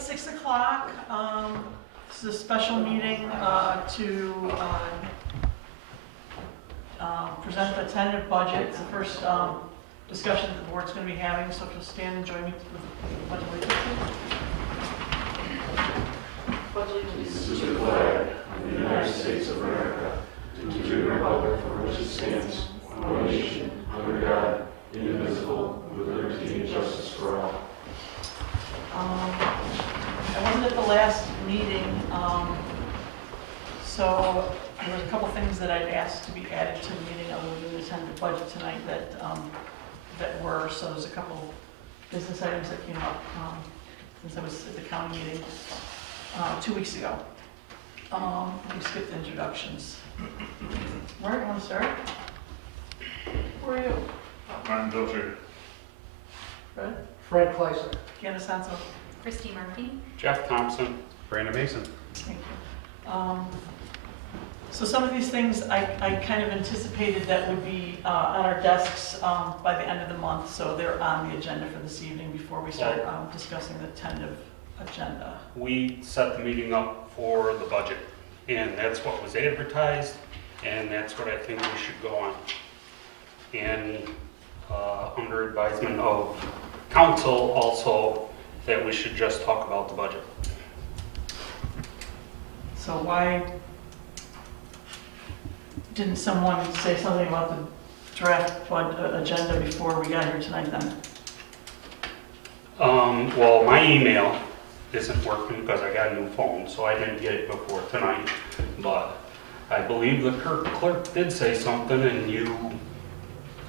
it's 6 o'clock. This is a special meeting to present the tentative budget. It's the first discussion that the board's going to be having, so if you'll stand and join me with the pledge of allegiance. To the flag of the United States of America, and to the republic for which it stands, one nation, under God, indivisible, with liberty and justice for all. I wasn't at the last meeting, so there was a couple things that I'd asked to be added to the meeting other than the tentative budget tonight that were, so there's a couple business items that came up since I was at the county meeting 2 weeks ago. We skipped introductions. Where do you want to start? Who are you? Martin Pilcher. Fred? Kleiser. GENESEE. Christy Murphy. Jeff Thompson. Brandon Mason. Thank you. So some of these things I kind of anticipated that would be on our desks by the end of the month, so they're on the agenda for this evening before we start discussing the tentative agenda. We set the meeting up for the budget, and that's what was advertised, and that's what I think we should go on. And under advisement of council also, that we should just talk about the budget. So why didn't someone say something about the draft agenda before we got here tonight then? Well, my email isn't working because I got a new phone, so I didn't get it before tonight. But I believe the clerk did say something and you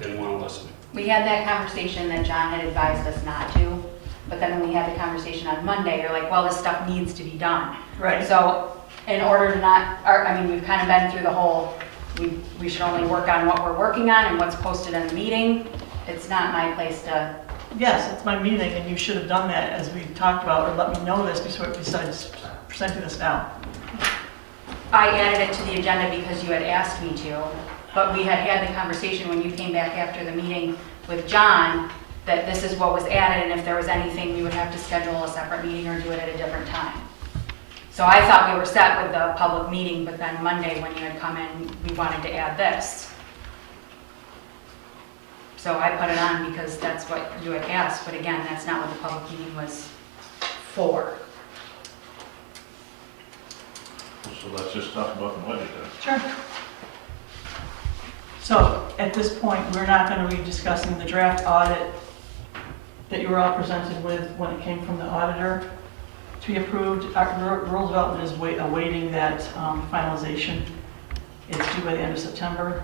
didn't want to listen. We had that conversation that John had advised us not to, but then when we had the conversation on Monday, you're like, well, this stuff needs to be done. Right. So in order to not, we've kind of been through the whole, we should only work on what we're working on and what's posted in the meeting. It's not my place to. Yes, it's my meeting, and you should have done that as we talked about, or let me know this besides presenting this now. I added it to the agenda because you had asked me to, but we had the conversation when you came back after the meeting with John that this is what was added, and if there was anything, we would have to schedule a separate meeting or do it at a different time. So I thought we were set with the public meeting, but then Monday when you had come in, we wanted to add this. So I put it on because that's what you had asked, but again, that's not what the public meeting was for. So let's just talk about the budget Sure. So at this point, we're not going to be discussing the draft audit that you were all presented with when it came from the auditor to be approved. Our rural development is awaiting that finalization. It's due by the end of September.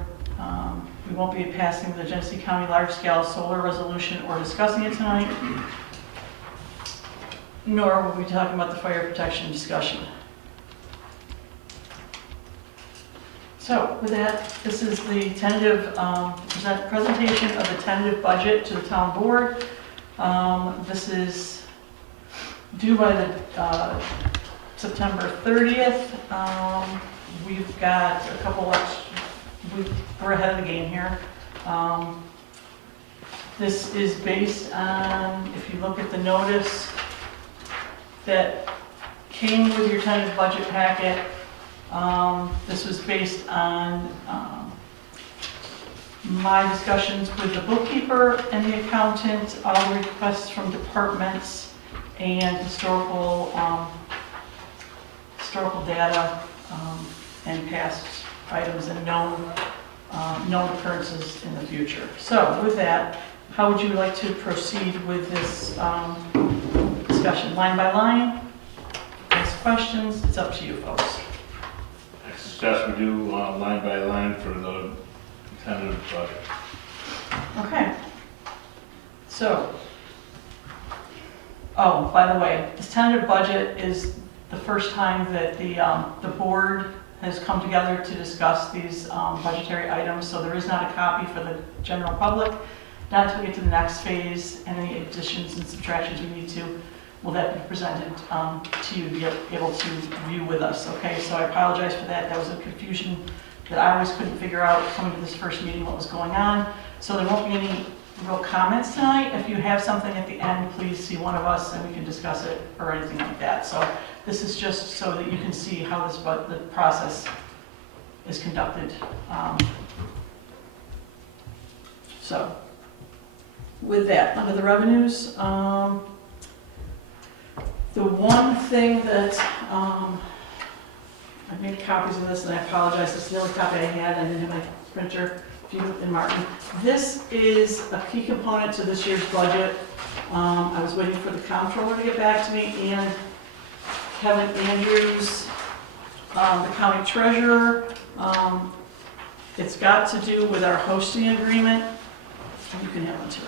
We won't be passing the Genesee County large-scale solar resolution or discussing it tonight, nor will we be talking about the fire protection discussion. So with that, this is the tentative presentation of the tentative budget to the town board. This is due by the September 30th. We've got a couple we're ahead of the game here. This is based on, if you look at the notice that came with your tentative budget packet, this was based on my discussions with the bookkeeper and the accountant, all requests from departments, and historical data and past items and known occurrences in the future. So with that, how would you like to proceed with this discussion? Line by line? Ask questions? It's up to you folks. I suggest we do line by line for the tentative budget. Okay. So, oh, by the way, this tentative budget is the first time that the board has come together to discuss these budgetary items, so there is not a copy for the general public. Not until we get to the next phase, and any additions and subtractions we need to, will that be presented to you, be able to view with us, okay? So I apologize for that. That was a confusion that I always couldn't figure out coming to this first meeting what was going on. So there won't be any real comments tonight. If you have something at the end, please see one of us and we can discuss it or anything like that. So this is just so that you can see how the process is conducted. So with that, under the revenues, the one thing that, I made copies of this and I apologize, this is the only copy I had, I didn't have my printer, if you and Martin. This is a key component to this year's budget. I was waiting for the comptroller to get back to me, and Kevin Andrews, the county treasurer. It's got to do with our hosting agreement. You can have one too.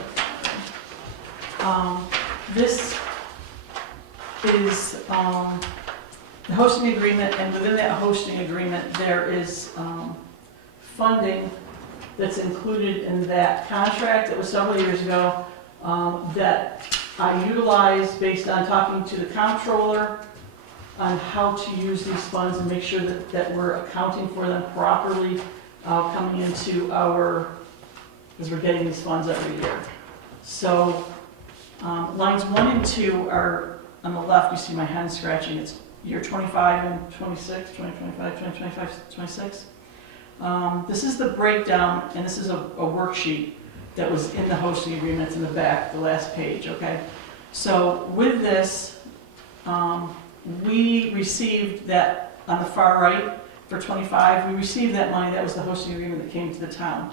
This is the hosting agreement, and within that hosting agreement, there is funding that's included in that contract that was several years ago that I utilized based on talking to the comptroller on how to use these funds and make sure that we're accounting for them properly coming into as we're getting these funds every year. So lines 1 and 2 are on the left. You see my hand scratching. It's year 25 and 26, 2025, 2025, 26. This is the breakdown, and this is a worksheet that was in the hosting agreements in the back, the last page, okay? So with this, we received that on the far right for 25, we received that money. That was the hosting agreement that came to the town.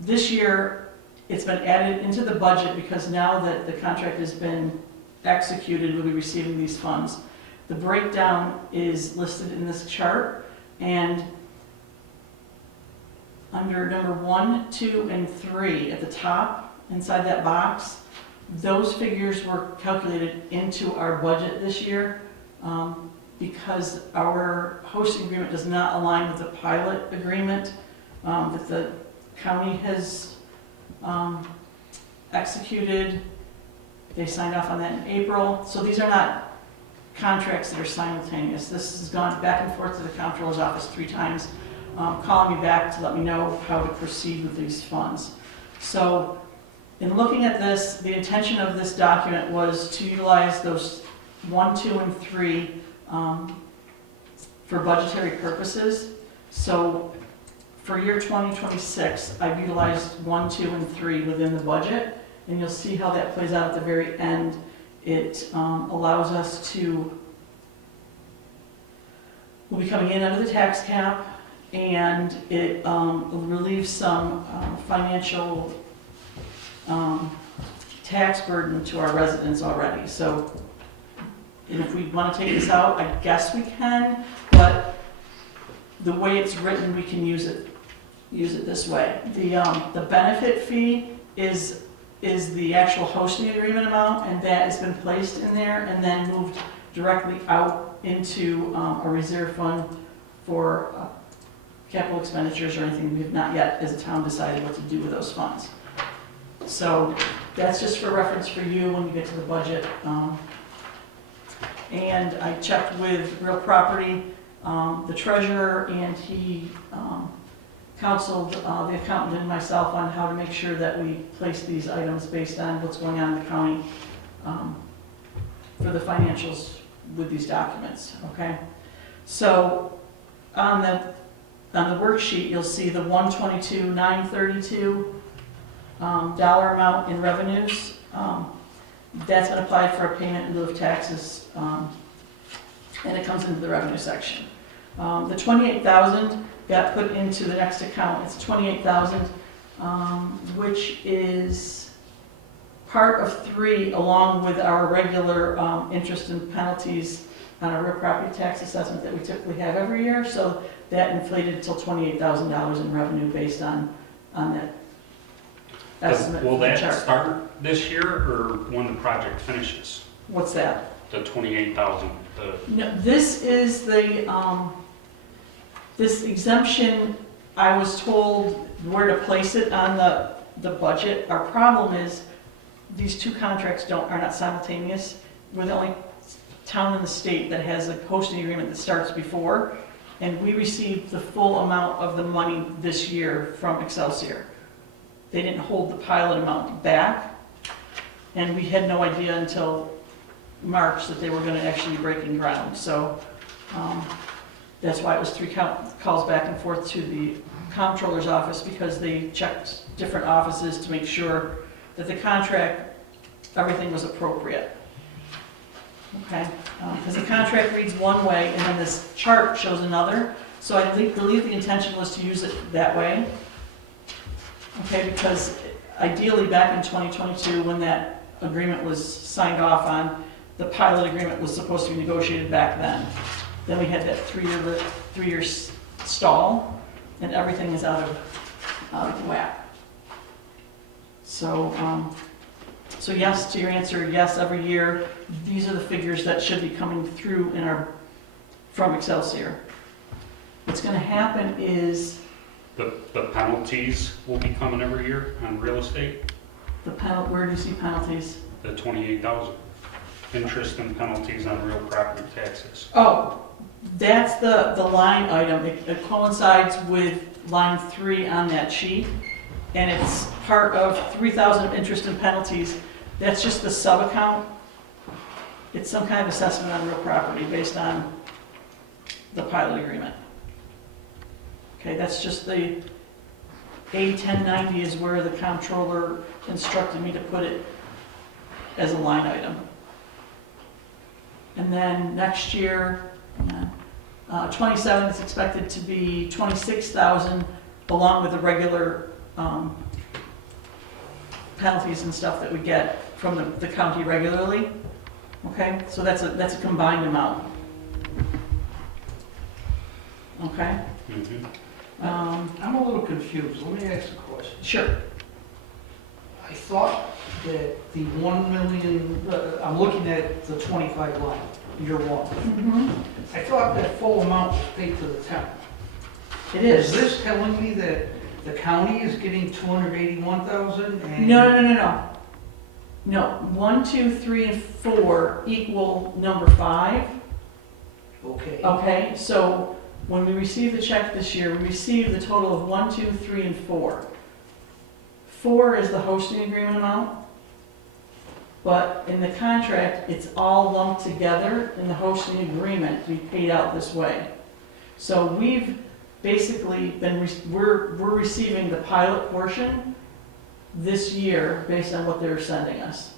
This year, it's been added into the budget because now that the contract has been executed, we'll be receiving these funds. The breakdown is listed in this chart, and under number 1, 2, and 3 at the top, inside that box, those figures were calculated into our budget this year because our hosting agreement does not align with the pilot agreement that the county has executed. They signed off on that in April. So these are not contracts that are simultaneous. This has gone back and forth to the comptroller's office 3 times, calling me back to let me know how to proceed with these funds. So in looking at this, the intention of this document was to utilize those 1, 2, and 3 for budgetary purposes. So for year 2026, I've utilized 1, 2, and 3 within the budget, and you'll see how that plays out at the very end. It allows us to, we'll be coming in under the tax cap, and it relieves some financial tax burden to our residents already. So if we want to take this out, I guess we can, but the way it's written, we can use it this way. The benefit fee is the actual hosting agreement amount, and that has been placed in there and then moved directly out into a reserve fund for capital expenditures or anything. We have not yet, as a town, decided what to do with those funds. So that's just for reference for you when you get to the budget. And I checked with Real Property, the treasurer, and he counseled the accountant and myself on how to make sure that we place these items based on what's going on in the county for the financials with these documents, okay? So on the worksheet, you'll see the $122,932 dollar amount in revenues. That's been applied for a payment in lieu of taxes, and it comes into the revenue section. The $28,000 got put into the next account. It's $28,000, which is part of 3, along with our regular interest and penalties on our real property tax assessment that we typically have every year. So that inflated until $28,000 in revenue based on that estimate. Will for the that chart. start this year or when the project finishes? What's that? The 28,000. No, this is the, this exemption, I was told where to place it on the budget. Our problem is these 2 contracts are not simultaneous. We're the only town in the state that has a hosting agreement that starts before, and we received the full amount of the money this year from Excelsior. they didn't hold the pilot amount back. And we had no idea until March that they were gonna actually be breaking ground. So that's why it was 3 calls back and forth to the comptroller's office, because they checked different offices to make sure that the contract, everything was appropriate. Okay, because the contract reads one way and then this chart shows another. So I believe the intention was to use it that way. Okay, because ideally back in 2022, when that agreement was signed off on, the pilot agreement was supposed to be negotiated back then. Then we had that three-year stall, and everything is out of whack. So, so yes, to your answer, yes, every year, these are the figures that should be coming through from Excelsior. What's gonna happen is, The penalties will be coming every year on real estate, where do you see penalties? the 28,000. Interest and penalties on real property taxes. Oh, that's the line item. It coincides with line 3 on that sheet, and it's part of 3,000 of interest and penalties. That's just the sub-account. It's some kind of assessment on real property based on the pilot agreement. Okay, that's just the A1090 is where the comptroller instructed me to put it as a line item. And then next year, 27 is expected to be 26,000, along with the regular penalties and stuff that we get from the county regularly. Okay, so that's a combined amount. Okay. Mhm. I'm a little confused. Let me ask a question. Sure. I thought that the 1 million, I'm looking at the 25 line, year one. I thought that full amount was paid to the town. It Is is. this telling me that the county is getting 281,000 and? No. No, 1, 2, 3, and 4 equal number 5. Okay. Okay, so when we received the check this year, we received the total of 1, 2, 3, and 4. 4 is the hosting agreement amount, but in the contract, it's all lumped together in the hosting agreement to be paid out this way. So we've basically we're receiving the pilot portion this year based on what they're sending us.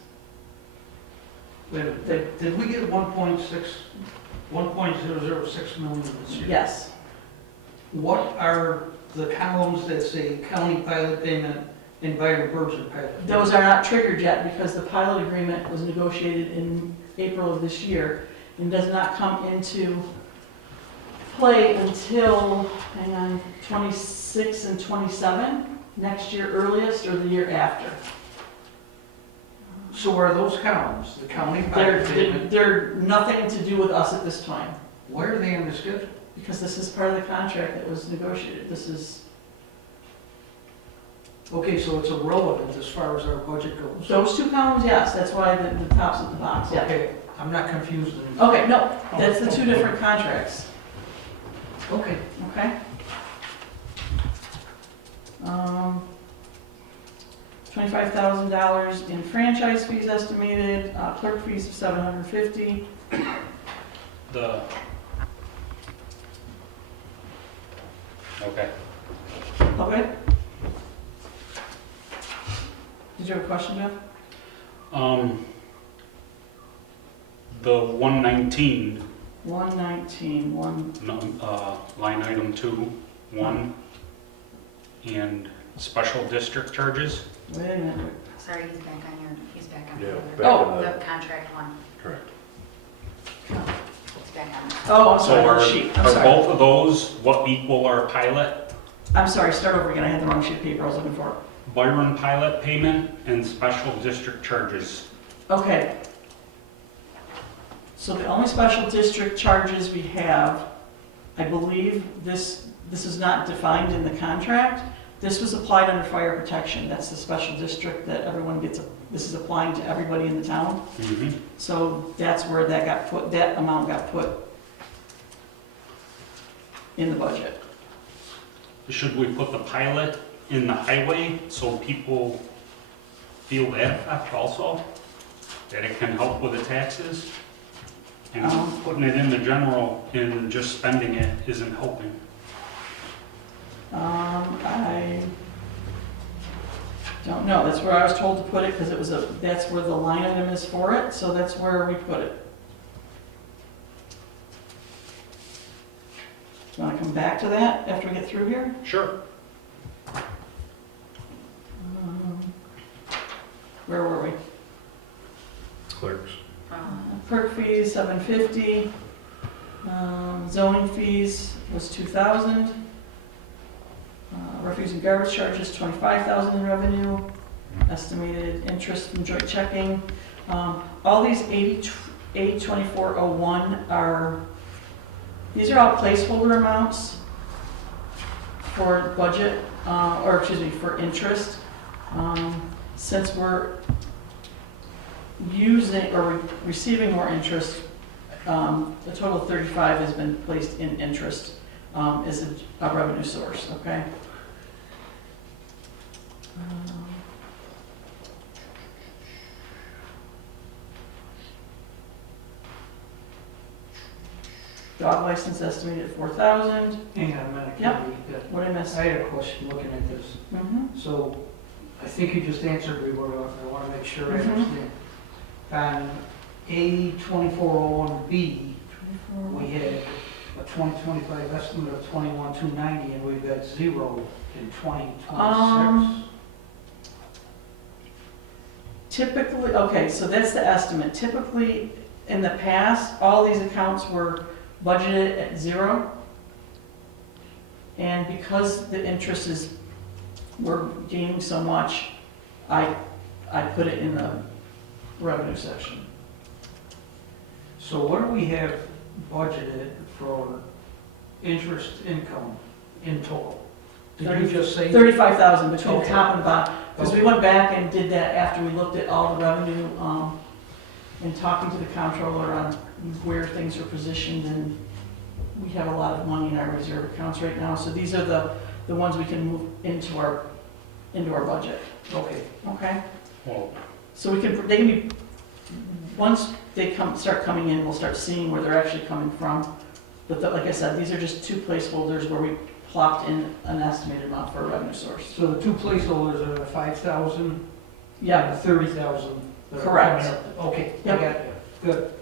Wait a minute, did we get 1.006 million this year? Yes. What are the columns that say county pilot payment and Byron pilot payment? Those are not triggered yet because the pilot agreement was negotiated in April of this year and does not come into play until, 26 and 27, next year earliest or the year after. So are those columns, the county pilot payment, They're nothing to do with us at this time why are they on the schedule? because this is part of the contract that was negotiated. This is, Okay, so it's irrelevant as far as our budget goes. those 2 columns, yes, that's why the top's of the box, yeah. Okay, I'm not confused anymore. Okay, no, that's the 2 different contracts. Okay. Okay. $25,000 in franchise fees estimated, clerk fees of $750. Okay. Okay. Did you have a question, Jeff? The 119, 119, line item 2, 1, and special district charges. wait a minute. Sorry, he's back on Yeah, the back Oh. on the, the contract one. correct. It's back on. Oh, I'm So sorry, are wrong sheet, I'm are sorry. both of those what equal our pilot? I'm sorry, start over again, I had the wrong sheet of paper I was looking for. Byron pilot payment and special district charges. Okay. So the only special district charges we have, I believe this is not defined in the contract. This was applied under fire protection. That's the special district that everyone gets, this is applying to everybody in the town. Mhm. So that's where that got put, that amount got put in the budget. Should we put the pilot in the highway, so people feel that effect also, that it can help with the taxes. And putting it in the general and just spending it isn't helping. I don't know, that's where I was told to put it, because it was that's where the line item is for it, so that's where we put it. Do you want to come back to that after we get through here? Sure. Where were we? Clerks. Clerk fees, $750. Zoning fees was $2,000. Refuse and garbage charges, $25,000 in revenue. Estimated interest from joint checking. All these 82401 are, these are all placeholder amounts for budget, or excuse me, for interest. Since we're using or receiving more interest, a total of 35 has been placed in interest as a revenue source, okay? Dog license estimated at 4,000. Hang on a minute. Yep. Kelly. What did I miss? I had a question looking at this. So I think you just answered me, but I want to make sure I understand. On A2401B, we had a 2025 estimate of 21,290, and we've got 0 in 2026. Typically, okay, so that's the estimate. Typically, in the past, all these accounts were budgeted at 0. And because the interest is, we're gaining so much, I put it in the revenue section. So what do we have budgeted for interest income in total? Did you just say? 35,000 between the Okay. top and the bottom. Because we went back and did that after we looked at all the revenue, and talking to the comptroller on where things are positioned, and we have a lot of money in our reserve accounts right now, so these are the ones we can move into our budget, Okay. okay? Well, So they can be, once they start coming in, we'll start seeing where they're actually coming from. But like I said, these are just two placeholders where we plopped in an estimated amount for a revenue source. So the two placeholders are the 5,000 Yeah, and the 30,000? that are Correct. coming up. Okay, I Yep. got you. Good.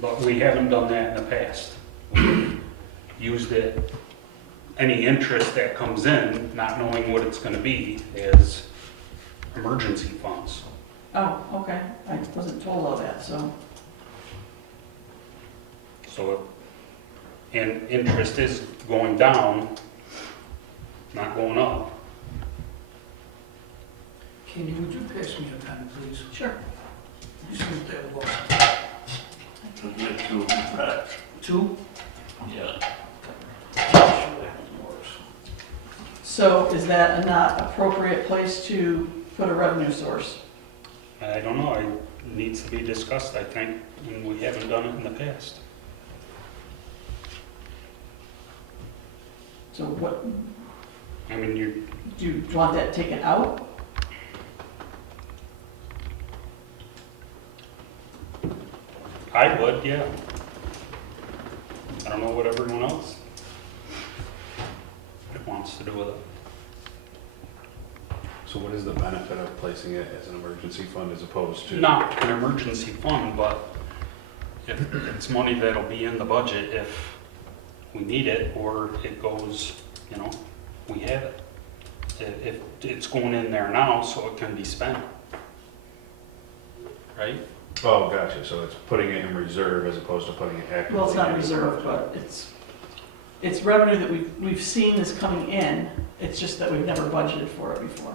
but we haven't done that in the past. We used it, any interest that comes in, not knowing what it's gonna be, as emergency funds. oh, okay, I wasn't told all that, so. So, and interest is going down, not going up. Candy, would you pass me a pen, please? Sure. You see what that was? Took me to back. 2? Yeah. So is that a not appropriate place to put a revenue source? I don't know, it needs to be discussed, I think, and we haven't done it in the past. So what, I mean, you, do you want that taken out? I would, yeah. I don't know what everyone else wants to do with it. So what is the benefit of placing it as an emergency fund as opposed to? Not an emergency fund, but if it's money that'll be in the budget if we need it, or it goes, you know, we have it. If it's going in there now, so it can be spent. Right? Oh, gotcha, so it's putting it in reserve as opposed to putting it actively. Well, it's not in reserved, budget. but it's revenue that we've seen is coming in, it's just that we've never budgeted for it before.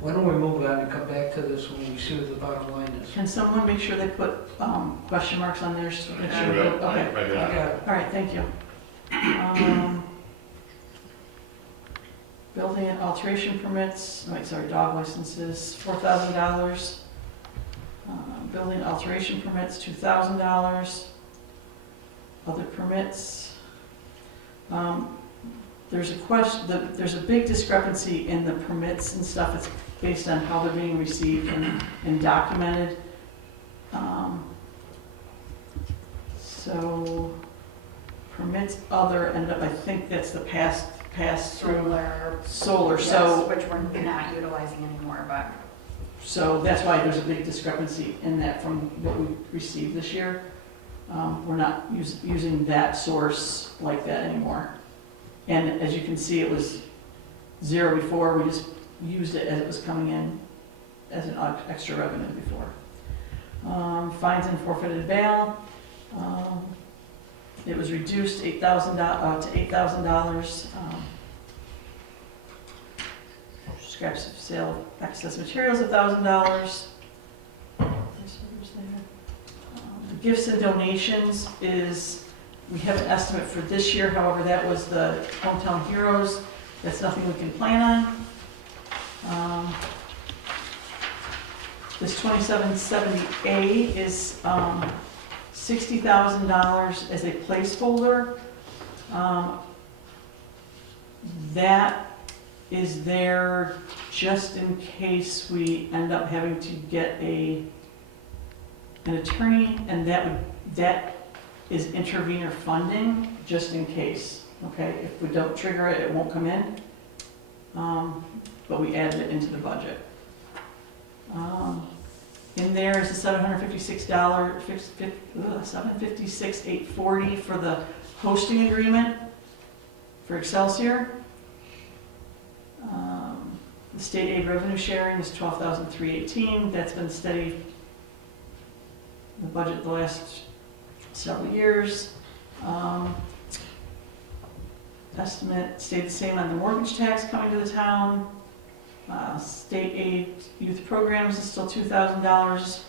Why don't we move on and come back to this when we see what the bottom line is? Can someone make sure they put question marks on theirs? Make sure Sure, okay, right I here. got it. all right, thank you. Building and alteration permits, wait, sorry, dog licenses, $4,000. Building alteration permits, $2,000. Other permits. There's a question, there's a big discrepancy in the permits and stuff. It's based on how they're being received and documented. So permits other end up, I think that's the pass through solar. Yes, So which we're not utilizing anymore, but. So that's why there's a big discrepancy in that from what we received this year. We're not using that source like that anymore. And as you can see, it was 0 before. We just used it as it was coming in as an extra revenue before. Fines and forfeited bail. It was reduced to $8,000. Scraps of sale of excess materials, $1,000. The gifts and donations is, we have an estimate for this year, however, that was the Hometown Heroes. That's nothing we can plan on. This 2770A is $60,000 as a placeholder. That is there just in case we end up having to get an attorney, and that is intervenor funding, just in case, okay? If we don't trigger it, it won't come in, but we added it into the budget. In there is the $756,840 for the hosting agreement for Excelsior. The state aid revenue sharing is $12,318. That's been steady in the budget the last several years. Estimate stayed the same on the mortgage tax coming to the town. State aid youth programs is still $2,000,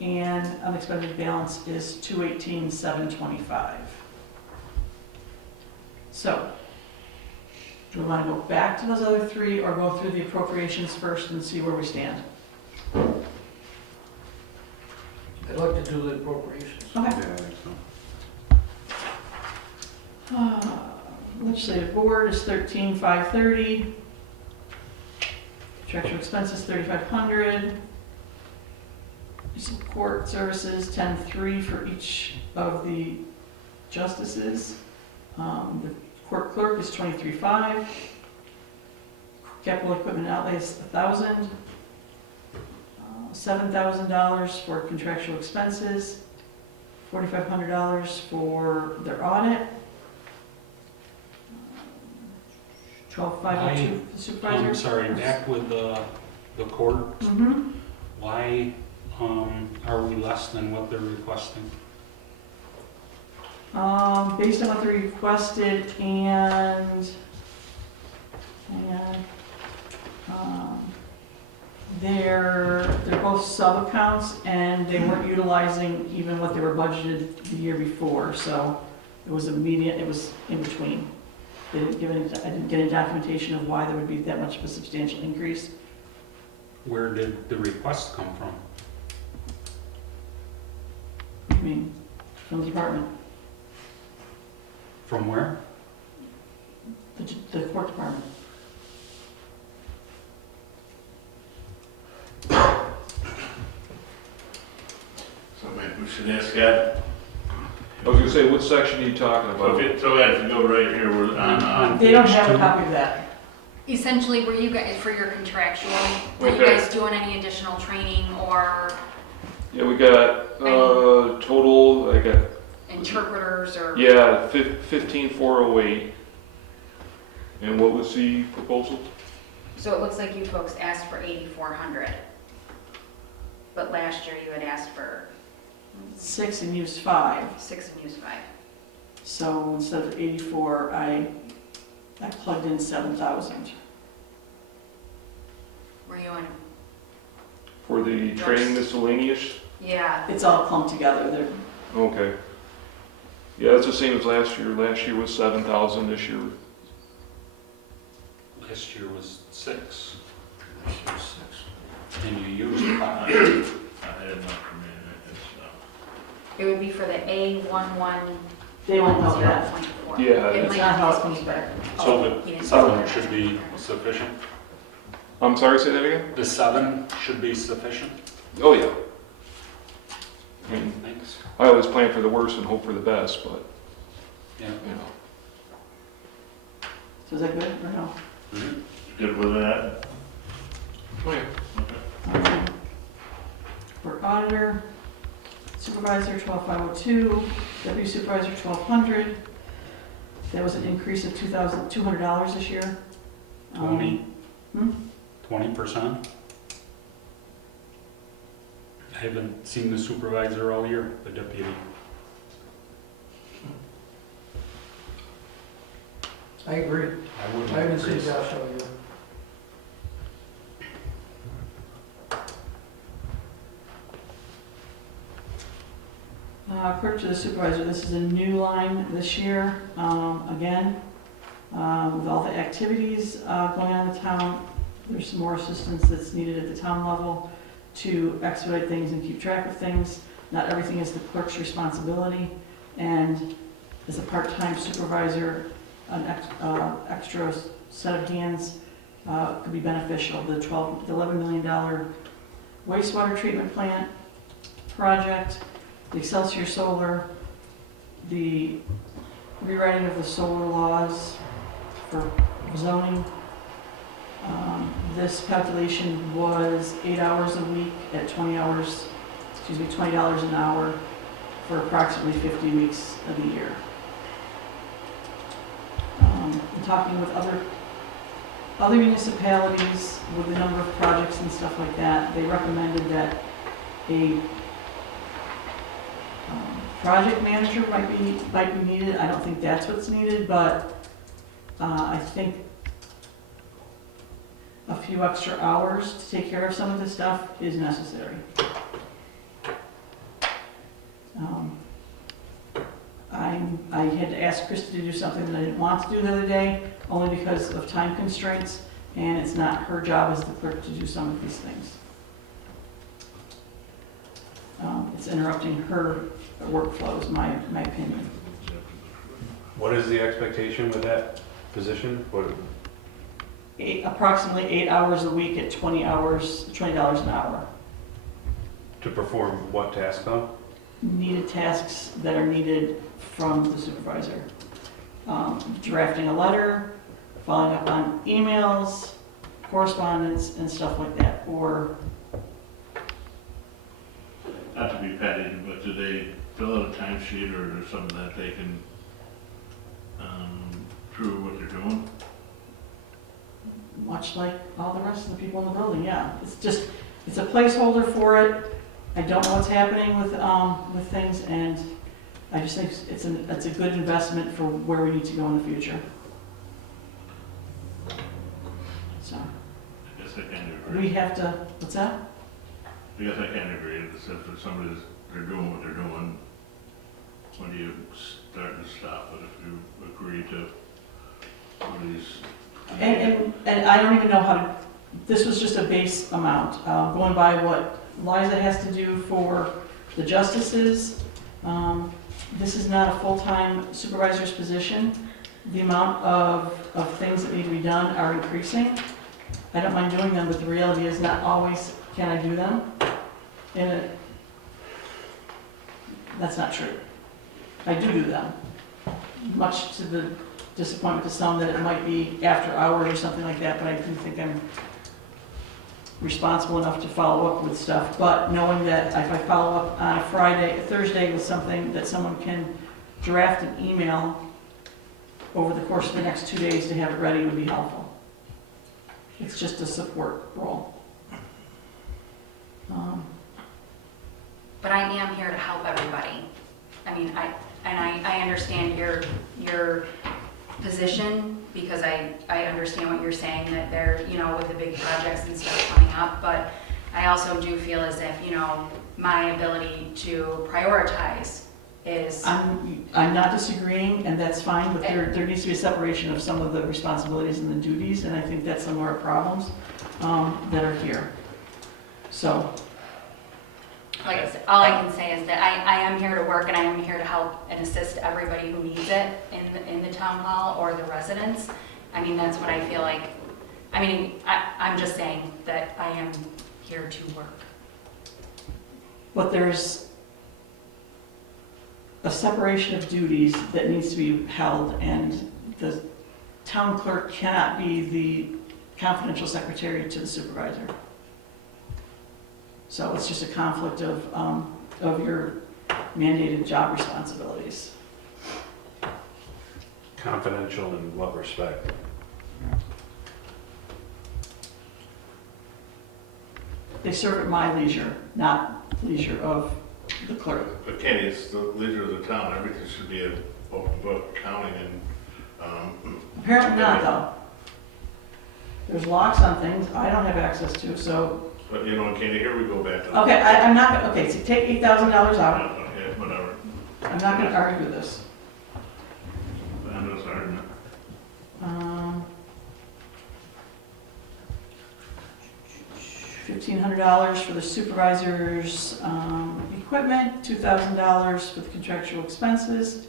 and unexpended balance is $218,725. So, do we want to go back to those other three, or go through the appropriations first and see where we stand? I'd like to do the appropriations. Okay. Yeah, I think so. Legislative board is $13,530. Contractual expenses, $3,500. Support services, $10,300 for each of the justices. The court clerk is $23,500. Capital equipment outlay is $1,000. $7,000 for contractual expenses. $4,500 for their audit. $12,502 for the supervisor. I'm sorry, back with the court, Mm-hmm. why are we less than what they're requesting? Based on what they requested and they're both sub-accounts, and they weren't utilizing even what they were budgeted the year before, so it was immediate, it was in between. They didn't give any, I didn't get any documentation of why there would be that much of a substantial increase. Where did the request come from? I mean, from the department, From where? the court department. So maybe we should ask Ed. I was gonna say, what section are you talking about? So Ed, if you go right here, we're on, They don't page have a 2. copy of that. Essentially, were you guys, for your contractual, were you Okay. guys doing any additional training or Yeah, we got, total, I got, interpreters or? yeah, 15,408. And what was the proposal? So it looks like you folks asked for 8,400. But last year you had asked for 6 and used 5. 6 and used 5. So instead of 84, I plugged in 7,000. Were you in? For the training miscellaneous? Yeah. It's all clumped together. Okay. Yeah, it's the same as last year. Last year was 7,000, this year. Last year was 6, this is 6. and you used 5. I had enough for me, It would be for the A11 They won't know that. 0.4. Yeah, It it's might not not how be it's as much, but. So he the didn't- 7 should be sufficient? I'm sorry, say that again? The 7 should be sufficient? Oh, yeah. I mean, Thanks. I always plan for the worst and hope for the best, but, Yeah. you know. So is that good or no? Mhm. Good with that? Oh, yeah. Okay. For auditor, supervisor 12,502, deputy supervisor 1,200. That was an increase of $2,200 this year. 20? Hmm? 20%? I haven't seen the supervisor all year, the deputy. I agree. I wouldn't I haven't seen increase. Josh all year. Clerk to the supervisor, this is a new line this year. Again, with all the activities going on in the town, there's some more assistance that's needed at the town level to expedite things and keep track of things. Not everything is the clerk's responsibility, and as a part-time supervisor, an extra set of hands could be beneficial. The $11 million wastewater treatment plant project, the Excelsior Solar, the rewriting of the solar laws for zoning. This calculation was 8 hours a week at $20 an hour for approximately 50 weeks of the year. In talking with other municipalities with the number of projects and stuff like that, they recommended that a project manager might be needed. I don't think that's what's needed, but I think a few extra hours to take care of some of this stuff is necessary. I had to ask Krista to do something that I didn't want to do the other day, only because of time constraints, and it's not her job as the clerk to do some of these things. It's interrupting her workflow, is my opinion. What is the expectation with that position? What, Approximately 8 hours a week at $20 an hour. to perform what task though? Needed tasks that are needed from the supervisor. Drafting a letter, following up on emails, correspondence, and stuff like that. Or, Not to be petty, but do they fill out a timesheet or something that they can prove what they're doing? much like all the rest of the people in the building, yeah. It's a placeholder for it. I don't know what's happening with things, and I just think it's a good investment for where we need to go in the future. So, I guess I kind of agree. we have to, what's that? I guess I kind of agree, except for somebody that's, they're doing what they're doing, when do you start and stop? But if you agree to what these. And I don't even know how to, this was just a base amount, going by what Liza has to do for the justices. This is not a full-time supervisor's position. The amount of things that need to be done are increasing. I don't mind doing them, but the reality is not always can I do them. And that's not true. I do them, much to the disappointment to some that it might be after hours or something like that, but I do think I'm responsible enough to follow up with stuff. But knowing that if I follow up on a Thursday with something that someone can draft an email over the course of the next 2 days to have it ready would be helpful. It's just a support role. But I am here to help everybody. I mean, I understand your position, because I understand what you're saying, that they're, with the big projects and stuff coming up, but I also do feel as if, my ability to prioritize is. I'm not disagreeing, and that's fine, but there needs to be a separation of some of the responsibilities and the duties, and I think that's some of our problems that are here. So, like I said, all I can say is that I am here to work and I am here to help and assist everybody who needs it in the town hall or the residents. I mean, that's what I feel like. I mean, I'm just saying that I am here to work. But there's a separation of duties that needs to be held, and the town clerk cannot be the confidential secretary to the supervisor. So it's just a conflict of your mandated job responsibilities. Confidential in what respect? They serve at my leisure, not leisure of the clerk. But Kenny, it's the leader of the town, everything should be an open book, accounting and, Apparently not, though. There's locks on things I don't have access to, so, but you know, Kenny, here we go back to. the- okay, I'm not, okay, so take $8,000 out. Okay, whatever, I'm not gonna argue this. I'm just arguing. $1,500 for the supervisor's equipment, $2,000 for the contractual expenses.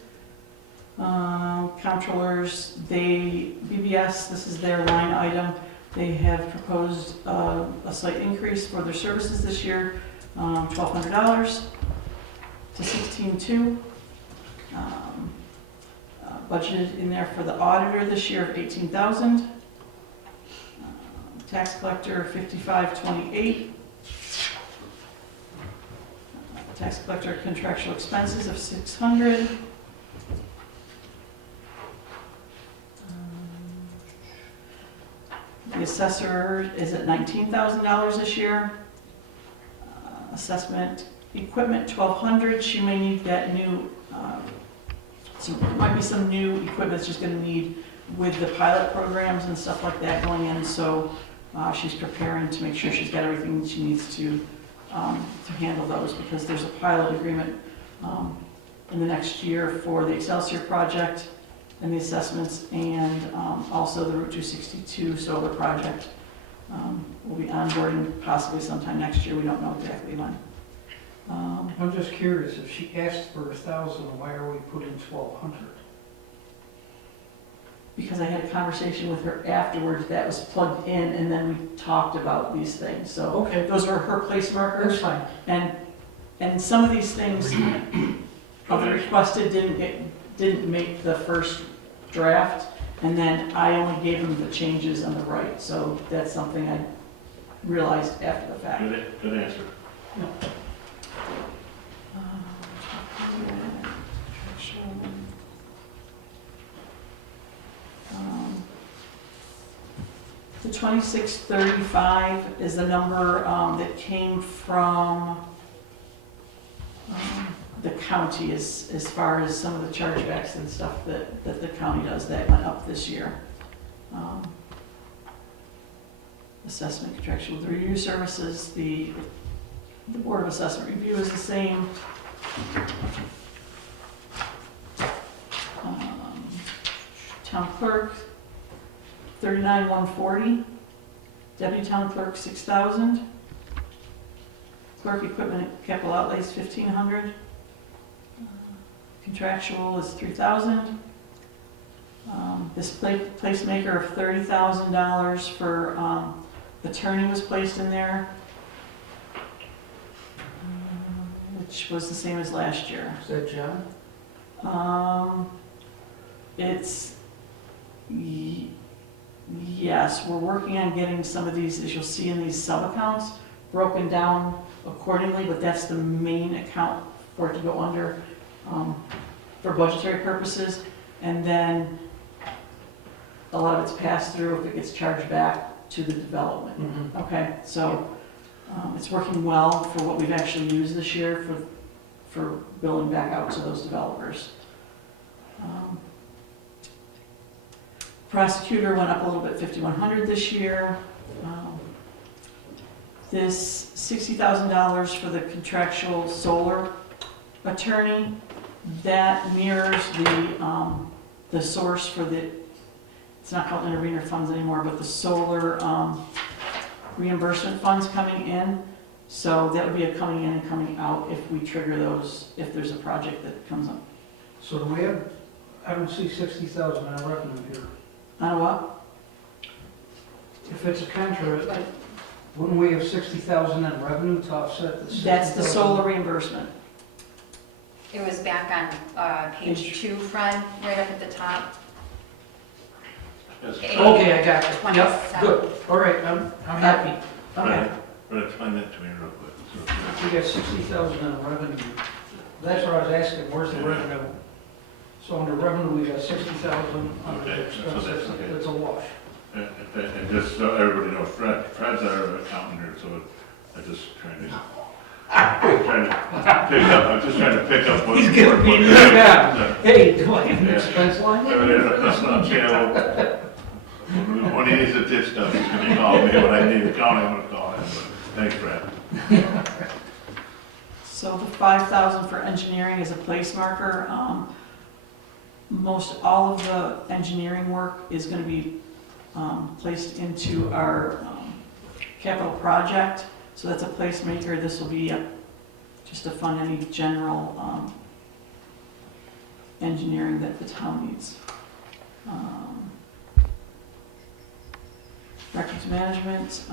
Comptrollers, BBS, this is their line item. They have proposed a slight increase for their services this year, $1,200 to $16,200. Budgeted in there for the auditor this year of $18,000. Tax collector, $55,228. Tax collector contractual expenses of $600. The assessor is at $19,000 this year. Assessment equipment, $1,200. She may need that new, so there might be some new equipment that's just gonna need with the pilot programs and stuff like that going in, so she's preparing to make sure she's got everything she needs to handle those, because there's a pilot agreement in the next year for the Excelsior project and the assessments, and also the Route 262 solar project. We'll be onboarding possibly sometime next year, we don't know exactly when. I'm just curious, if she asked for 1,000, why are we putting 1,200? Because I had a conversation with her afterwards that was plugged in, and then we talked about these things, so. Okay, Those were her place that's markers, fine. and some of these things of the requested didn't make the first draft, and then I only gave them the changes on the right, so that's something I realized after the fact. Good answer. The 2635 is the number that came from the county as far as some of the chargebacks and stuff that the county does, that went up this year. Assessment contractual review services, the Board of Assessment Review is the same. Town clerk, $39,140. Deputy town clerk, $6,000. Clerk equipment capital outlays, $1,500. Contractual is $3,000. This placemaker of $30,000 for attorney was placed in there, which was the same as last year. Is that John? It's, yes, we're working on getting some of these, as you'll see in these sub-accounts, broken down accordingly, but that's the main account for it to go under for budgetary purposes. And then a lot of it's passed through if it gets charged back to the development. Mm-hmm. Okay, so it's working well for what we've actually used this year for billing back out to those developers. Prosecutor went up a little bit, $5,100 this year. This $60,000 for the contractual solar attorney, that mirrors the source for it's not called intervenor funds anymore, but the solar reimbursement funds coming in. So that would be a coming in and coming out if we trigger those, if there's a project that comes up. So do we have, I don't see 60,000 in revenue here. On what? If it's a contract, wouldn't we have 60,000 in revenue to offset the 60,000? That's the solar reimbursement. It was back on page 2, Fred, right up at the top. Yes. Okay, I got it. Yep, 27. good. All right, I'm happy. Okay. But explain that to me real quick. So, We got 60,000 in revenue. That's what I was asking, where's the revenue? So under revenue, we got 60,000, under Okay, so expenses, that's okay. it's a wash. And just so everybody knows, Fred's our accountant here, so I just trying to pick up, I'm just trying to pick up what. He's giving me a new job. Hey, do I have an expense line? When he needs to ditch stuff, he's gonna call me, when I need accounting, I'm gonna call him, but thanks, Fred. So the 5,000 for engineering is a place marker. Most all of the engineering work is gonna be placed into our capital project. So that's a placemaker. This will be just to fund any general engineering that the town needs. Records management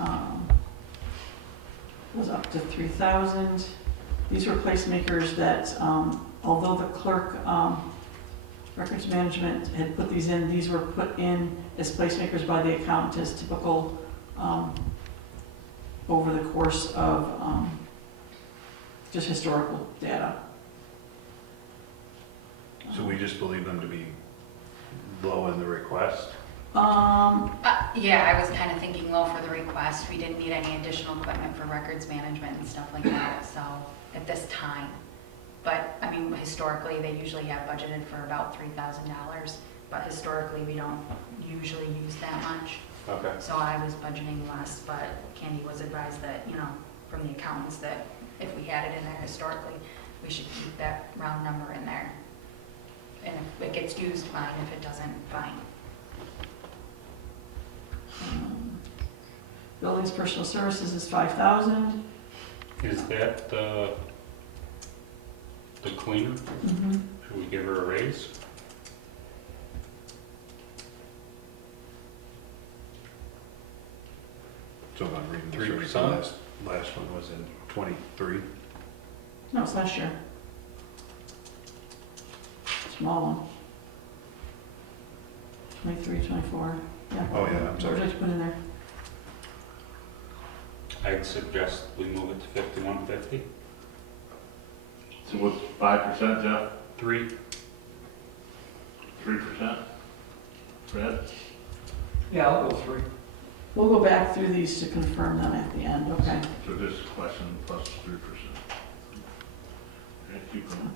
was up to 3,000. These were placemakers that, although the clerk, records management had put these in, these were put in as placemakers by the accountant as typical over the course of just historical data. So we just believe them to be low in the request? Yeah, I was kind of thinking low for the request. We didn't need any additional equipment for records management and stuff like that, so, at this time. But, I mean, historically, they usually have budgeted for about $3,000, but historically, we don't usually use that much. Okay. So I was budgeting less, but Candy was advised that, you know, from the accountants, that if we had it in there historically, we should keep that round number in there. And if it gets used, fine. If it doesn't, fine. Buildings personal services is 5,000. Is that the cleaner? Mm-hmm. Should we give her a raise? So if I'm reading this right, 3%? the last one was in 23. No, it's last year. Small one. 23, 24. Yeah. Oh, yeah, I'm sorry. What did you put in there? I'd suggest we move it to 5150. So what's 5%, Jeff? 3. 3%? Fred? Yeah, I'll go 3. We'll go back through these to confirm them at the end, okay? So this question plus 3%. Okay, keep going.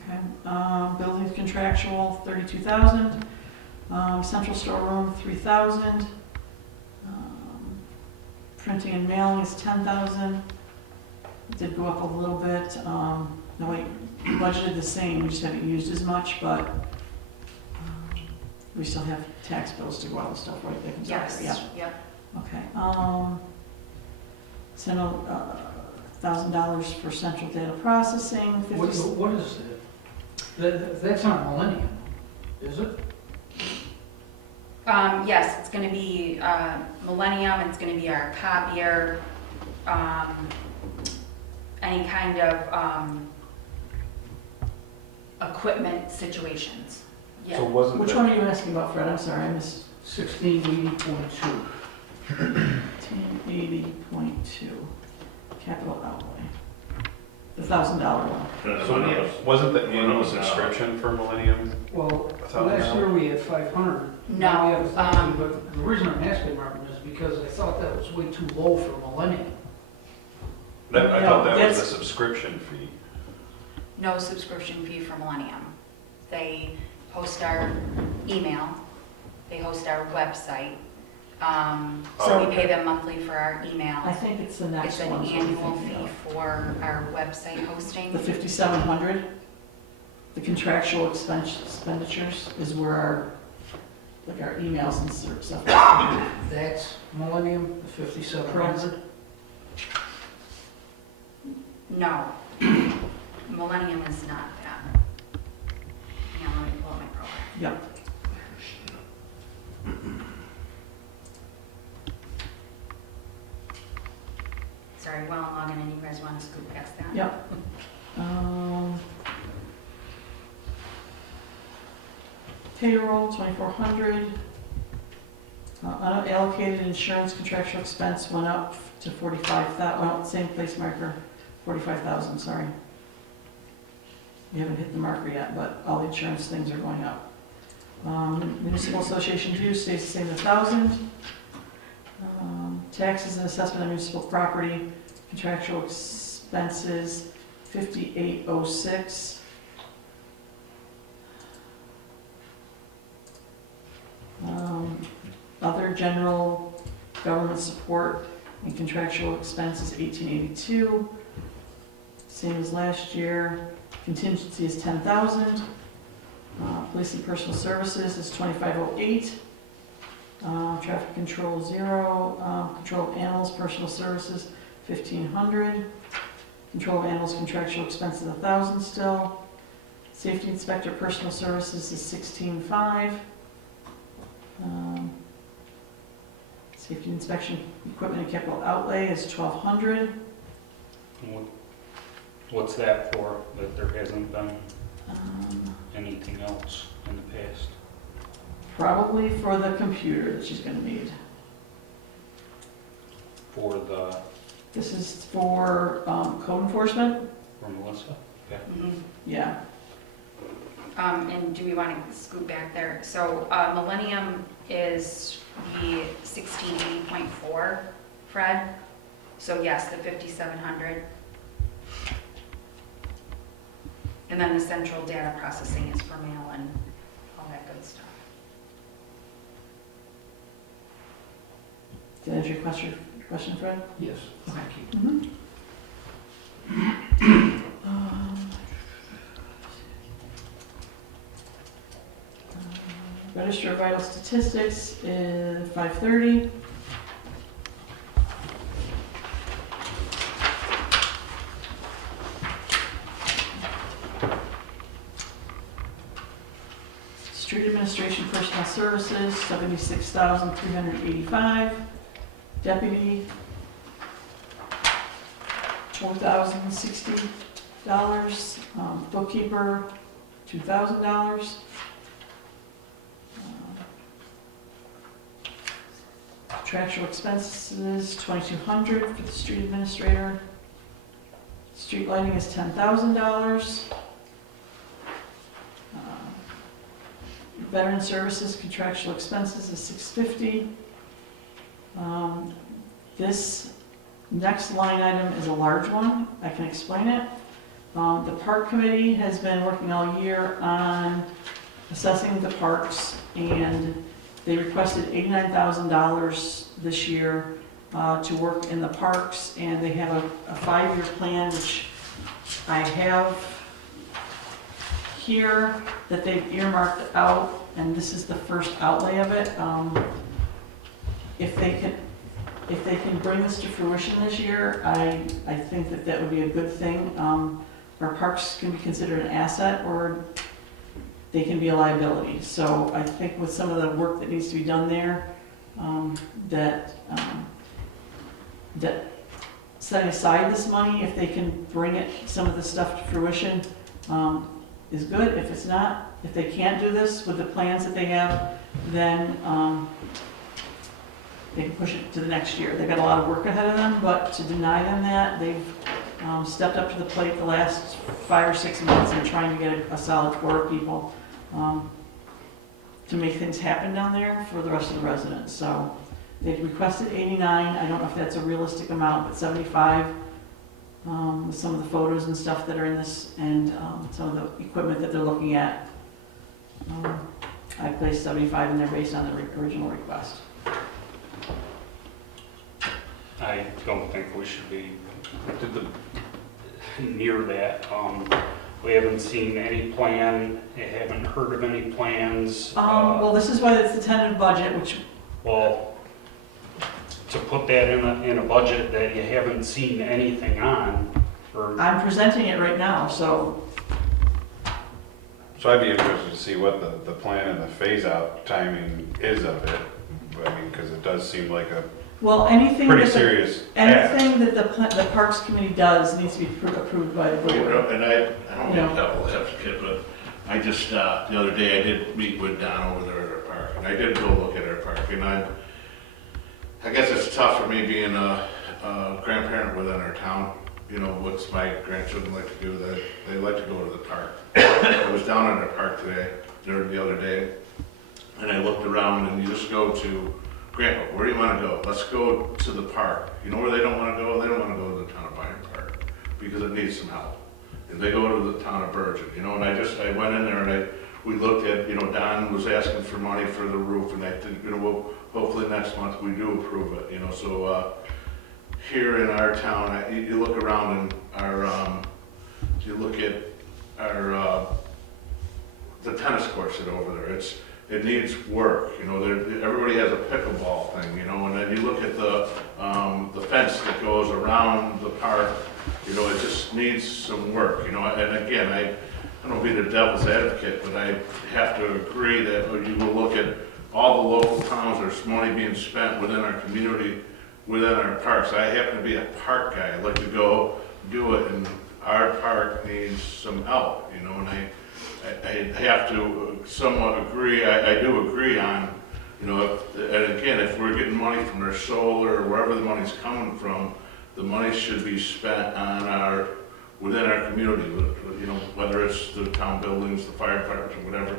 Okay. Buildings contractual, 32,000. Central storeroom, 3,000. Printing and mailing is 10,000. It did go up a little bit. No, wait, we budgeted the same, we just haven't used as much, but we still have tax bills to go out and stuff, right? That comes out Yes, there, yeah. yep. Okay. Central, $1,000 for central data processing. What is that? That's not Millennium, is it? Yes, it's gonna be Millennium, it's gonna be our copier, any kind of equipment situations. Yeah. So wasn't Which that- one are you asking about, Fred? I'm sorry, I missed. 1680.2. 1880.2, capital outlay. The $1,000 one. So wasn't the annual subscription for Millennium? Well, $1,000? last year we had 500. No, Now we have 1,000, but the reason I'm asking, Martin, is because I thought that was way too low for Millennium. I No, thought that was that's- the subscription fee. No subscription fee for Millennium. They host our email, they host our website. So we pay them monthly for our email. I think it's the next It's one. an is what I'm annual thinking fee of. for our website hosting. The 5,700, the contractual expenditures is where our, like our emails and stuff. That's Millennium, the 5,700. No. Millennium is not that. Hang on, let me pull up my program. Yep. Sorry, while I'm logging in, you guys want to scoot past that? Yep. Payroll, 2,400. Unallocated insurance contractual expense went up to 45,000, well, same place marker, 45,000, sorry. You haven't hit the marker yet, but all the insurance things are going up. Municipal association dues stays the same as 1,000. Taxes and assessment on municipal property, contractual expenses, 5806. Other general government support and contractual expenses, 1882. Same as last year. Contingency is 10,000. Police and personal services is 2508. Traffic control 0. Control of animals, personal services 1,500. Control of animals contractual expenses 1,000 still. Safety inspector personal services is 16,500. Safety inspection equipment and capital outlay is 1,200. What's that for, that there hasn't been Um, anything else in the past? Probably for the computer that she's gonna need. For the, This is for code enforcement? for Melissa? Mhm. Yeah. And do we want to scoot back there? So Millennium is the 1680.4, Fred. So yes, the 5,700. And then the central data processing is for mail and all that good stuff. Did I answer your question, Fred? Yes, thank you. Mm-hmm. Register of vital statistics is 530. Street administration personnel services, 76,385. Deputy, $4,060. Bookkeeper, $2,000. Contractual expenses, $2,200 for the street administrator. Street lighting is $10,000. Veteran services contractual expenses is $650. This next line item is a large one. I can explain it. The park committee has been working all year on assessing the parks, and they requested $89,000 this year to work in the parks, and they have a 5-year plan, which I have here that they've earmarked out, and this is the first outlay of it. If they can bring this to fruition this year, I think that would be a good thing. Our parks can be considered an asset, or they can be a liability. So I think with some of the work that needs to be done there, that setting aside this money, if they can bring some of the stuff to fruition, is good. If it's not, if they can't do this with the plans that they have, then they can push it to the next year. They've got a lot of work ahead of them, but to deny them that, they've stepped up to the plate the last 5 or 6 months in trying to get a solid core of people to make things happen down there for the rest of the residents. So they've requested 89. I don't know if that's a realistic amount, but 75 with some of the photos and stuff that are in this, and some of the equipment that they're looking at. I placed 75 in there based on the original request. I don't think we should be near that. We haven't seen any plan, I haven't heard of any plans. Well, this is why it's the tentative budget, which, Well, to put that in a budget that you haven't seen anything on, Or, I'm presenting it right now, so So I'd be interested to see what the plan and the phase-out timing is of it. I mean, because it does seem like a well, anything pretty that the, serious ask. anything that the Parks Committee does needs to be approved by the board. And I don't mean to double advocate, but I just, the other day I did meet with Don over there at our park, and I did go look at our park, and I guess it's tough for me being a grandparent within our town. You know, what's my grandchildren like to do, they like to go to the park. I was down in our park today, or the other day, and I looked around, and you just go to, Grandpa, where do you want to go? Let's go to the park. You know where they don't want to go? They don't want to go to the town of Byron Park, because it needs some help. And they go to the town of Bergen, you know, and I went in there and we looked at, you know, Don was asking for money for the roof, and I think, you know, well, hopefully next month we do approve it, you know, so, here in our town, you look around and you look at our, the tennis courts that are over there, it needs work, you know, everybody has a pickleball thing, you know, and then you look at the fence that goes around the park, you know, it just needs some work, you know, and again, I don't be the devil's advocate, but I have to agree that when you will look at all the local towns, there's money being spent within our community, within our parks. I happen to be a park guy. I'd like to go do it, and our park needs some help, you know, and I have to somewhat agree, I do agree on, you know, and again, if we're getting money from our solar or wherever the money's coming from, the money should be spent on within our community, you know, whether it's the town buildings, the fire departments, or whatever,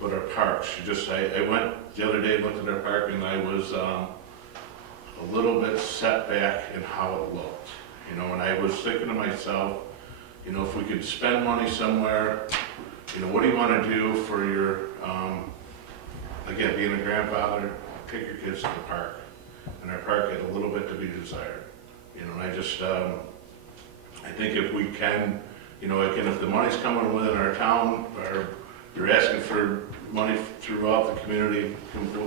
but our parks. I went the other day and looked at our park, and I was a little bit set back in how it looked, you know, and I was thinking to myself, you know, if we could spend money somewhere, you know, what do you want to do for your, again, being a grandfather, take your kids to the park, and our park had a little bit to be desired, you know, and I just, I think if we can, you know, again, if the money's coming within our town, or you're asking for money throughout the community,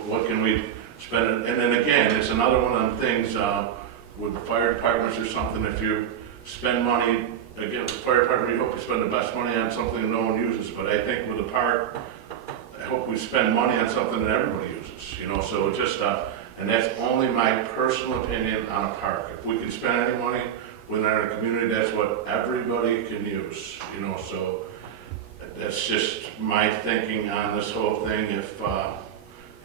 what can we spend it? And then again, it's another one of them things, with the fire departments or something, if you spend money, again, with the fire department, you hope you spend the best money on something that no one uses, but I think with the park, I hope we spend money on something that everybody uses, you know, so just, and that's only my personal opinion on a park. If we can spend any money within our community, that's what everybody can use, you know, so that's just my thinking on this whole thing. If,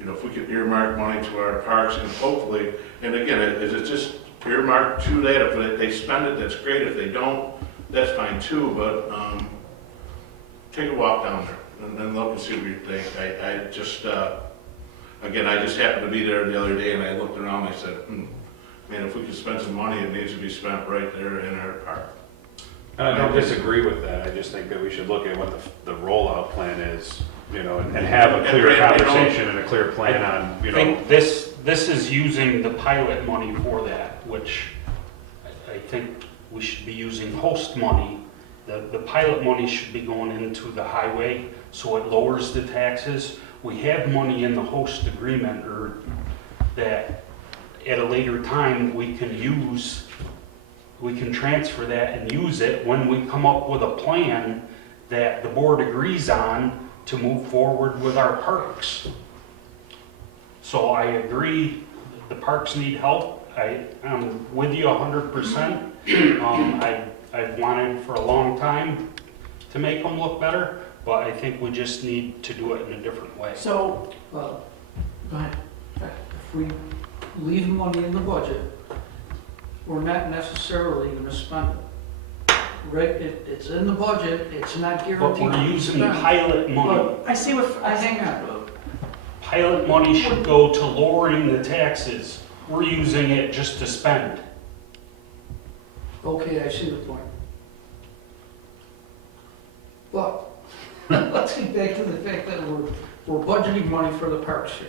you know, if we could earmark money to our parks, and hopefully, and again, is it just earmarked to that? If they spend it, that's great. If they don't, that's fine too, but take a walk down there and then look and see what you think. I just, again, I just happened to be there the other day, and I looked around and I said, man, if we could spend some money, it needs to be spent right there in our park. And I don't disagree with that. I just think that we should look at what the rollout plan is, you know, and have a clear conversation and a clear plan on, you I know. think this is using the pilot money for that, which I think we should be using host money. The pilot money should be going into the highway, so it lowers the taxes. We have money in the host agreement, or that at a later time we can use, we can transfer that and use it when we come up with a plan that the board agrees on to move forward with our parks. So I agree, the parks need help. I'm with you 100%. I've wanted for a long time to make them look better, but I think we just need to do it in a different way. So, Well, go ahead. If we leave money in the budget, we're not necessarily going to spend it. Right? It's in the budget, it's not But guaranteed. we're to be using spent. pilot money. I see what, Hang on. Pilot money should go to lowering the taxes. We're using it just to spend. Okay, I see the point. But, let's get back to the fact that we're budgeting money for the parks here.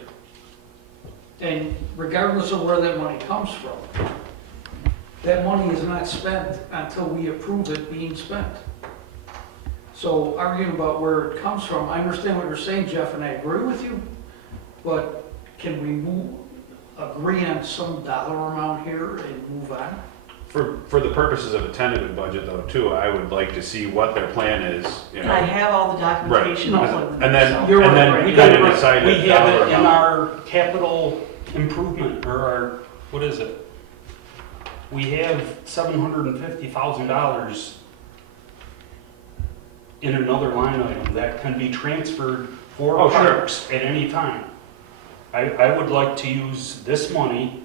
And regardless of where that money comes from, that money is not spent until we approve it being spent. So arguing about where it comes from, I understand what you're saying, Jeff, and I agree with you, but can we agree on some dollar amount here and move on? For the purposes of a tentative budget though, too, I would like to see what their plan is, you And I know. have all the documentation. Right. all of them, And then, so. You're and then right. we kind of decide We a have dollar it in amount. our capital improvement, or our, what is it? We have $750,000 in another line item that can be transferred for Oh, sure. parks at any time. I would like to use this money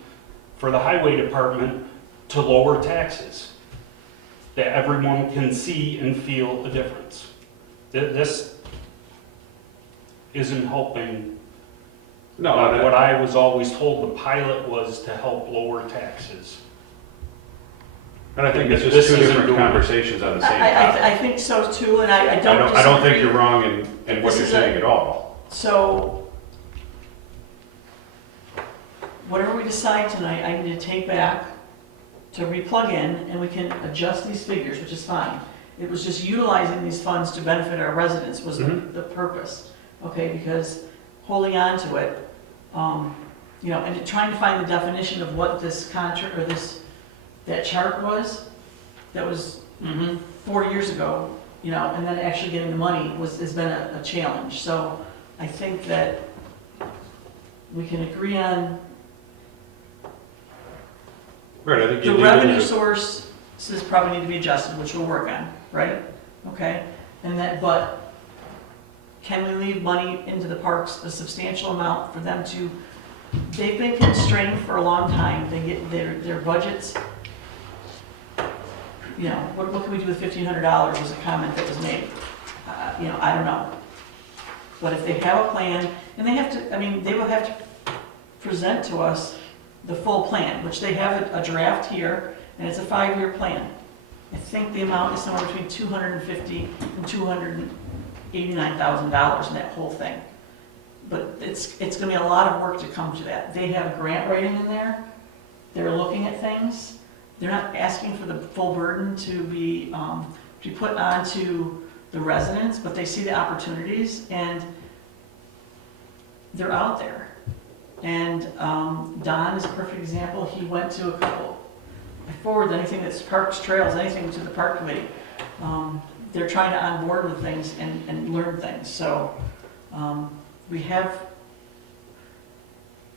for the highway department to lower taxes, that everyone can see and feel a difference. This isn't helping. No, What I was always told the pilot was to help lower taxes. and I think it's This just two isn't different doing it. conversations on the same topic. I think so too, and I don't I don't think disagree. you're wrong in what This you're is saying at all. So, whatever we decide tonight, I need to take back to replug in, and we can adjust these figures, which is fine. It was just utilizing these funds to benefit our residents was Mhm. the purpose, okay? Because holding on to it, you know, and trying to find the definition of what this contract, or that chart was, that was 4 years ago, you know, and then actually getting the money has been a challenge. So I think that we can agree on Right, I think the you need revenue to, sources probably need to be adjusted, which we'll work on, right? Okay, and that, but can we leave money into the parks, a substantial amount for them to, they've been constrained for a long time, they get their budgets. You know, what can we do with $1,500 was a comment that was made. You know, I don't know. But if they have a plan, and they have to, I mean, they will have to present to us the full plan, which they have a draft here, and it's a 5-year plan. I think the amount is somewhere between $250,000 and $289,000 in that whole thing. But it's gonna be a lot of work to come to that. They have grant writing in there, they're looking at things, they're not asking for the full burden to be put onto the residents, but they see the opportunities, and they're out there. And Don is a perfect example. He went to a couple. I forward anything that's parks, trails, anything to the park committee. They're trying to onboard with things and learn things. So we have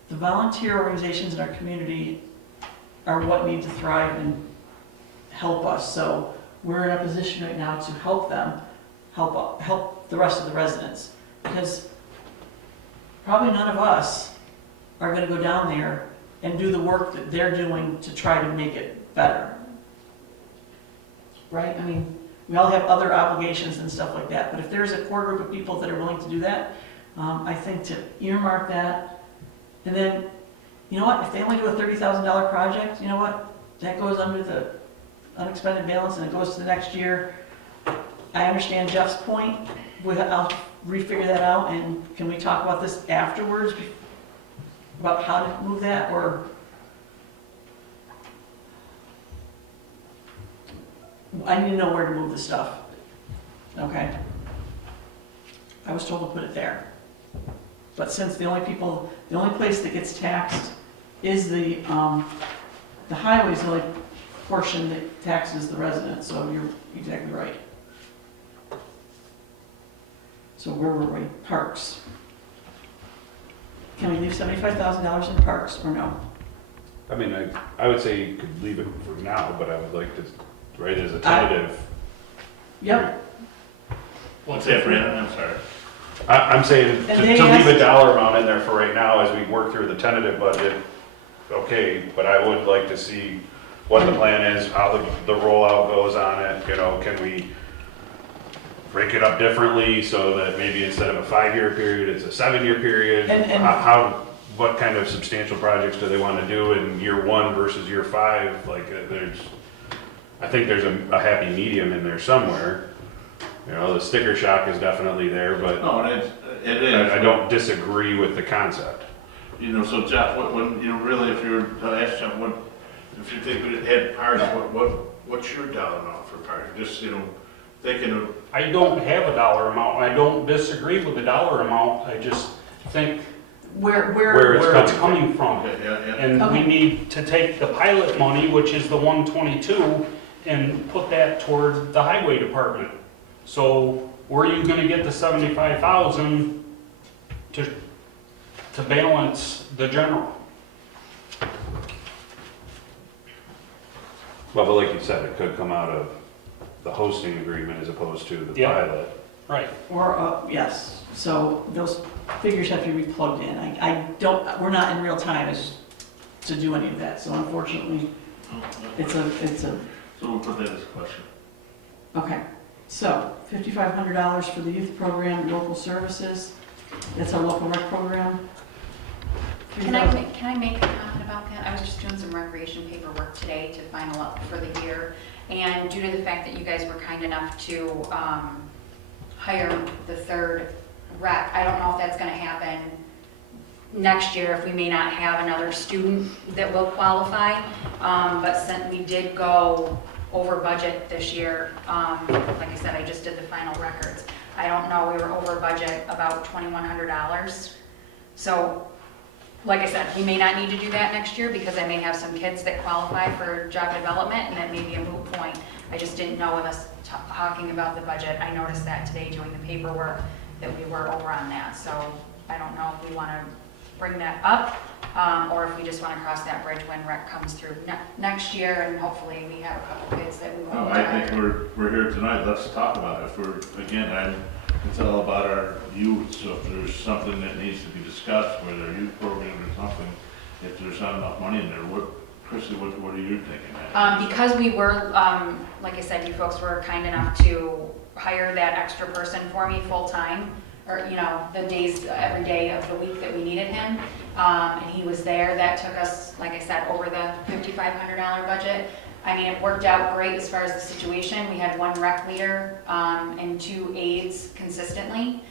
the volunteer organizations in our community are what need to thrive and help us. So we're in a position right now to help them, help the rest of the residents. Because probably none of us are gonna go down there and do the work that they're doing to try to make it better. Right? I mean, we all have other obligations and stuff like that, but if there's a core group of people that are willing to do that, I think to earmark that, and then, you know what, if they only do a $30,000 project, you know what, that goes under the unexpended balance and it goes to the next year. I understand Jeff's point, I'll refigure that out, and can we talk about this afterwards, about how to move that, or? I need to know where to move the stuff, okay? I was told to put it there. But since the only place that gets taxed is the highway's the only portion that taxes the residents, so you're exactly right. So where were we? Parks. Can we leave $75,000 in parks or no? I mean, I would say you could leave it for now, but I would like to, right, as a tentative. Yep. What's that, Brandon? I'm sorry. I'm saying to And they leave a asked- dollar amount in there for right now as we work through the tentative budget, okay, but I would like to see what the plan is, how the rollout goes on it, you know, can we break it up differently so that maybe instead of a 5-year period, it's a 7-year period? And- What kind of substantial projects do they want to do in year 1 versus year 5? Like, I think there's a happy medium in there somewhere. You know, the sticker shock is definitely there, but No, it is. I don't disagree with the concept. You know, so Jeff, when, you know, really, if you were to ask Jeff, if you think it had parks, what's your dollar amount for parks? Just, you know, thinking of, I don't have a dollar amount. I don't disagree with the dollar amount. I just think where it's coming from. Yeah. And we Okay. need to take the pilot money, which is the 122, and put that toward the highway department. So where are you gonna get the 75,000 to balance the general? Well, but like you said, it could come out of the hosting agreement as opposed to the Yeah. pilot. Right. Or, yes, so those figures have to be plugged in. I don't, we're not in real time as to do any of that, so unfortunately, it's a, So we'll put that as a question. okay. So, $5,500 for the youth program, local services, that's our local rec program. Can I make a comment about that? I was just doing some recreation paperwork today to final up for the year. And due to the fact that you guys were kind enough to hire the third rec, I don't know if that's gonna happen next year, if we may not have another student that will qualify. But since we did go over budget this year, like I said, I just did the final records. I don't know, we were over budget about $2,100. So, like I said, we may not need to do that next year because I may have some kids that qualify for job development and that may be a moot point. I just didn't know with us talking about the budget. I noticed that today doing the paperwork that we were over on that. So I don't know if we want to bring that up or if we just want to cross that bridge when rec comes through next year and hopefully we have a couple kids that we No, will. I think we're here tonight, let's talk about it. If we're, again, it's all about our youth, so if there's something that needs to be discussed, whether a youth program or something, if there's not enough money in there, Chrissy, what are you thinking? Because we were, like I said, you folks were kind enough to hire that extra person for me full-time, or, you know, the days, every day of the week that we needed him. And he was there. That took us, like I said, over the $5,500 budget. I mean, it worked out great as far as the situation. We had one rec leader and 2 aides consistently.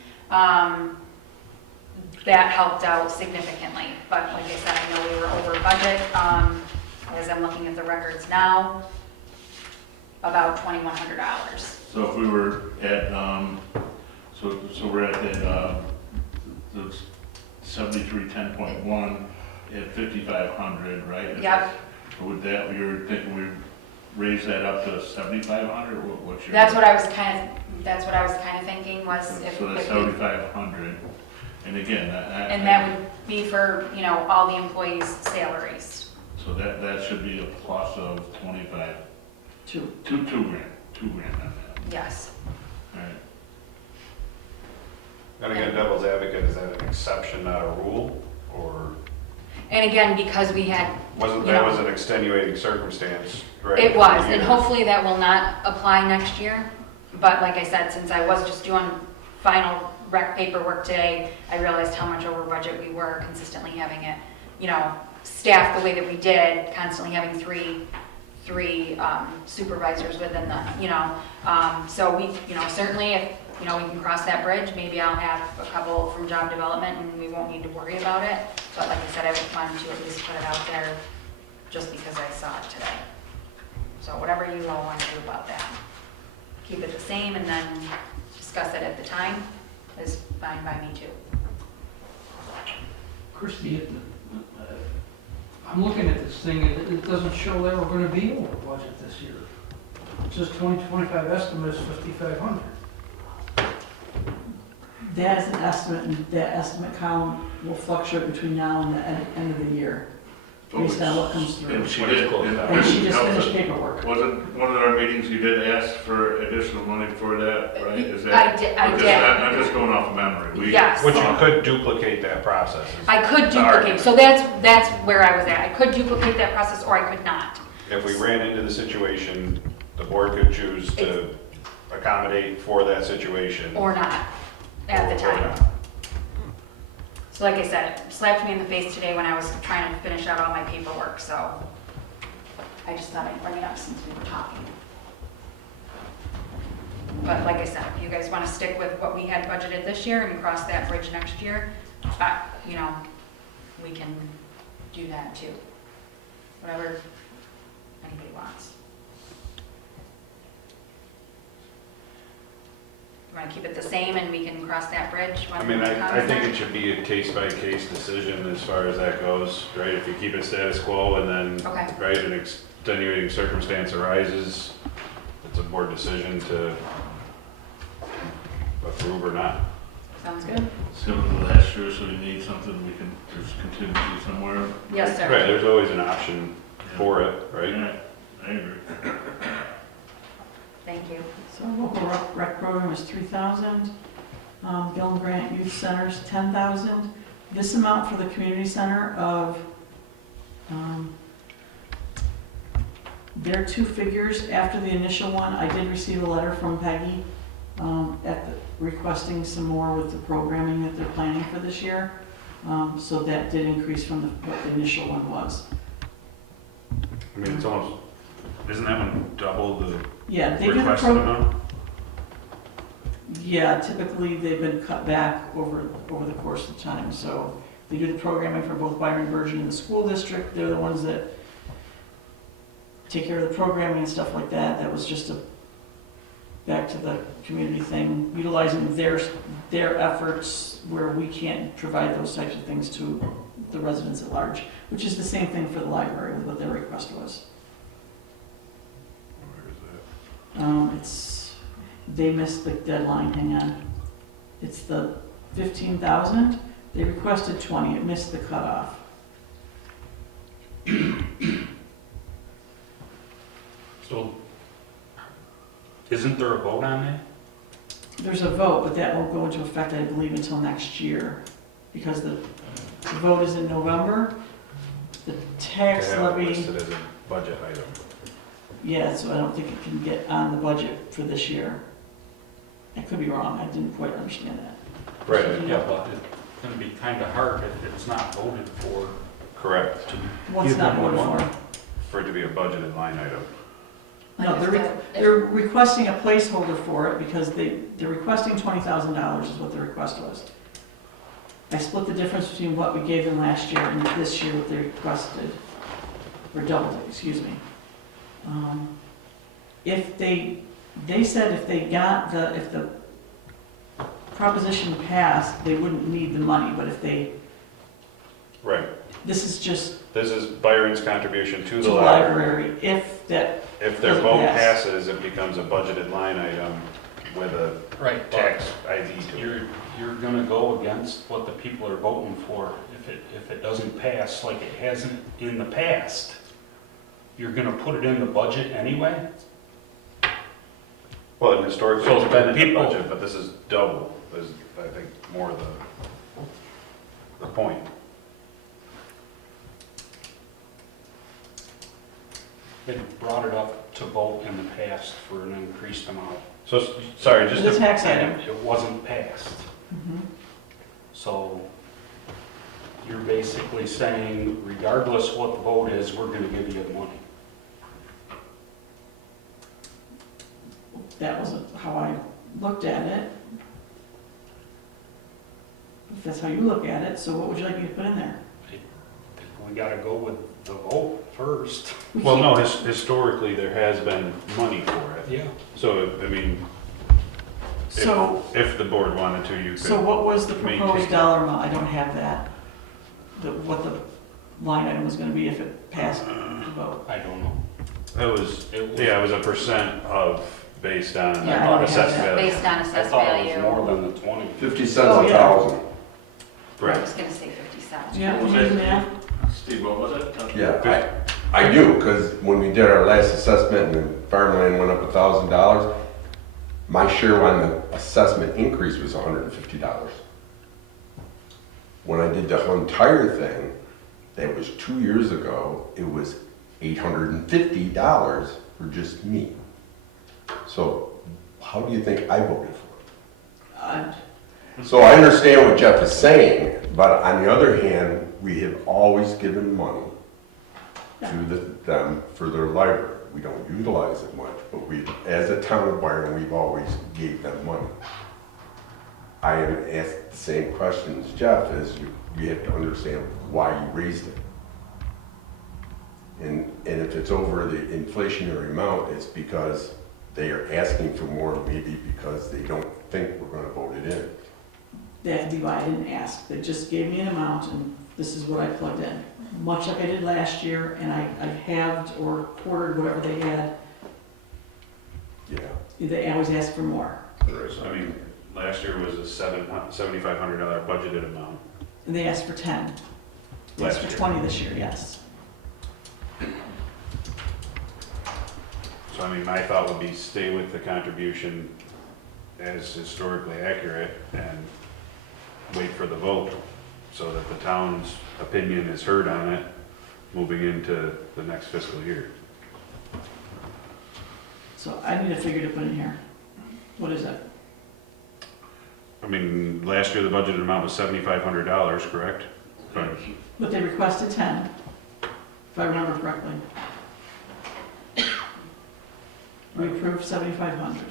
That helped out significantly. But like I said, I know we were over budget. As I'm looking at the records now, about $2,100. So if we were at, so we're at the 7310.1 at 5,500, right? Yep. Would that, you're thinking we raise that up to 7,500, what's your? That's what I was kind of thinking was if. So that's if we- 7,500, and again, And that would be for, you know, all the employees' salaries. So that should be a plus of 25, Two. two grand on that, Yes. all right? And again, devil's advocate, is that an exception, not a rule? Or And again, because we had, wasn't, You that know. was an extenuating circumstance, right? it was, for the and year? hopefully that will not apply next year. But like I said, since I was just doing final rec paperwork today, I realized how much over budget we were consistently having it, you know, staffed the way that we did, constantly having three supervisors within the, you know. So we, you know, certainly if, you know, we can cross that bridge, maybe I'll have a couple from job development and we won't need to worry about it. But like I said, I wanted to at least put it out there just because I saw it today. So whatever you all want to do about that. Keep it the same and then discuss it at the time is fine by me too. Christie, I'm looking at this thing, it doesn't show that we're gonna be over budget this year. It says 2025 estimate is 5,500. That is an estimate, and that estimate column will fluctuate between now and the end of the year, based on what comes through. And she did, And she just finished paperwork. wasn't one of our meetings, you did ask for additional money for that, right? Is that? I did. I'm just going off of memory. Yes. Which you could duplicate that process. I could duplicate, so that's where I was at. I could duplicate that process or I could not. If we ran into the situation, the board could choose to accommodate for that situation. Or not, at the or time. not. So like I said, it slapped me in the face today when I was trying to finish out all my paperwork, so I just thought I'd bring it up since we were talking. But like I said, if you guys want to stick with what we had budgeted this year and cross that bridge next year, you know, we can do that too. Whatever anybody wants. Do want to keep it the same and we can cross that bridge when I mean, it comes I think then? it should be a case-by-case decision as far as that goes, right? If you keep it status quo and then, Okay. right, an extenuating circumstance arises, it's a board decision to approve or not. Sounds good. Similar to last year, so you need something, there's contingency somewhere. Yes, sir. Right, there's always an option for it, right? Yeah, I agree. Thank you. So local rec program is 3,000. Gillen Grant Youth Center's 10,000. This amount for the community center of, their two figures after the initial one. I did receive a letter from Peggy requesting some more with the programming that they're planning for this year. So that did increase from what the initial one was. I mean, it's almost, isn't that one double the Yeah, they did a requested amount? Yeah, typically they've been cut back over the course of time. So they do the programming for both Byron Virgin and the school district. They're the ones that take care of the programming and stuff like that. That was just back to the community thing, utilizing their efforts where we can't provide those types of things to the residents at large, which is the same thing for the library with what their request was. Where is They missed the deadline, hang on. It's the 15,000. They requested 20, it missed the cutoff. So, isn't there a vote on that? There's a vote, but that won't go into effect, I believe, until next year, because the vote is in November. The that? tax To have it levy, listed as a budget item. yeah, so I don't think it can get on the budget for this year. I could be wrong, I didn't quite understand that. Right, Yeah, but it's gonna be kinda hard if it's not voted for. correct, What's Give not them voted one. for? for it to be a budgeted line item. No, they're requesting a placeholder for it because they're requesting $20,000 is what the request was. I split the difference between what we gave them last year and this year what they requested, or doubled it, excuse me. If they said if the proposition passed, they wouldn't need the money, but Right, this is just this is Byron's contribution to to the the library. library, if that, If their doesn't vote pass. passes, it becomes a budgeted line item with a Right. tax ID to it. You're gonna go against what the people are voting for. If it doesn't pass like it hasn't in the past, you're gonna put it in the budget anyway? Well, and historically, So it's been in the people- budget, but this is double, is, I think, more the point. They brought it up to vote in the past for an increased amount. So, sorry, just the to, tax item. And it wasn't passed. Mhm. So you're basically saying regardless what the vote is, we're gonna give you the money. That wasn't how I looked at it. If that's how you look at it, so what would you like me to put in there? We gotta go with the vote first. well, no, historically, there has been money for it. Yeah. So, I mean, So, if the board wanted to, you so could, what was the maintain proposed it. dollar amount? I don't have that. What the line item was gonna be if it passed the vote. I don't know. it was, yeah, it was a percent of, based on Yeah, I don't have assessed that. value. Based on I assessed thought it was value. more than the 20. 50 cents Oh, a yeah. thousand. I Right, was gonna say 57. Yeah, What was you do that? math? Steve, what was it? Yeah, I do, because when we did our last assessment and the farmland went up $1,000, my share on the assessment increase was $150. When I did the entire thing, that was 2 years ago, it was $850 for just me. So how do you think I voted for it? So I understand what Jeff is saying, but on the other hand, we have always given money to them for their library. We don't utilize it much, but we, as a town of Byron, we've always gave them money. I am asked the same question as Jeff, is you have to understand why you raised it. And if it's over the inflationary amount, it's because they are asking for more, maybe because they don't think we're gonna vote it in. That'd be why I didn't ask. They just gave me an amount and this is what I plugged in. Much like I did last year, and I halved or quartered whatever they had. Yeah. They always ask for more. So, I mean, last year was a $7,500 budgeted amount. And they asked for 10. They asked Last for year. 20 this year, yes. So I mean, my thought would be stay with the contribution as historically accurate and wait for the vote so that the town's opinion is heard on it moving into the next fiscal year. So I need a figure to put in here. What is it? I mean, last year the budgeted amount was $7,500, correct? Right. But they requested 10, if I remember correctly. We approved 7,500.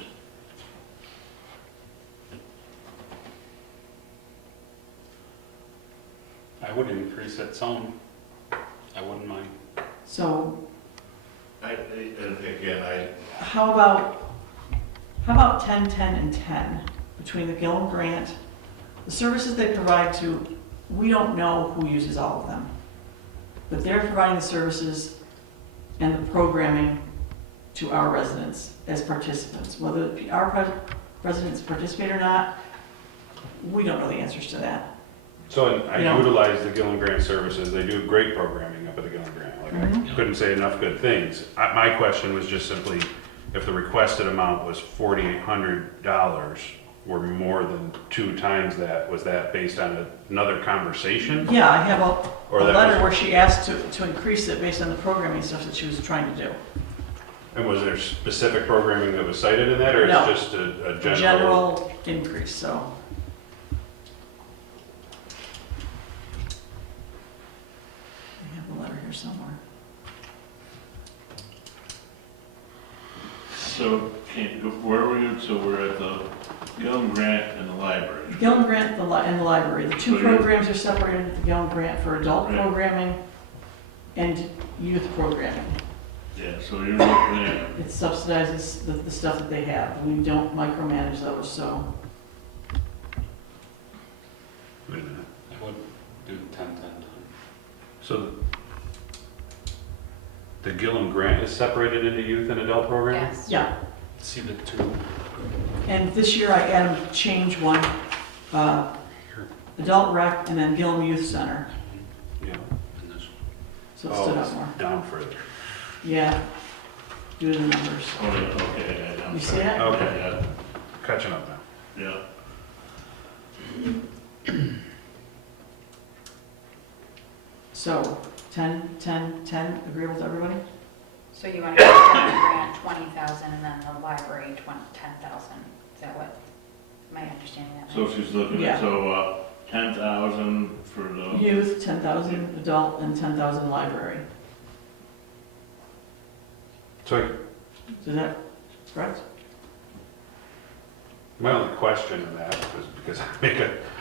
I would increase it some. I wouldn't mind. So And again, how about 10, 10, and 10 between the Gillum grant? The services they provide to, we don't know who uses all of them. But they're providing the services and the programming to our residents as participants. Whether our residents participate or not, we don't know the answers to that. So I You know- utilize the Gillen Grant services. They do great programming up at the Gillen Grant. Like, I couldn't say enough good things. My question was just simply, if the requested amount was $4,800 or more than 2 times that, was that based on another conversation? Yeah, I have Or a that letter was- where she asked to increase it based on the programming stuff that she was trying to do. And was there specific programming that was cited in that, or No. it's just a general? General increase, so. I have a letter here somewhere. so where were you? So we're at the Gillum Grant and the library. Gillum Grant and the library. The two So you're- programs are separated at the Gillum Grant for adult Right. programming and youth programming. Yeah, so you're looking at, It subsidizes the stuff that they have. We don't micromanage those, so. Wait a minute. I would do 10, 10, 10. So the Gillen Grant is separated into youth and adult program? Yes. Yeah, See the two. and this year I had them change one, adult rec and then Gillum Youth Center, Yeah. And this so it stood Oh, out more. down further. Yeah, do the numbers. oh, yeah, okay, I'm You see sorry. that? Okay. Catching up now. Yeah, So 10, 10, 10, agreeable to everybody? So you want to give the grant 20,000 and then the library 10,000? Is that what, am I understanding that so right? she's looking Yeah. at, so, 10,000 for the, Youth, 10,000, adult, and 10,000 library. So Is that correct? my only question in that is because I make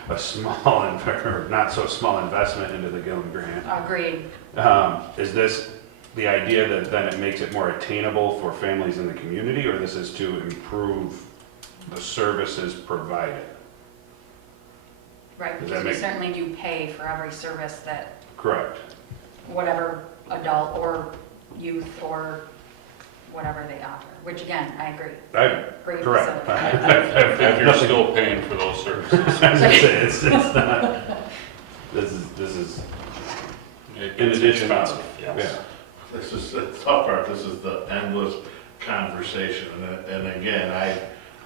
a small, or not so small investment into the Gillen Grant. Agreed. Is this the idea that then it makes it more attainable for families in the community, or this is to improve the services provided? Right, Does because that we make- certainly do pay for every service that, Correct. whatever adult or youth or whatever they offer, which again, I agree. Great Correct. facility. And you're still paying for those services. I was gonna say, it's not, this is, It In gets addition to- expensive, yes. yeah. this is the tough part, this is the endless conversation. And again,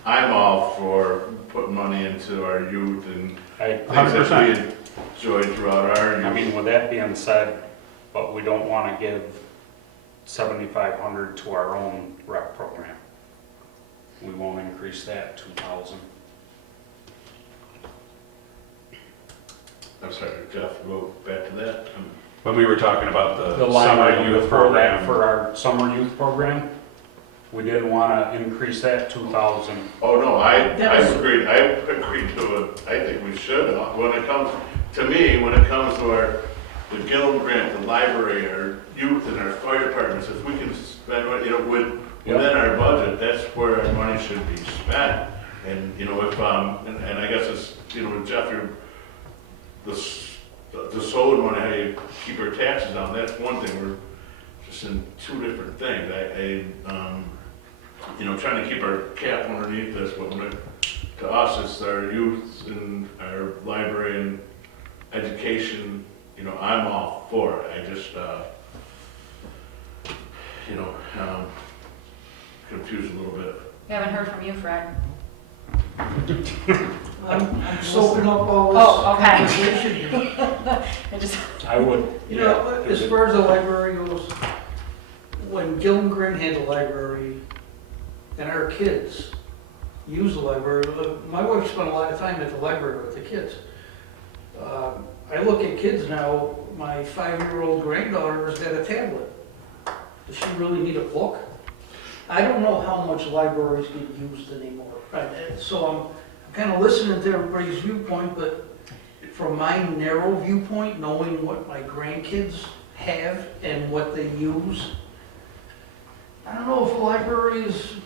I'm all for putting money into our youth and I, things that we enjoyed throughout our I mean, youth. with that being said, but we don't want to give 7,500 to our own rec program. We won't increase that 2,000. I'm sorry, Jeff, go back to that. When we were talking about the The line summer item youth before that, program. for our summer youth program, we didn't want to increase that 2,000. Oh, no, I That agreed to it. I think we should. When it comes, to me, when it comes to the Gillum Grant, the library, our youth and our fire departments, if we can spend, within our budget, that's where our money should be spent. And, you know, if, and I guess it's, you know, Jeff, the solar money, how you keep our taxes down, that's one thing. We're just in two different things. You know, trying to keep our cap underneath this, but when it, to us, it's our youth and our library and education, you know, I'm all for it. I just, you know, confused a little bit. We haven't heard from you, Fred. I'm soaking up all this Oh, okay. conversation here. I just, I would, You know, as far as the library goes, when Gilliam had the library, and our kids use the library, my wife spent a lot of time at the library with the kids. I look at kids now, my 5-year-old granddaughter has got a tablet. Does she really need a book? I don't know how much libraries get used anymore. So I'm kind of listening to everybody's viewpoint, but from my narrow viewpoint, knowing what my grandkids have and what they use, I don't know if a library is You know,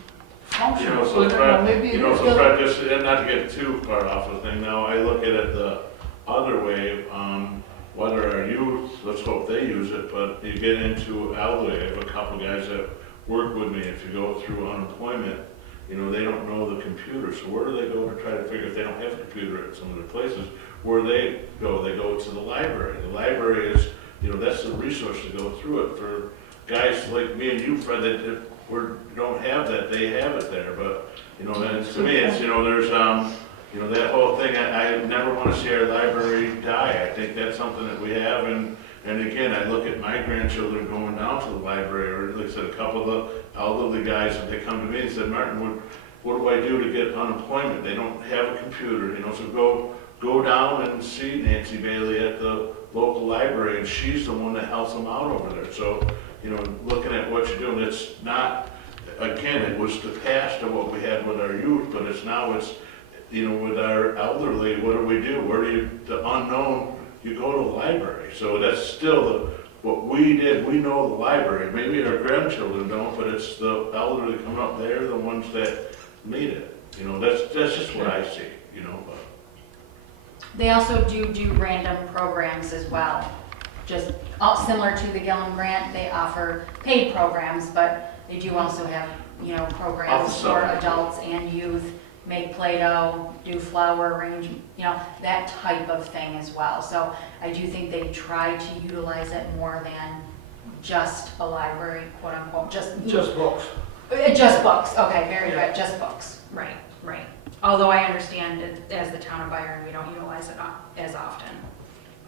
functional. so So Fred, maybe it you know, is so good. Fred, just, and not to get too far off of the thing now, I look at it the other way, whether our youth, let's hope they use it, but you get into elderly, I have a couple guys that work with me, if you go through unemployment, you know, they don't know the computer, so where do they go to try to figure, if they don't have a computer at some of their places, where they go to the library. The library is, you know, that's the resource to go through it. For guys like me and you, Fred, that don't have that, they have it there, but, you know, then to me, it's, you know, there's, you know, that whole thing, I never want to see our library die. I think that's something that we have, and again, I look at my grandchildren going down to the library, or like I said, a couple of the elderly guys, if they come to me and said, Martin, what do I do to get unemployment? They don't have a computer, you know, so go down and see Nancy Bailey at the local library, and she's the one that helps them out over there. So, you know, looking at what you're doing, it's not, again, it was the past of what we had with our youth, but it's now it's, you know, with our elderly, what do we do? Where do you, the unknown, you go to the library. So that's still what we did, we know the library. Maybe our grandchildren don't, but it's the elderly coming up, they're the ones that need it. You know, that's just what I see, you know. But. they also do random programs as well. Just similar to the Gilliam Grant, they offer paid programs, but they do also have, you know, programs for adults and youth, make Play-Doh, do flower arrangement, you know, that type of thing as well. So I do think they try to utilize it more than just a library, quote unquote, just books. just books, okay, very good, just books, right, right. Although I understand it, as the town of Byron, we don't utilize it as often,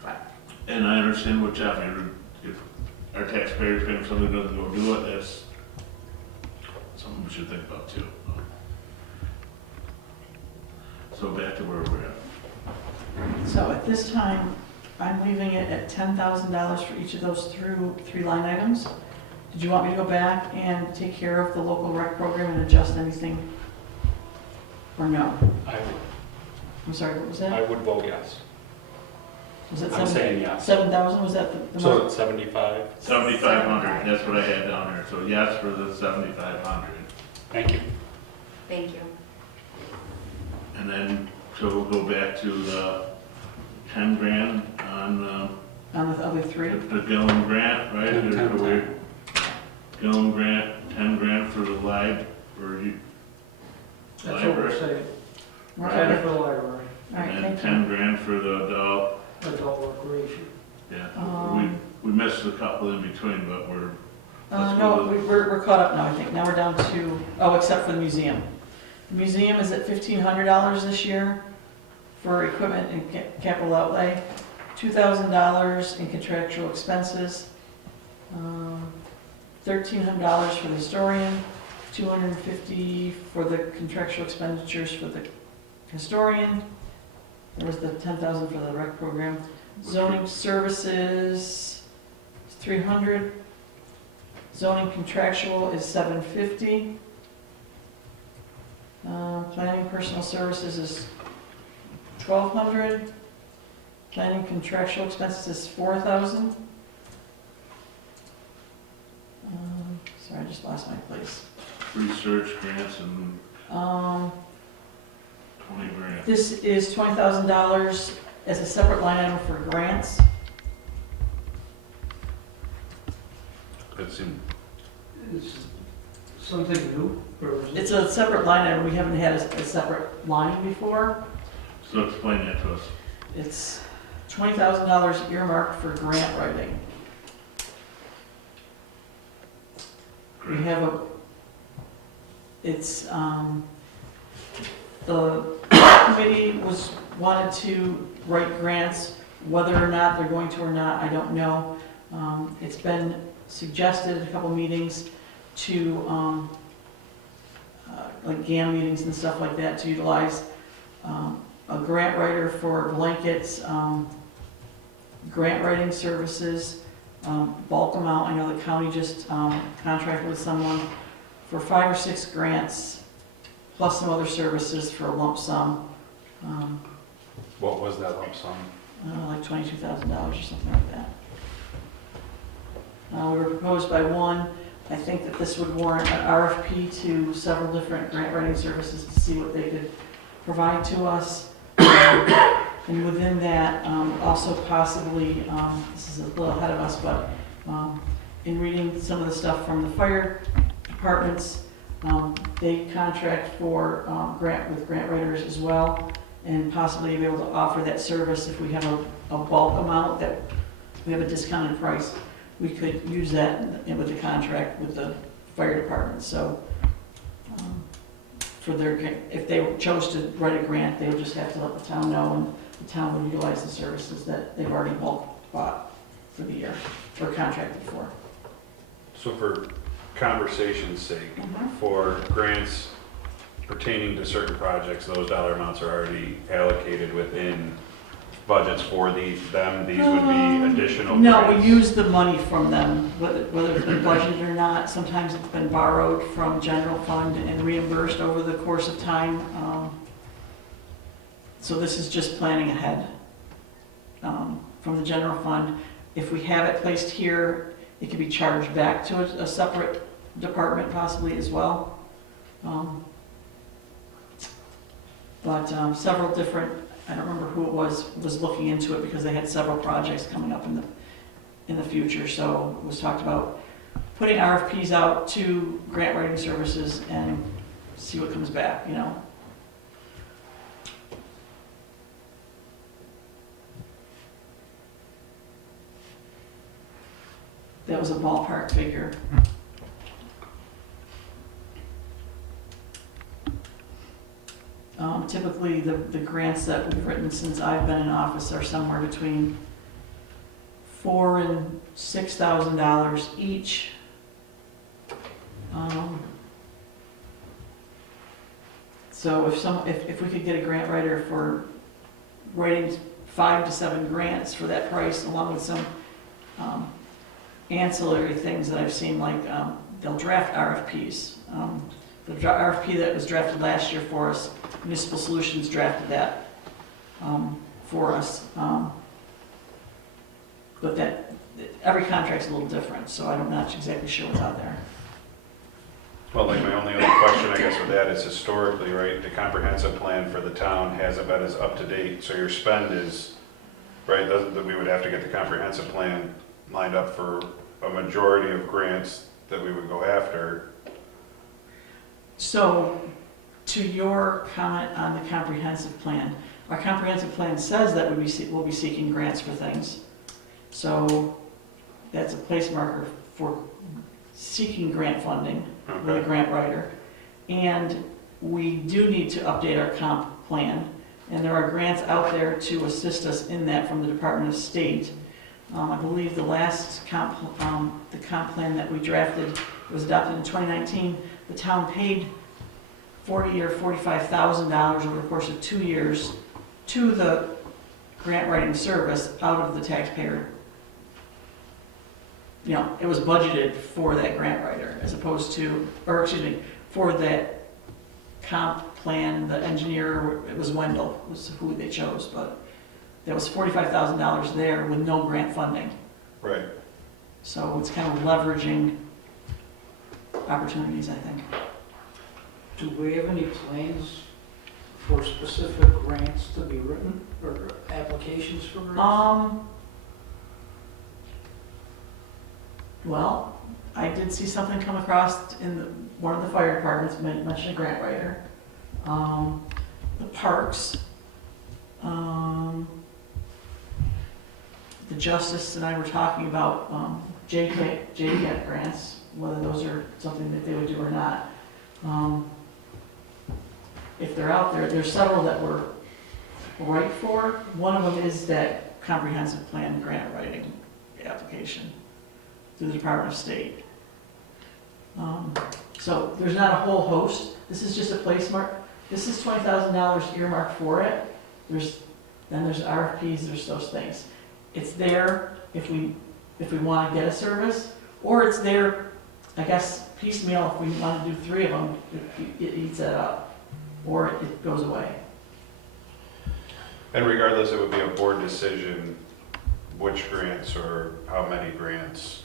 but. And I understand what Jeff, if our taxpayers paying for something that doesn't go do it, that's something we should think about too. So back to where we're at. So at this time, I'm leaving it at $10,000 for each of those three line items. Did you want me to go back and take care of the local rec program and adjust anything? Or no? I'm sorry, what was I that? would vote yes. Was it I'm saying yes. 7,000, was that the So amount? it's 75? 7,500, that's what I had down there, so yes for the 7,500. Thank you. Thank you. And then, so we'll go back to the 10 grand on On the other three? the Gilliam grant, right? 10, 10, 10. Gilliam grant, 10 grand for the library. That's what we're saying. We're Right. okay. For the library, All right, And then thank 10 you. grand for the adult. adult recreation. Yeah, we missed a couple in between, but we're, No, we're caught up now, I think. Now we're down to, oh, except for the museum. The museum is at $1,500 this year for equipment and capital outlay, $2,000 in contractual expenses, $1,300 for the historian, $250 for the contractual expenditures for the historian. There was the $10,000 for the rec program. Zoning services is $300. Zoning contractual is $750. Planning personal services is $1,200. Planning contractual expenses is $4,000. Sorry, I just lost my place. research grants and, 20 grand. This is $20,000 as a separate line item for grants. It's in, It's something new, or is it? It's a separate line item. We haven't had a separate line before. So explain that to us. It's $20,000 earmarked for grant writing. We have the committee wanted to write grants, whether or not they're going to or not, I don't know. It's been suggested at a couple meetings to, like GAM meetings and stuff like that, to utilize a grant writer for blankets, grant writing services, bulk amount. I know the county just contracted with someone for 5 or 6 grants, plus some other services for a lump sum, what was that lump sum? like $22,000 or something like that. We were proposed by one. I think that this would warrant an RFP to several different grant writing services to see what they could provide to us. And within that, also possibly, this is a little ahead of us, but in reading some of the stuff from the fire departments, they contract for with grant writers as well, and possibly be able to offer that service if we have a bulk amount that we have a discounted price. We could use that with the contract with the fire department. So for their, if they chose to write a grant, they would just have to let the town know, and the town would utilize the services that they've already bulk bought for the year, or contracted for. So for conversation's sake, Mhm. for grants pertaining to certain projects, those dollar amounts are already allocated within budgets for these would be additional No, grants? we use the money from them, whether it's been budgeted or not. Sometimes it's been borrowed from general fund and reimbursed over the course of time. So this is just planning ahead from the general fund. If we have it placed here, it could be charged back to a separate department possibly as well. But several different, I don't remember who it was looking into it because they had several projects coming up in the future. So it was talked about putting RFPs out to grant writing services and see what comes back, you know. That was a ballpark figure. Typically, the grants that we've written since I've been in office are somewhere between $4,000 and $6,000 each. So if we could get a grant writer for writing 5 to 7 grants for that price, along with some ancillary things that I've seen, like they'll draft RFPs. The RFP that was drafted last year for us, Municipal Solutions drafted that for us. But every contract's a little different, so I'm not exactly sure what's out there. Well, like my only other question, I guess, with that is historically, right, the comprehensive plan for the town hasn't been as up to date, so your spend is, right, that we would have to get the comprehensive plan lined up for a majority of grants that we would go after. So, to your comment on the comprehensive plan, our comprehensive plan says that we'll be seeking grants for things. So, that's a place marker for seeking grant funding with a grant writer. And we do need to update our comp plan. And there are grants out there to assist us in that from the Department of State. I believe the last comp plan that we drafted was adopted in 2019. The town paid $40,000 or $45,000 over the course of 2 years to the grant writing service out of the taxpayer. You know, it was budgeted for that grant writer as opposed to, or excuse me, for that comp plan, the engineer, it was Wendell, was who they chose, but there was $45,000 there with no grant funding. Right. So it's kind of leveraging opportunities, I think. Do we have any plans for specific grants to be written, or applications for grants? Well, I did see something come across in one of the fire departments mentioned a grant writer. The parks, the justice and I were talking about JCAT grants, whether those are something that they would do or not. If they're out there, there's several that we're right for. One of them is that comprehensive plan grant writing application through the Department of State. So there's not a whole host. This is just a place mark. This is $20,000 earmarked for it. Then there's RFPs, there's those things. It's there if we want to get a service, or it's there, I guess, piecemeal if we want to do 3 of them, it eats that up, or it goes away. And regardless, it would be a board decision which grants or how many grants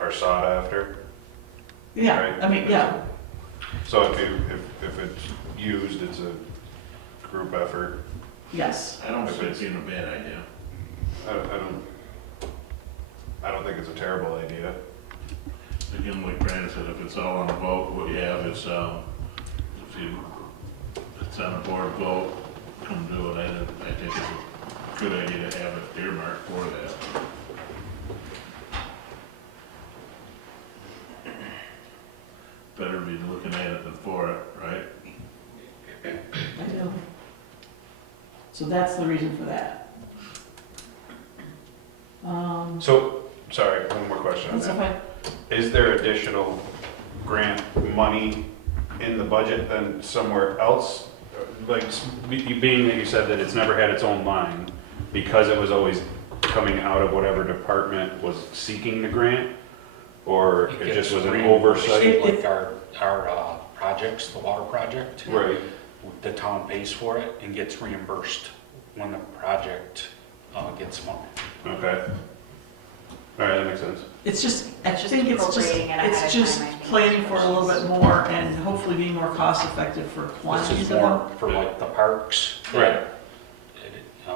are sought after. Yeah, Right. I mean, yeah, So if it's used, it's a group effort. yes. I don't see it being a bad idea. I don't think it's a terrible idea. Again, like Brandon said, if it's all on a vote, what you have is, it's on a board vote, come do it. I think it's a good idea to have it earmarked for that. Better be looking at it than for it, right? I do. So that's the reason for that. So, sorry, one more question on That's that. okay. Is there additional grant money in the budget than somewhere else? Like, being that you said that it's never had its own line, because it was always coming out of whatever department was seeking the grant? Or it just was an oversight? Like our projects, the water project. Right. The town pays for it and gets reimbursed when the project gets money. Okay. All right, that makes sense. It's just, I It's just think appropriating it ahead it's of just time, I think. planning for a little bit more and hopefully being more cost effective for This quantities is of more them. for like the parks. Right.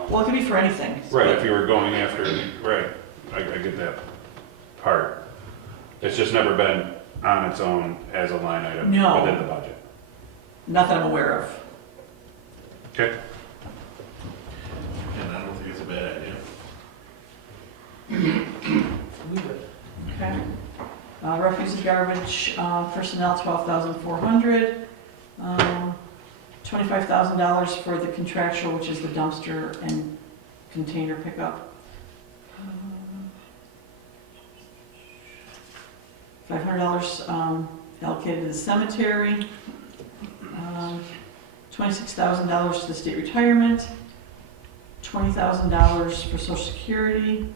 Well, it could be for anything. Right, if you were going after, right, I get that part. It's just never been on its own as a line item No. within the budget. Not that I'm aware of. Okay. And I don't think it's a bad idea. Leave it. Okay. Refuse and garbage, personnel, $12,400. $25,000 for the contractual, which is the dumpster and container pickup. $500 allocated to the cemetery. $26,000 to the state retirement. $20,000 for social security.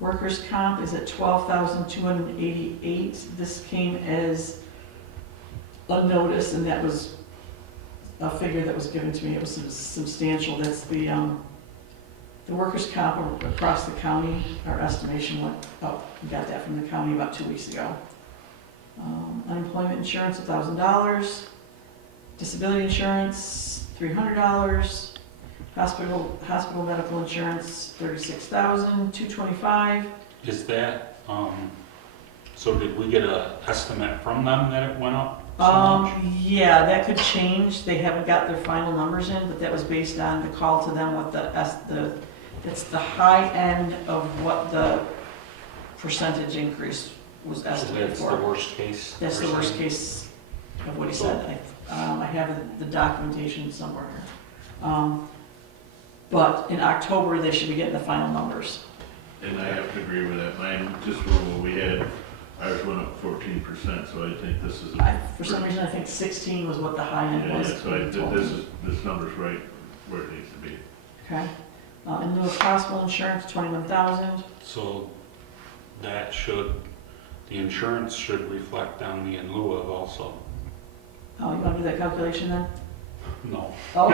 Workers' comp is at $12,288. This came as a notice, and that was a figure that was given to me. It was substantial. That's the workers' comp across the county. Our estimation went up. We got that from the county about 2 weeks ago. Unemployment insurance, $1,000. Disability insurance, $300. Hospital medical insurance, $36,225. Is that, so did we get an estimate from them that it went up so much? Yeah, that could change. They haven't got their final numbers in, but that was based on the call to them with it's the high end of what the percentage increase was So estimated that's the for. worst case? That's the you're worst saying? case of what he said. I have the documentation somewhere here. But in October, they should be getting the final numbers. And I have to agree with that. Mine, just what we had, ours went up 14%, so I think this is. For some reason, I think 16 was what the high end Yeah, was. so this number's right where it needs to be. Okay. In lieu of hospital insurance, 21,000. So that should, the insurance should reflect on the in lieu of also. Oh, you want to do that calculation then? No, Oh.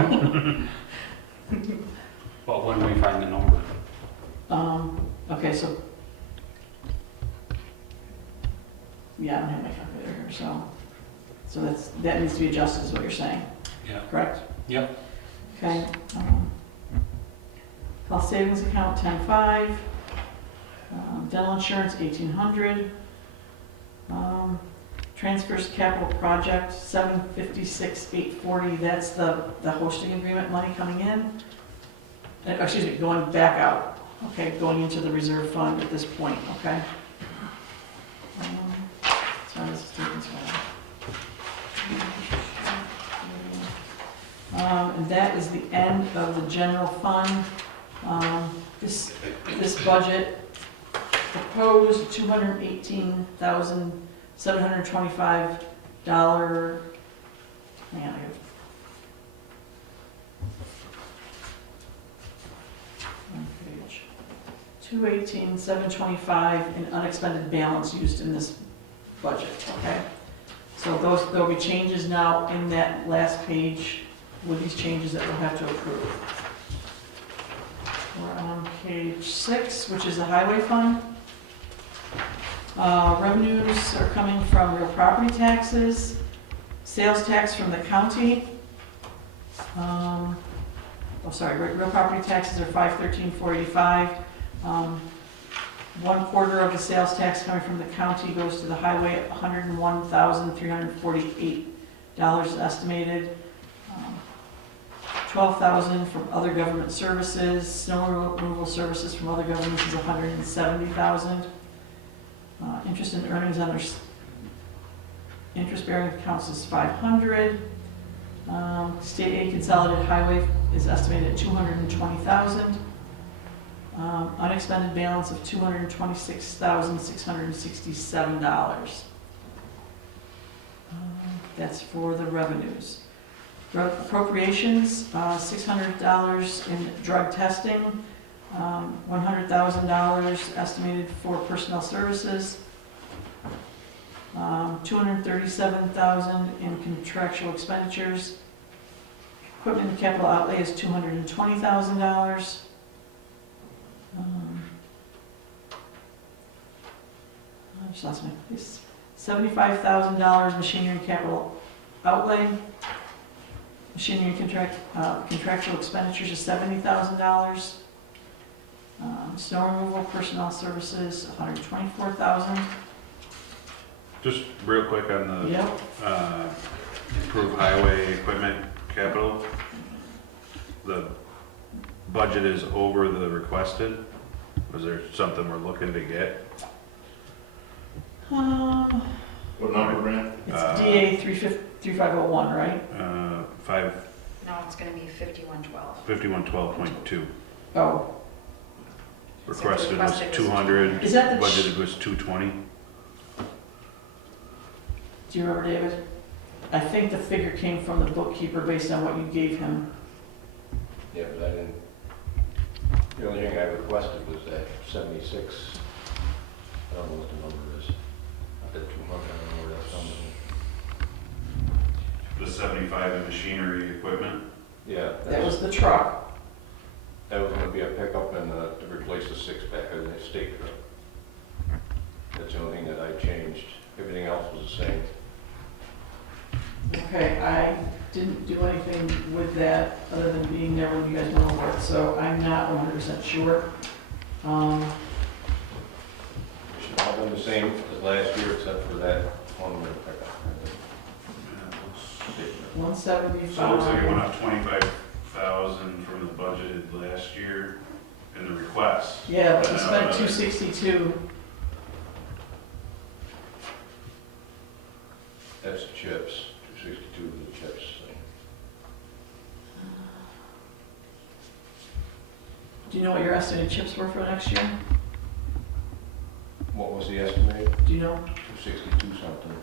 but when we find the number. Okay, so. Yeah, I don't have my calculator here, so that needs to be adjusted is what you're saying, Yeah. correct? Yep. Okay. Health savings account, 10.5. Dental insurance, 1,800. Transfers capital project, 756,840. That's the hosting agreement money coming in. Excuse me, going back out. Okay, going into the reserve fund at this point, okay? Sorry, this is taking so long. And that is the end of the general fund. This budget proposed $218,725. Hang on, one page. 218,725 in unexpended balance used in this budget, okay? So there'll be changes now in that last page with these changes that we'll have to approve. We're on page 6, which is the highway fund. Revenues are coming from real property taxes, sales tax from the county. Real property taxes are $513,485. 1/4 of the sales tax coming from the county goes to the highway, $101,348 estimated. $12,000 from other government services. Snow removal services from other governments is $170,000. Interest and earnings on their interest-bearing accounts is $500. State aid consolidated highway is estimated at $220,000. Unexpended balance of $226,667. That's for the revenues. Appropriations, $600 in drug testing, $100,000 estimated for personnel services, $237,000 in contractual expenditures. Equipment and capital outlay is $220,000. I just lost my place. $75,000 machinery and capital outlay. Machinery and contractual expenditures is $70,000. Snow removal, personnel services, $124,000. Just real quick on the Yep. improved highway equipment capital. The budget is over the requested. Was there something we're looking to get? What number, Brent? It's DA 3501, right? 5, No, it's gonna be 5112. 5112.2. Oh, Requested was requested was 200, is that the, budgeted was 220. do you remember, David? I think the figure came from the bookkeeper based on what you gave him. Yeah, but I didn't, the only thing I requested was that 76, I don't know what the number is. Not that 200, I don't know where that's coming from. The 75 in machinery equipment. Yeah, That was the truck. that was gonna be a pickup and to replace the 6-pack of the state truck. That's the only thing that I changed. Everything else was the same. Okay, I didn't do anything with that other than being there when you guys went over it, so I'm not 100% sure. It should all been the same as last year except for that one little pickup. So it looks like it went 175. up 25,000 from the budgeted last year in the request. Yeah, but we And, spent 262. That's the chips, 262 of the chips. Do you know what your estimated chips were for next year? What was the estimate? Do you know? 262 something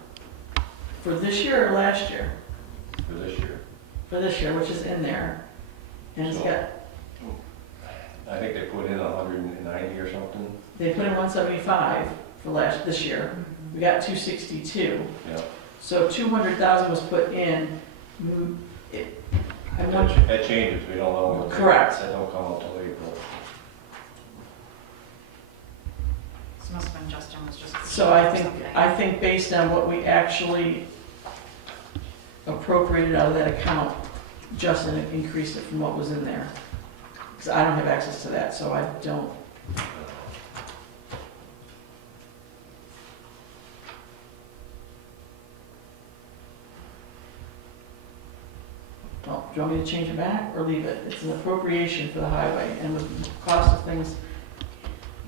For this year or last year? for this year. For this year, which is in there. And it's So- got, I think they put in 190 or something. they put in 175 for this year. We got 262. Yeah. So 200,000 was put in. I want, That changes, we don't know. Correct. That don't come out till April. This must have been Justin was just. so something. I think based on what we actually appropriated out of that account, Justin increased it from what was in there. Because I don't have access to that, so I don't. Well, do you want me to change it back or leave it? It's an appropriation for the highway and with the cost of things,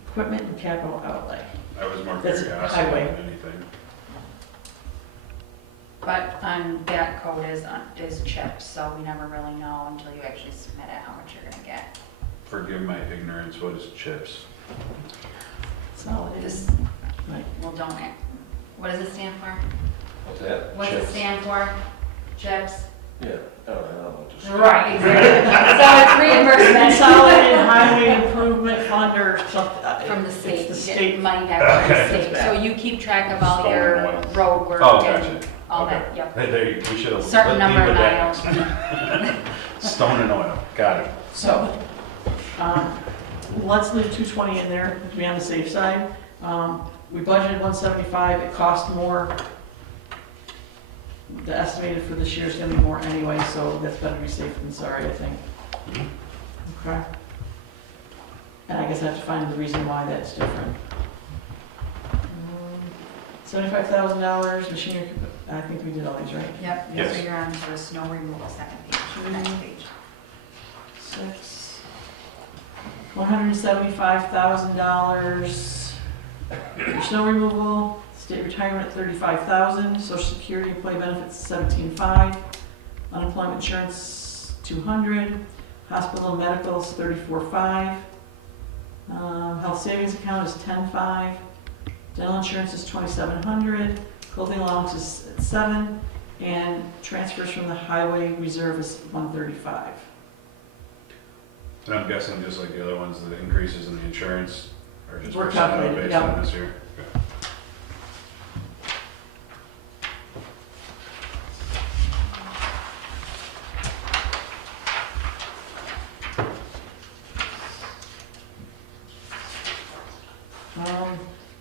equipment and capital outlay. I was more That's curiosity highway. than anything. But on that code is chips, so we never really know until you actually submit it how much you're gonna get. Forgive my ignorance, what is chips? So it This, is, right. well, don't, what does it stand for? What's that? What's it Chips? stand for? Chips? Yeah, I don't know. Just- Right, exactly. So it's reimbursement. Consolidated Highway Improvement Fund or something. From the state. It's the You get state. money back from the Okay. state. So you keep track of all Stolen your oil. road work Oh, and gotcha. all Okay. that, yep. We should have. Certain number of that. miles. Stone and oil, got it. So, let's leave 220 in there to be on the safe side. We budgeted 175, it cost more. The estimated for this year is gonna be more anyway, so that's better to be safe than sorry, I think. Okay? And I guess I have to find the reason why that's different. $75,000, machinery, I think we did all these, right? Yep, Yes. so you're on to the snow removal, second page, next page. 6. $175,000 for snow removal, state retirement at $35,000, social security employee benefits $17,500, unemployment insurance $200, hospital and medical is $34,500, health savings account is $10,500, dental insurance is $2,700, clothing allowance is at $7,000, and transfers from the highway reserve is $135,000. And I'm guessing just like the other ones, the increases in the insurance are just We're percent calculated, based yeah. on this year. Okay.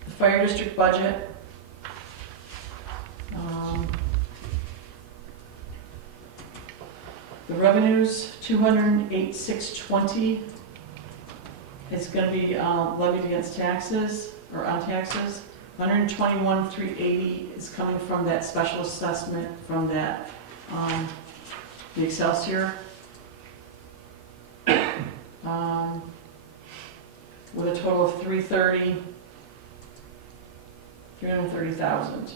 The fire district budget. The revenues, 208,620. It's gonna be levied against taxes, or on taxes. 121,380 is coming from that special assessment from that, the Excelsior. With a total of 330,000.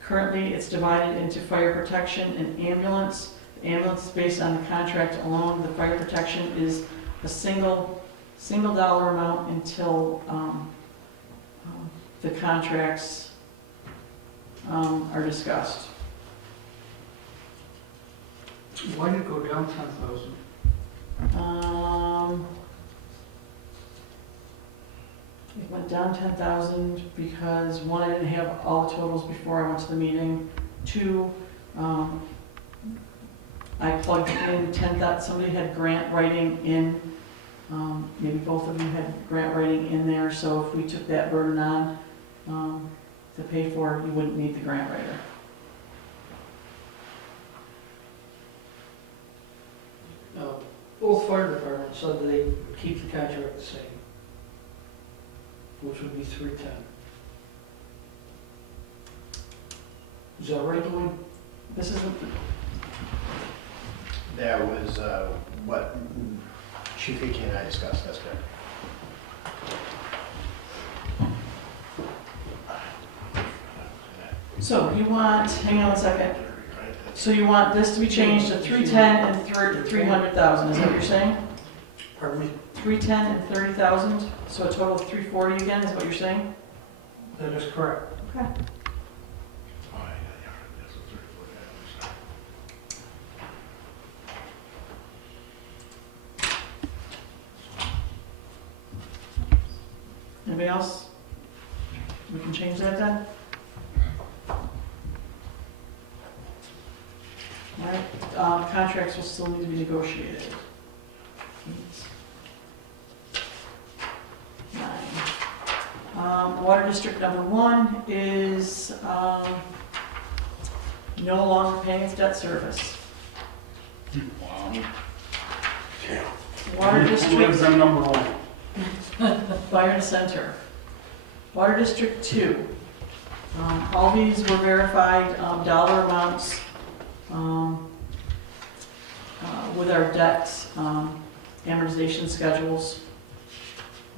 Currently, it's divided into fire protection and ambulance. The ambulance is based on the contract alone. The fire protection is a single dollar amount until the contracts are discussed. Why did it go down 10,000? It went down 10,000 because one, I didn't have all the totals before I went to the meeting. Two, I plugged in 10,000, somebody had grant writing in, maybe both of you had grant writing in there, so if we took that burden on to pay for it, you wouldn't need the grant writer. Both fire departments said that they would keep the contract the same, which would be 310. Is that right, Dwayne? This is, That was what Chief Hickey and I discussed, that's correct. so you want, hang on a second, so you want this to be changed to 310 and 300,000, is that what you're saying? Pardon me? 310 and 30,000, so a total of 340 again, is what you're saying? That is correct. Okay. Anybody else? We can change that then? All right, contracts will still need to be negotiated. 9. Water District number 1 is no longer paying its debt service. Water Who lives District, on number one? Byron Center. Water District 2. All these were verified dollar amounts with our debt amortization schedules.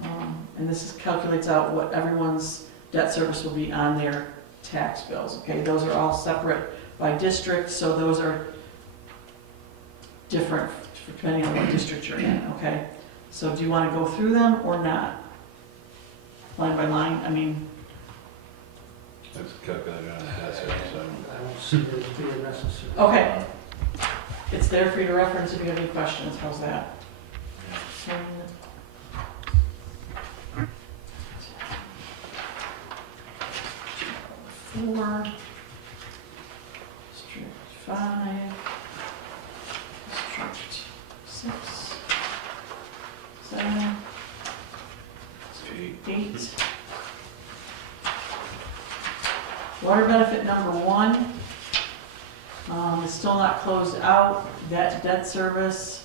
And this calculates out what everyone's debt service will be on their tax bills, okay? Those are all separate by district, so those are different depending on what district you're in, okay? So do you want to go through them or not? Line by line, I mean, That's calculated on that side, so. I don't see it as being necessary. okay. It's there for you to reference if you have any questions, how's that? Four, District 5, District 6, 7, District 8. Water benefit number 1 is still not closed out. That debt service.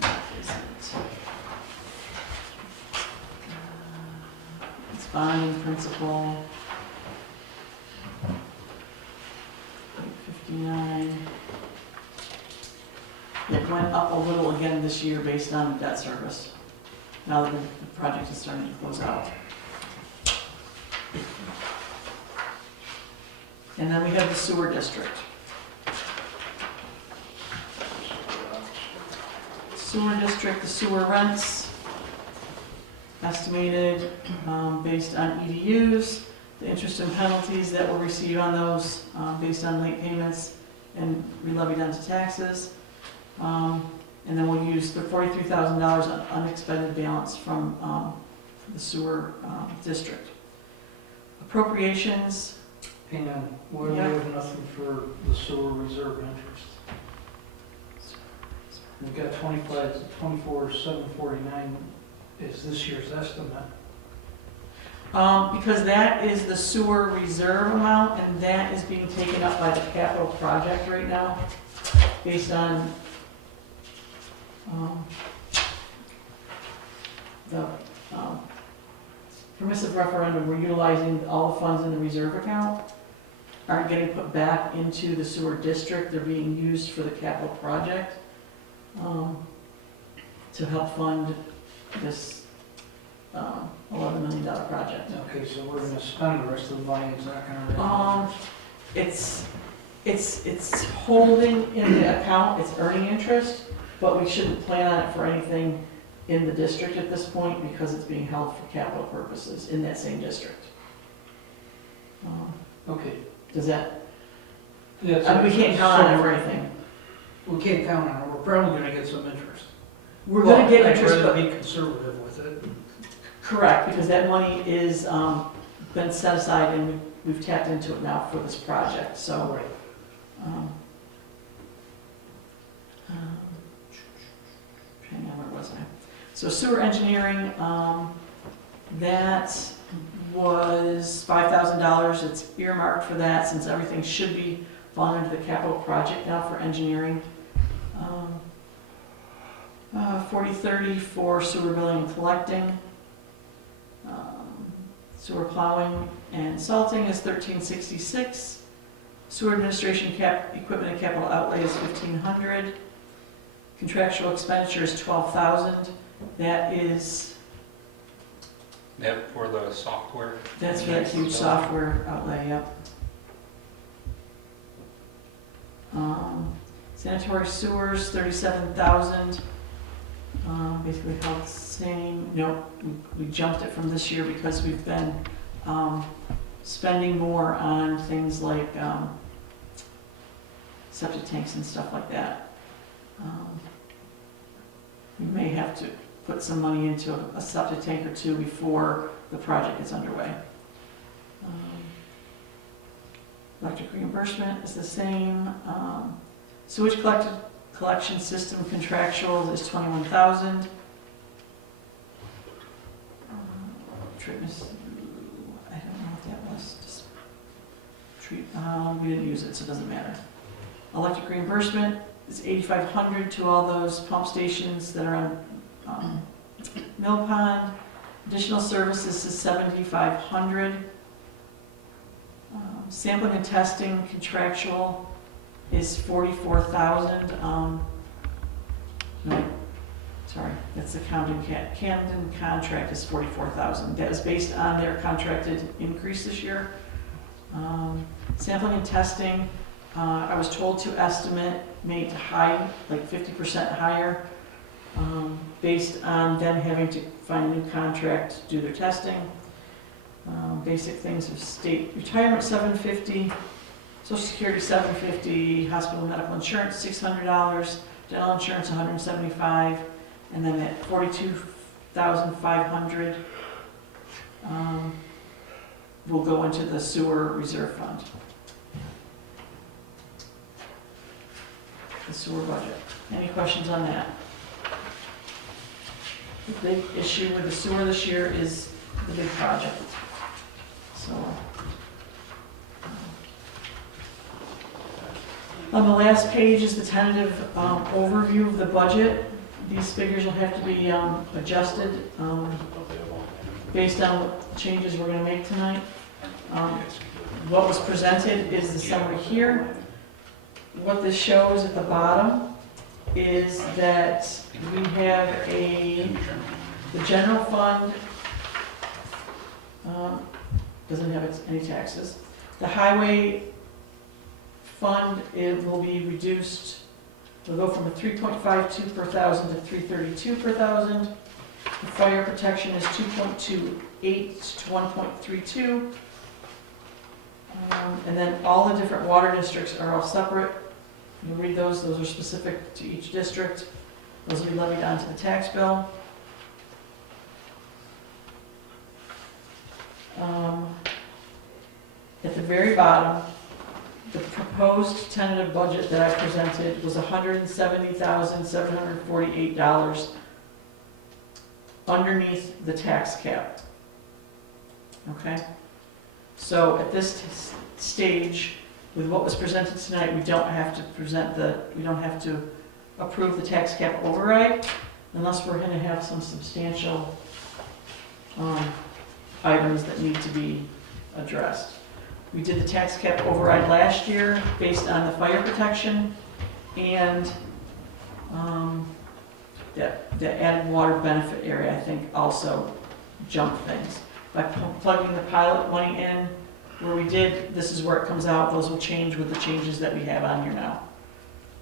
What is it? It's bonding principal. 59. It went up a little again this year based on the debt service. Now that the project is starting to close out. And then we have the sewer district. Sewer district, the sewer rents, estimated based on EDUs, the interest and penalties that we'll receive on those based on late payments and re-levied onto taxes. And then we'll use the $43,000 on unexpended balance from the sewer district. Appropriations. Hang on, why do we have nothing for the sewer reserve interest? We've got 24,749 is this year's estimate. Because that is the sewer reserve amount, and that is being taken up by the capital project right now, based on the permissive referendum. We're utilizing all the funds in the reserve account, aren't getting put back into the sewer district. They're being used for the capital project to help fund this $11 million project. Okay, so we're gonna spend the rest of the money, it's not gonna. It's holding in the account, it's earning interest, but we shouldn't plan on it for anything in the district at this point because it's being held for capital purposes in that same district. Okay. Does that, Yeah, I mean, we can't count on it for anything. We can't count on it, we're probably gonna get some interest. We're gonna get I'd interest, rather but be conservative with it. correct, because that money is been set aside and we've tapped into it now for this project, so. Right. Hang on, where was I? So sewer engineering, that was $5,000. It's earmarked for that since everything should be falling into the capital project now for engineering. 4030 for sewer billing and collecting. Sewer plowing and salting is 1366. Sewer administration equipment and capital outlay is 1,500. Contractual expenditure is 12,000. That is, That for the software? that's for that huge software outlay, yep. Sanitary sewers, 37,000. Basically held the same. No, we jumped it from this year because we've been spending more on things like septic tanks and stuff like that. We may have to put some money into a septic tank or two before the project gets underway. Electric reimbursement is the same. Sewage collection system contractual is 21,000. Treatment, I don't know what that was. Just we didn't use it, so it doesn't matter. Electric reimbursement is $8,500 to all those pump stations that are on Mill Pond. Additional services is $7,500. Sampling and testing contractual is $44,000. No, sorry, that's the Camden contract is $44,000. That is based on their contracted increase this year. Sampling and testing, I was told to estimate made to high, like 50% higher, based on them having to find a new contract to do their testing. Basic things of state retirement, $750, Social Security, $750, hospital medical insurance, $600, dental insurance, $175, and then at $42,500 will go into the sewer reserve fund. The sewer budget. Any questions on that? The big issue with the sewer this year is the big project. So, on the last page is the tentative overview of the budget. These figures will have to be adjusted based on what changes we're going to make tonight. What was presented is the summary here. What this shows at the bottom is that we have the general fund doesn't have any taxes. The highway fund, it will be reduced, it'll go from a 3.52 per thousand to 332 per thousand. The fire protection is 2.28 to 1.32. And then all the different water districts are all separate. You read those are specific to each district. Those will be levied onto the tax bill. At the very bottom, the proposed tentative budget that I presented was $170,748 underneath the tax cap. Okay? So at this stage, with what was presented tonight, we don't have to approve the tax cap override unless we're gonna have some substantial items that need to be addressed. We did the tax cap override last year based on the fire protection and the added water benefit area, I think, also jumped things. By plugging the pilot money in where we did, this is where it comes out. Those will change with the changes that we have on here now.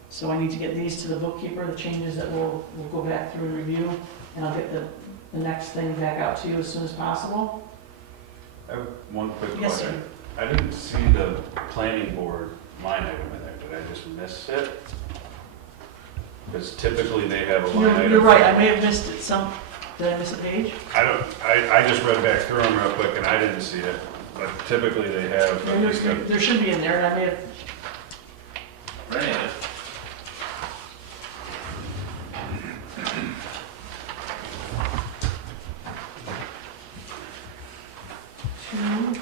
So I need to get these to the bookkeeper, the changes that we'll go back through and review, and I'll get the next thing back out to you as soon as possible. I have one quick Yes, question. sir. I didn't see the planning board line item in there. Did I just miss it? Because typically they have a line item. You're right, I may have missed it did I miss a page? I just read back through them real quick and I didn't see it. But typically they have at least a. There should be in there, and I may have, Right. two,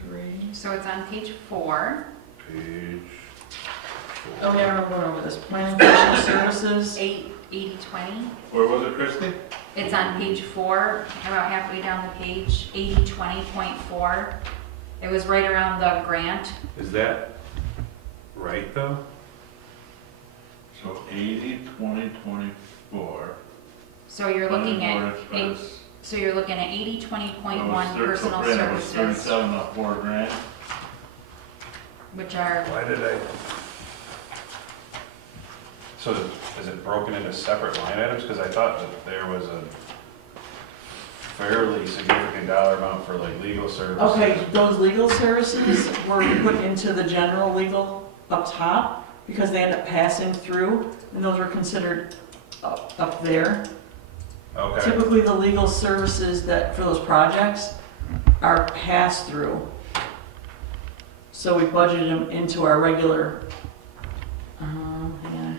three. So it's on page 4, Page. Oh, yeah, we're going over this. Planning Commission Services. 80/20. Where was it, Christie? It's on page 4, about halfway down the page, 80/20.4. It was right around the grant. Is that right though? So 80, 20, 24. So you're looking Planning at, board expense. so you're looking at 80/20.1 It was personal it was services, 37 of 4 grand. which are, Why did I? So is it broken into separate line items? Because I thought that there was a fairly significant dollar amount for like legal services. Okay, those legal services were put into the general legal up top because they end up passing through, and those were considered up there. Okay, Typically, the legal services that, for those projects, are pass-through. So we budgeted them into our regular, hang on.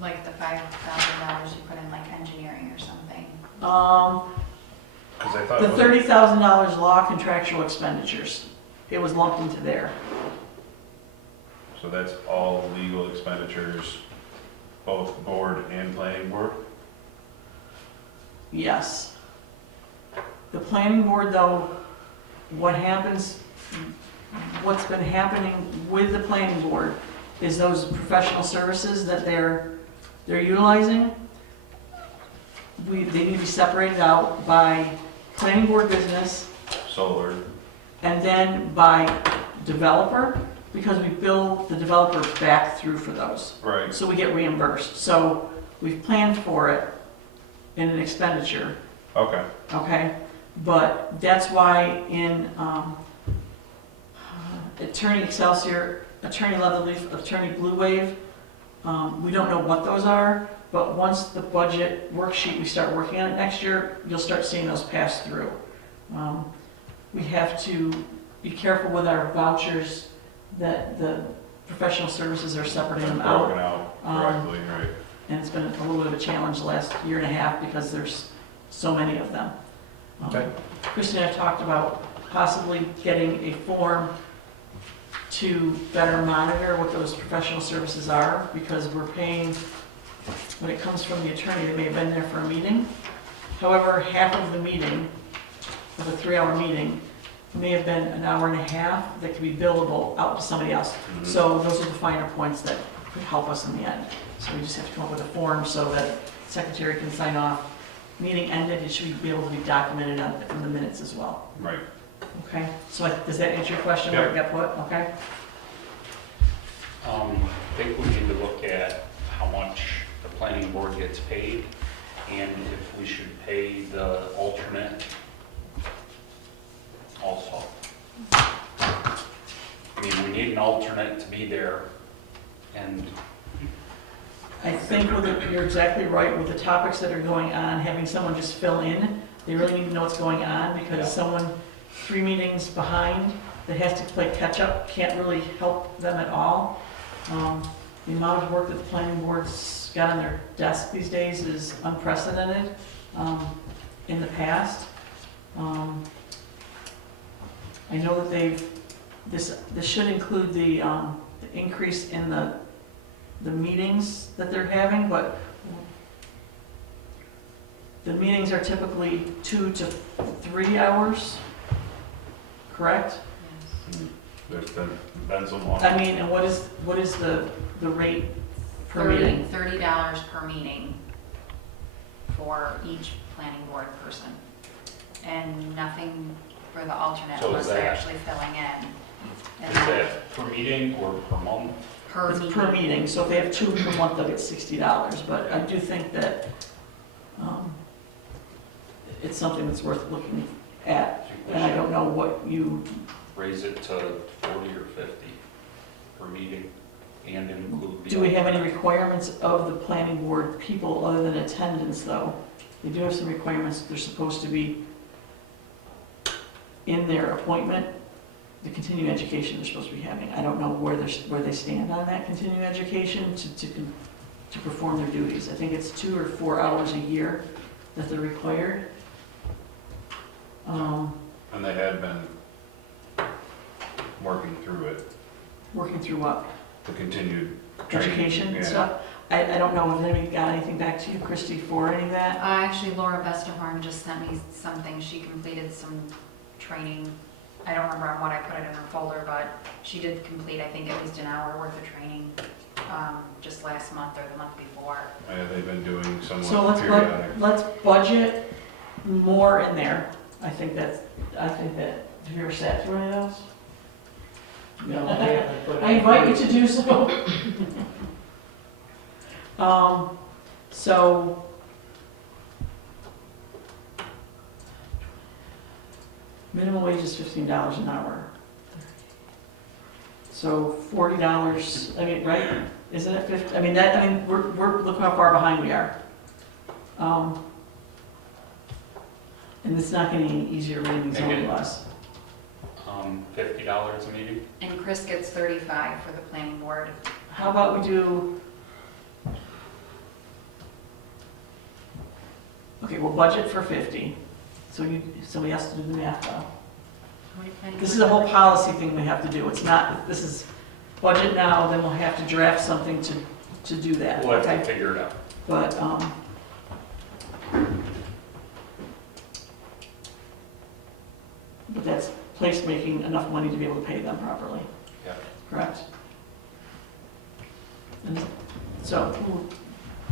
like the $5,000 you put in like engineering or something. because I thought. The $30,000 law contractual expenditures it was lumped into there. So that's all legal expenditures, both board and planning board? Yes. The planning board, though, what's been happening with the planning board is those professional services that they're utilizing, they need to be separated out by planning board business Solar, and then by developer, because we bill the developer back through for those. right, So we get reimbursed. So we've planned for it in an expenditure, okay, okay? But that's why in Attorney Excelsior, Attorney Leatherleaf, Attorney Blue Wave, we don't know what those are, but once the budget worksheet, we start working on it next year, you'll start seeing those pass through. We have to be careful with our vouchers that the professional services are separating them out. broken out correctly, right. And it's been a little bit of a challenge the last year and a half because there's so many of them. Okay. Christy and I have talked about possibly getting a form to better monitor what those professional services are, because we're paying, when it comes from the attorney, they may have been there for a meeting. However, half of the meeting, of a 3-hour meeting, may have been an hour and a half that could be billable out to somebody else. Mhm. So those are the finer points that could help us in the end. So we just have to come up with a form so that secretary can sign off. Meeting ended, it should be able to be documented in the minutes as well. Right. Okay, so does that answer your question where it got put? Okay. I think we need to look at how much the planning board gets paid and if we should pay the alternate also. I mean, we need an alternate to be there, and I think you're exactly right with the topics that are going on, having someone just fill in. They really need to know what's going on because someone 3 meetings behind that has to play catch up can't really help them at all. The amount of work that the planning board's got on their desk these days is unprecedented in the past. I know that this should include the increase in the meetings that they're having, but the meetings are typically 2 to 3 hours, correct? There's been some long. I mean, and what is the rate per meeting? $30 per meeting for each planning board person. And nothing for the alternate So is unless they're that- actually filling in. is that per meeting or per month? Per It's meeting. per meeting, so if they have 2 per month, they'll get $60, but I do think that it's something that's worth looking at, and I don't know what you, Raise it to 40 or 50 per meeting and include the. do we have any requirements of the planning board people other than attendance, though? They do have some requirements, they're supposed to be in their appointment, the continuing education they're supposed to be having. I don't know where they stand on that continuing education to perform their duties. I think it's 2 or 4 hours a year that they're required. And they had been working through it, Working through what? the continued training. Education and Yeah. stuff? I don't know, if anybody got anything back to you, Christy, for any of that? Actually, Laura Vesterhorn just sent me something. She completed some training. I don't remember on what I put it in her folder, but she did complete, I think, at least an hour worth of training just last month or the month before. Yeah, they've been doing So somewhat periodic. let's budget more in there. I think that, have you ever sat through any of those? No, I haven't, but. I invite you to do so. So. Minimum wage is $15 an hour. So $40, I mean, right, isn't it 50, look how far behind we are. And it's not getting any easier ratings only less. $50 a meeting? And Chris gets 35 for the planning board. How about we do, okay, we'll budget for 50. So somebody has to do the math though. This is a whole policy thing we have to do. It's not, this is budget now, then we'll have to draft something to do that, We'll have to okay? figure it out. But, but that's placemaking enough money to be able to pay them properly. Yeah. Correct? And so,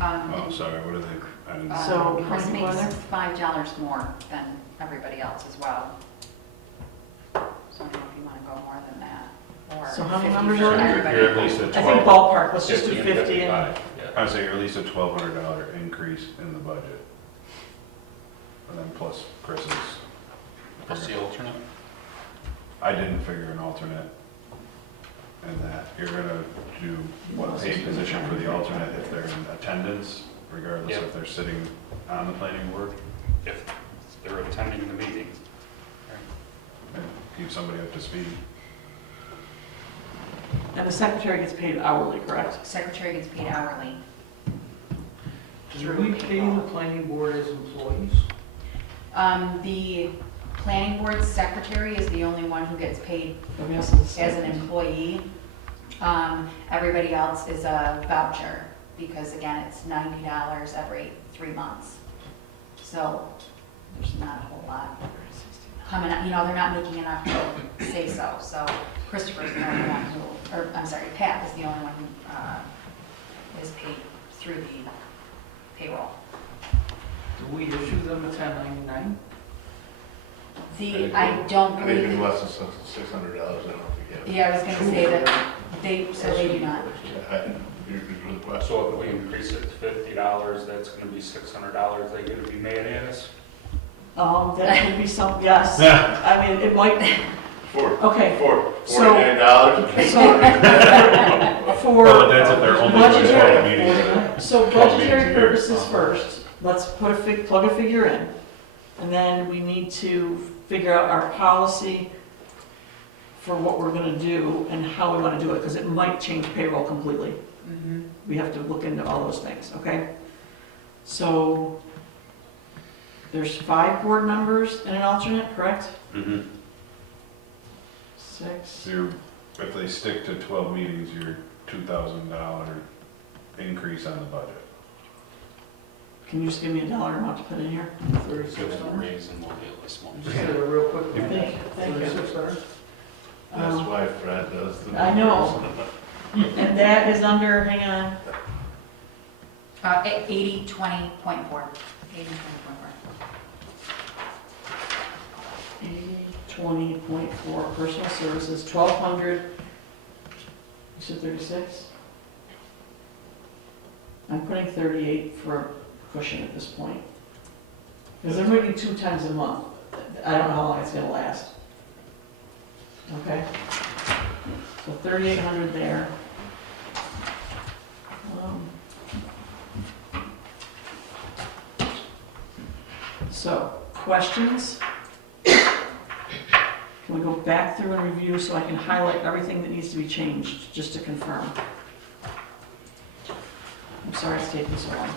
Oh, sorry, what are they? I didn't- So, Chris how many makes are there? $5 more than everybody else as well. So I don't know if you want to go more than that, or So how many 50 members for are there? everybody. You're at least at I think 12, ballpark, let's just do 50 50 and, 55, yeah. I would say you're at least a $1,200 increase in the budget. And then plus Chris's. What's the alternate? I didn't figure an alternate in that. You're gonna do what paid position for the alternate if they're in attendance, regardless Yep. if they're sitting on the planning board, If they're attending the meeting. and keep somebody up to speed. and the secretary gets paid hourly, correct? Secretary gets paid hourly. Do we pay the planning board as employees? The planning board secretary is the only one who gets paid Everybody else is as an employee. Everybody else is a voucher, because again, it's $90 every 3 months. So there's not a whole lot coming up, they're not making enough to say so. So Christopher's the only one who, or I'm sorry, Pat is the only one who is paid through the payroll. Do we issue them a 1099? I don't Anything believe, less than $600, I don't think you have. yeah, I was gonna say that they do not. You're really question. So if we increase it to $50, that's gonna be $600 they're gonna be mad at us? That would be some, yes. I mean, it might, okay, So- $49. so, for Well, that's if they're only doing 12 meetings. budgetary, so 12 budgetary meetings a year. purposes first, let's put plug a figure in. And then we need to figure out our policy for what we're gonna do and how we wanna do it, because it might change payroll completely. Mhm. We have to look into all those things, okay? So, there's 5 board members and an alternate, correct? Mm-hmm. 6. So you're, if they stick to 12 meetings, you're $2,000 increase on the budget. Can you just give me a dollar amount to put in here? Give $36. them a raise and we'll deal with one. Just get a real quick. Thank you. $36. That's why Fred does the. I know. And that is under, hang on, 80/20.4. 80/20.4, personal services, 1,200, you said 36? I'm putting 38 for cushion at this point. Because they're meeting 2 times a month. I don't know how long it's gonna last. Okay? So 3,800 there. So, questions? Can we go back through and review so I can highlight everything that needs to be changed, just to confirm? I'm sorry it's taking so long.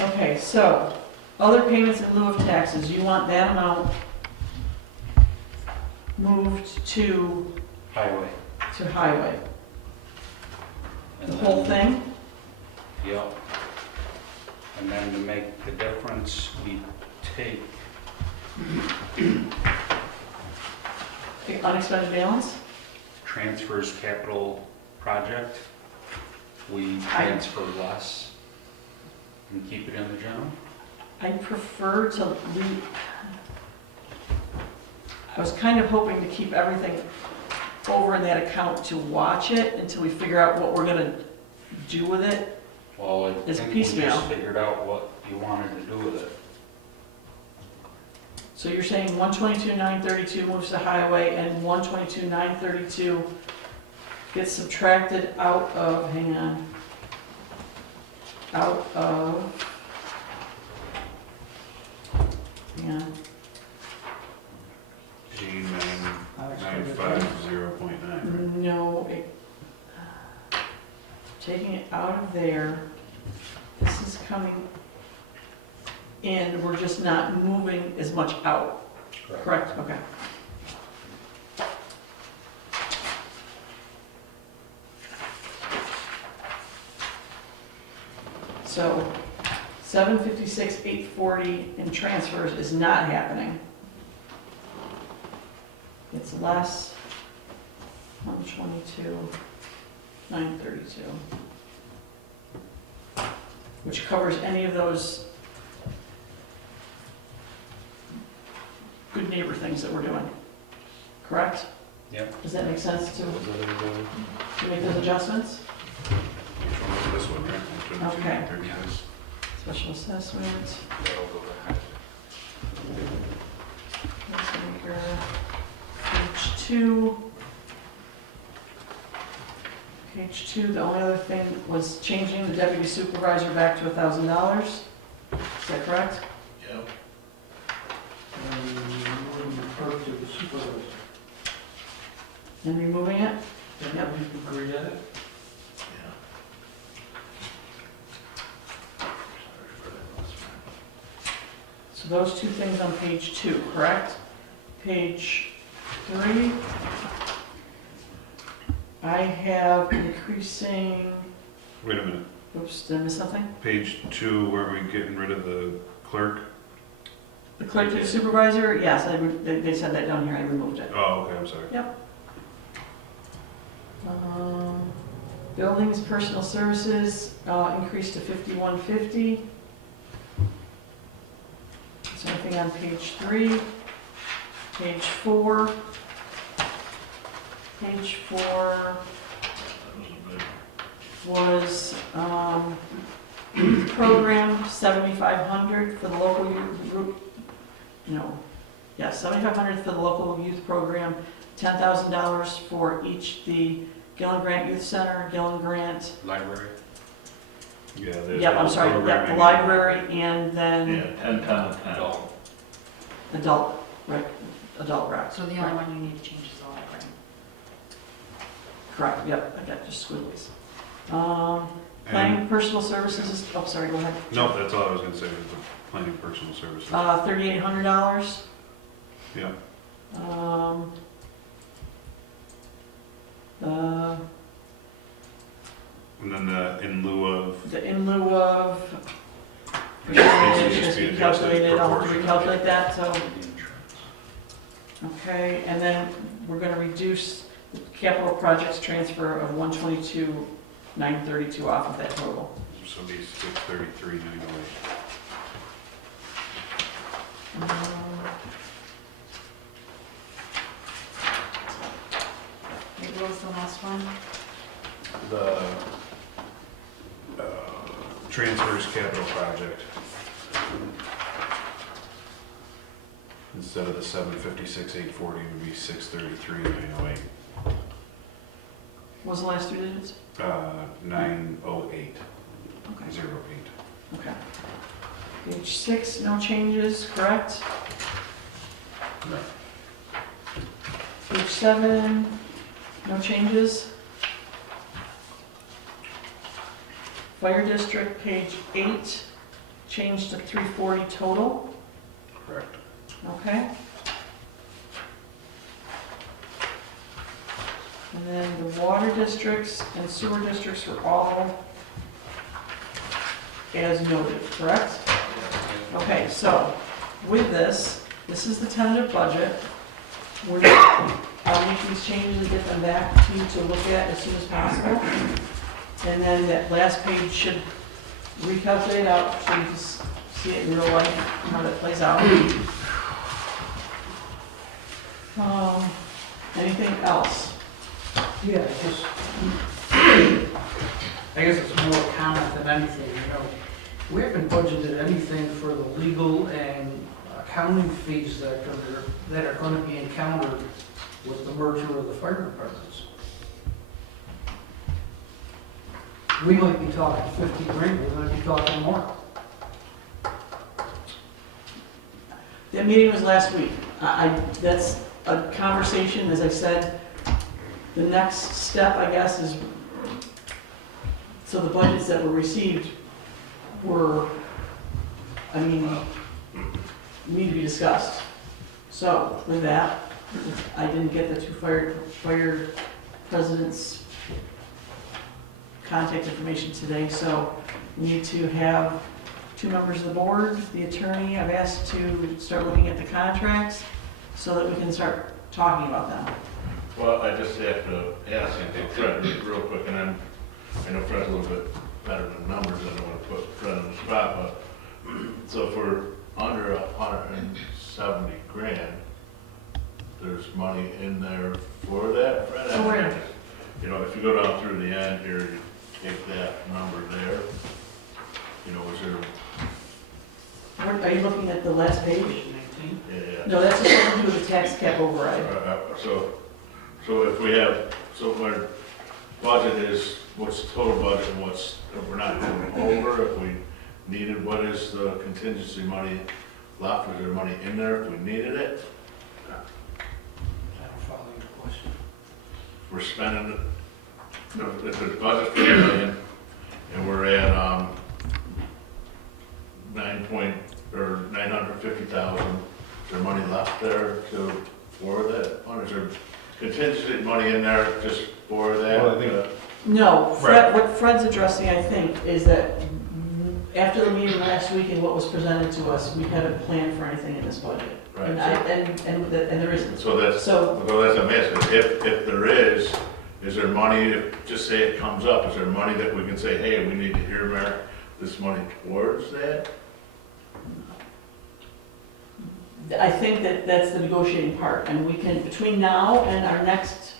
Okay, so, other payments in lieu of taxes, you want that amount moved to Highway. highway? The whole thing? Yep. And then to make the difference, we take, The unexpended balance? transfers capital project, we transfer less and keep it in the general. I prefer to leave, I was kind of hoping to keep everything over in that account to watch it until we figure out what we're gonna do with it. Well, I It's think we piecemeal. just figured out what you wanted to do with it. So you're saying 122,932 moves to highway and 122,932 gets subtracted out of, hang on, out of, hang on, G950.9. no, taking it out of there. This is coming in, we're just not moving as much out. Correct, okay. So, 756, 840 in transfers is not happening. It's less, 122, 932. Which covers any of those good neighbor things that we're doing. Correct? Yep. Does that make sense to make those adjustments? Which one was this one, right? Okay. 36. Special assessment. Maker, Page 2. Page 2, the only other thing was changing the deputy supervisor back to $1,000. Is that correct? Yep. And moving the clerk to the supervisor. And removing it? Yep. We agree on it? Yeah. So those two things on page 2, correct? Page 3, I have increasing, Wait a minute, oops, did I miss something? page 2, where are we getting rid of the clerk? The clerk to the supervisor, yes, they said that down here, I removed it. Oh, okay, I'm sorry. Buildings, personal services, increased to 5150. Is there anything on page 3? Page 4. Page 4 was, youth program, 7,500 for the local youth group. No, yeah, 7,500 for the local youth program, $10,000 for each the Gillen Grant Youth Center, Gillen Grant. Library? Yeah, there's. Yep, I'm sorry, yep, the programming. library and then Yeah, 10, 10, 10. adult rec. So the only one you need to change is the library. Correct, yep, I got just squiggles. Planning personal services is, oh, sorry, go ahead. No, that's all I was gonna say, was the planning personal services. $3,800. Yeah. And then the in lieu of, The in lieu of, Yeah, it needs to just just be be adjusted calculated, I'll have to proportionally. recalculate that, so, okay, and then we're gonna reduce the capital projects transfer of 122,932 off of that total. so these 633,908. What was the last one? The transfers capital project. Instead of the 756,840, it would be 633,908. What was the last three digits? 908, Okay. 08. Okay. Page 6, no changes, correct? No. Page 7, no changes. Fire district, page 8, changed to 340 total, Correct. okay? And then the water districts and sewer districts were all as noted, correct? Okay, so with this is the tentative budget. I'll make these changes and get them back to you to look at as soon as possible. And then that last page should recalculate out so you can see it in real life, how that plays out. Anything else? Yeah, I guess it's more comment than anything, you know. We haven't budgeted anything for the legal and accounting fees that are gonna be encountered with the merger of the fire departments. We might be talking 50 grand, we might be talking more. That meeting was last week. That's a conversation, as I said, the next step, I guess, is So the budgets that were received were, I mean, need to be discussed. So with that, I didn't get the two fire presidents' contact information today, so we need to have 2 members of the board, the attorney. I've asked to start looking at the contracts so that we can start talking about them. Well, I just have to ask you, Fred, real quick, and I know Fred's a little bit better than numbers, I don't want to put Fred on the spot, but, so if we're under 170 grand, there's money in there for that, Fred? So where? You know, if you go down through the end here, you take that number there, you know, is there, Are you looking at the last page? 19? yeah. No, that's just something to do with the tax cap override. So if we have, so if our budget is, what's the total budget and what's, if we're not going over, if we needed, what is the contingency money left? Is there money in there if we needed it? I don't follow your question. We're spending, if there's budget for $1 million and we're at, 950,000, is there money left there for that? Or is there contingency money in there just for that? Well, I think- No, what Fred's addressing, I think, is that after the meeting last week and what was presented to us, we haven't planned for anything in this budget. Right. And there isn't. So that's, So, well, that's a message. If there is there money, if, just say it comes up, is there money that we can say, hey, we need to earmark this money towards that? I think that that's the negotiating part, and we can, between now and our next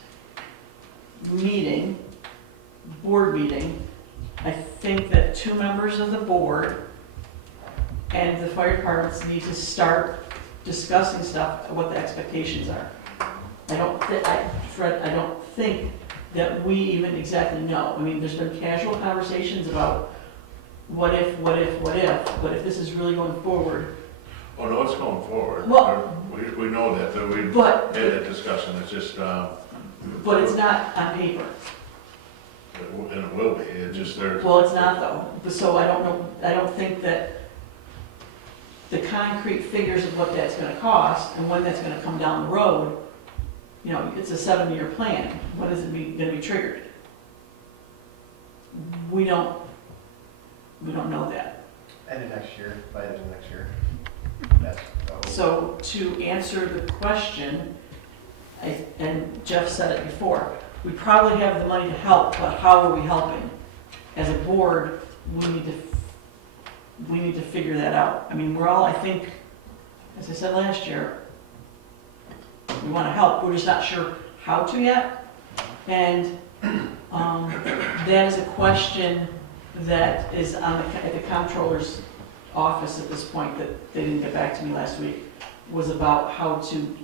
meeting, board meeting, I think that 2 members of the board and the fire departments need to start discussing stuff, what the expectations are. Fred, I don't think that we even exactly know. I mean, there's been casual conversations about what if this is really going forward. Oh, no, it's going forward. Well- We know that we But, had that discussion, it's just, but it's not on paper. and it will be, it's just there. Well, it's not though. So I don't know, I don't think that the concrete figures of what that's gonna cost and when that's gonna come down the road, you know, it's a 7-year plan. When is it gonna be triggered? We don't know that. End of next year, by the end of next year. That's the hope. So to answer the question, and Jeff said it before, we probably have the money to help, but how are we helping? As a board, we need to figure that out. I mean, we're all, I think, as I said last year, we want to help, we're just not sure how to yet. And that is a question that is at the comptroller's office at this point, that they didn't get back to me last week, was about how to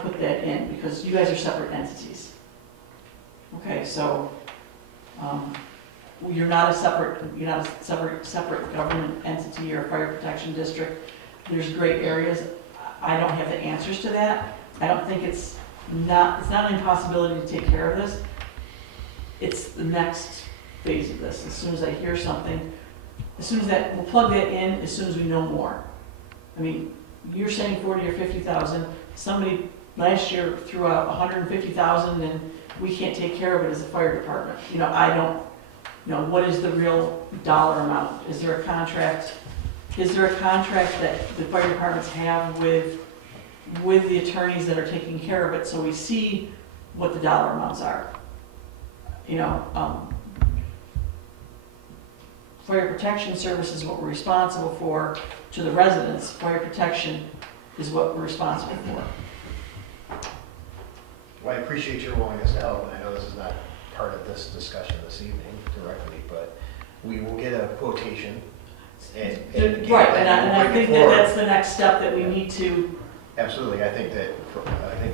put that in, because you guys are separate entities. Okay, so, you're not a separate government entity or fire protection district. There's gray areas. I don't have the answers to that. I don't think it's not an impossibility to take care of this. It's the next phase of this. As soon as I hear something, we'll plug that in as soon as we know more. I mean, you're saying 40 or 50,000. Somebody last year threw out 150,000 and we can't take care of it as a fire department. You know, I don't know, what is the real dollar amount? Is there a contract that the fire departments have with the attorneys that are taking care of it, so we see what the dollar amounts are? You know, fire protection service is what we're responsible for to the residents. Fire protection is what we're responsible for. Well, I appreciate your willingness to help, and I know this is not part of this discussion this evening directly, but we will get a quotation and. Right, and I think that that's the next step that we need to. Absolutely, I think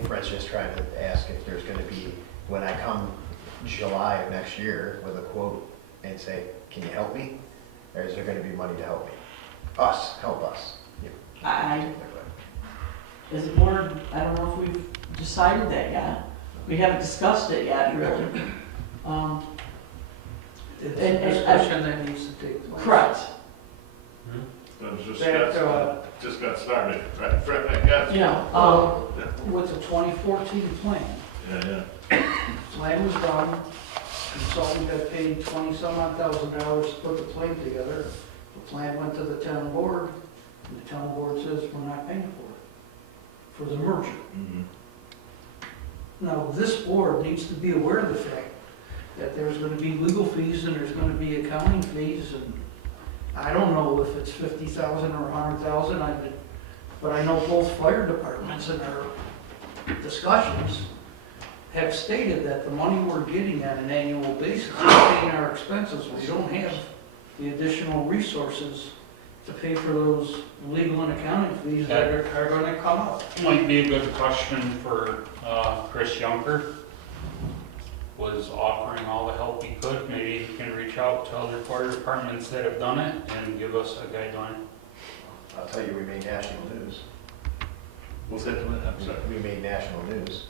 Fred's just trying to ask if there's gonna be, when I come July of next year with a quote and say, can you help me? Or is there gonna be money to help me? Help us. As a board, I don't know if we've decided that yet. We haven't discussed it yet, really. It's And- a and- discussion that needs to take place. Correct. It was Back, just got started, Fred, I guess. You know, With the 2014 plan, Yeah. plan was done, consultant got paid 20-some odd $1,000 to put the plan together. The plan went to the town board, and the town board says, we're not paying for the merger. Mhm. Now, this board needs to be aware of the fact that there's gonna be legal fees and there's gonna be accounting fees, and I don't know if it's 50,000 or 100,000, but I know both fire departments in our discussions have stated that the money we're getting on an annual basis is paying our expenses. We don't have the additional resources to pay for those legal and accounting fees that are gonna come up. Might be a good question for Chris Junker. Was offering all the help he could. Maybe he can reach out to other fire departments that have done it and give us a guideline. I'll tell you, we made national news. What's that, I'm sorry. We made national news.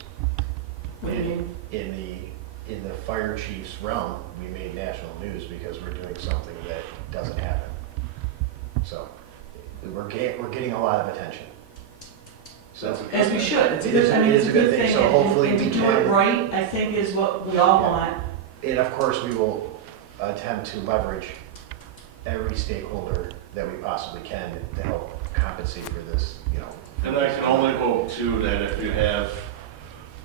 what do you mean? In the fire chief's realm, we made national news because we're doing something that doesn't happen. So, we're getting a lot of attention. So, As we should. It's a It is- good, I mean, it it's is a a good good thing, thing, so hopefully and to we do it can- right, I think is what we all Yeah. want. and of course, we will attempt to leverage every stakeholder that we possibly can to help compensate for this, you know. And I can only hope too that if you have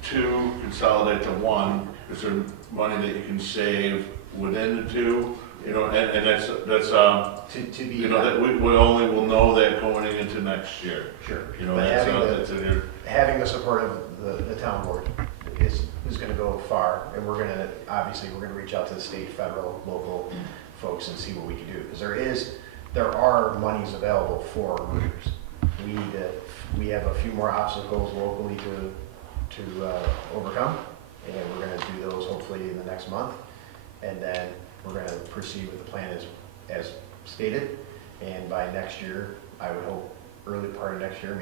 two, consolidate to one, is there money that you can save within the two? You know, and that's, To be. you know, that we only will know that going into next year. Sure. You know, But that's in your, having the support of the town board is gonna go far, and we're gonna reach out to the state, federal, local folks and see what we can do, because there are monies available for mergers. We have a few more obstacles locally to overcome, and we're gonna do those hopefully in the next month, and then we're gonna proceed with the plan as stated, and by next year, I would hope, early part of next year,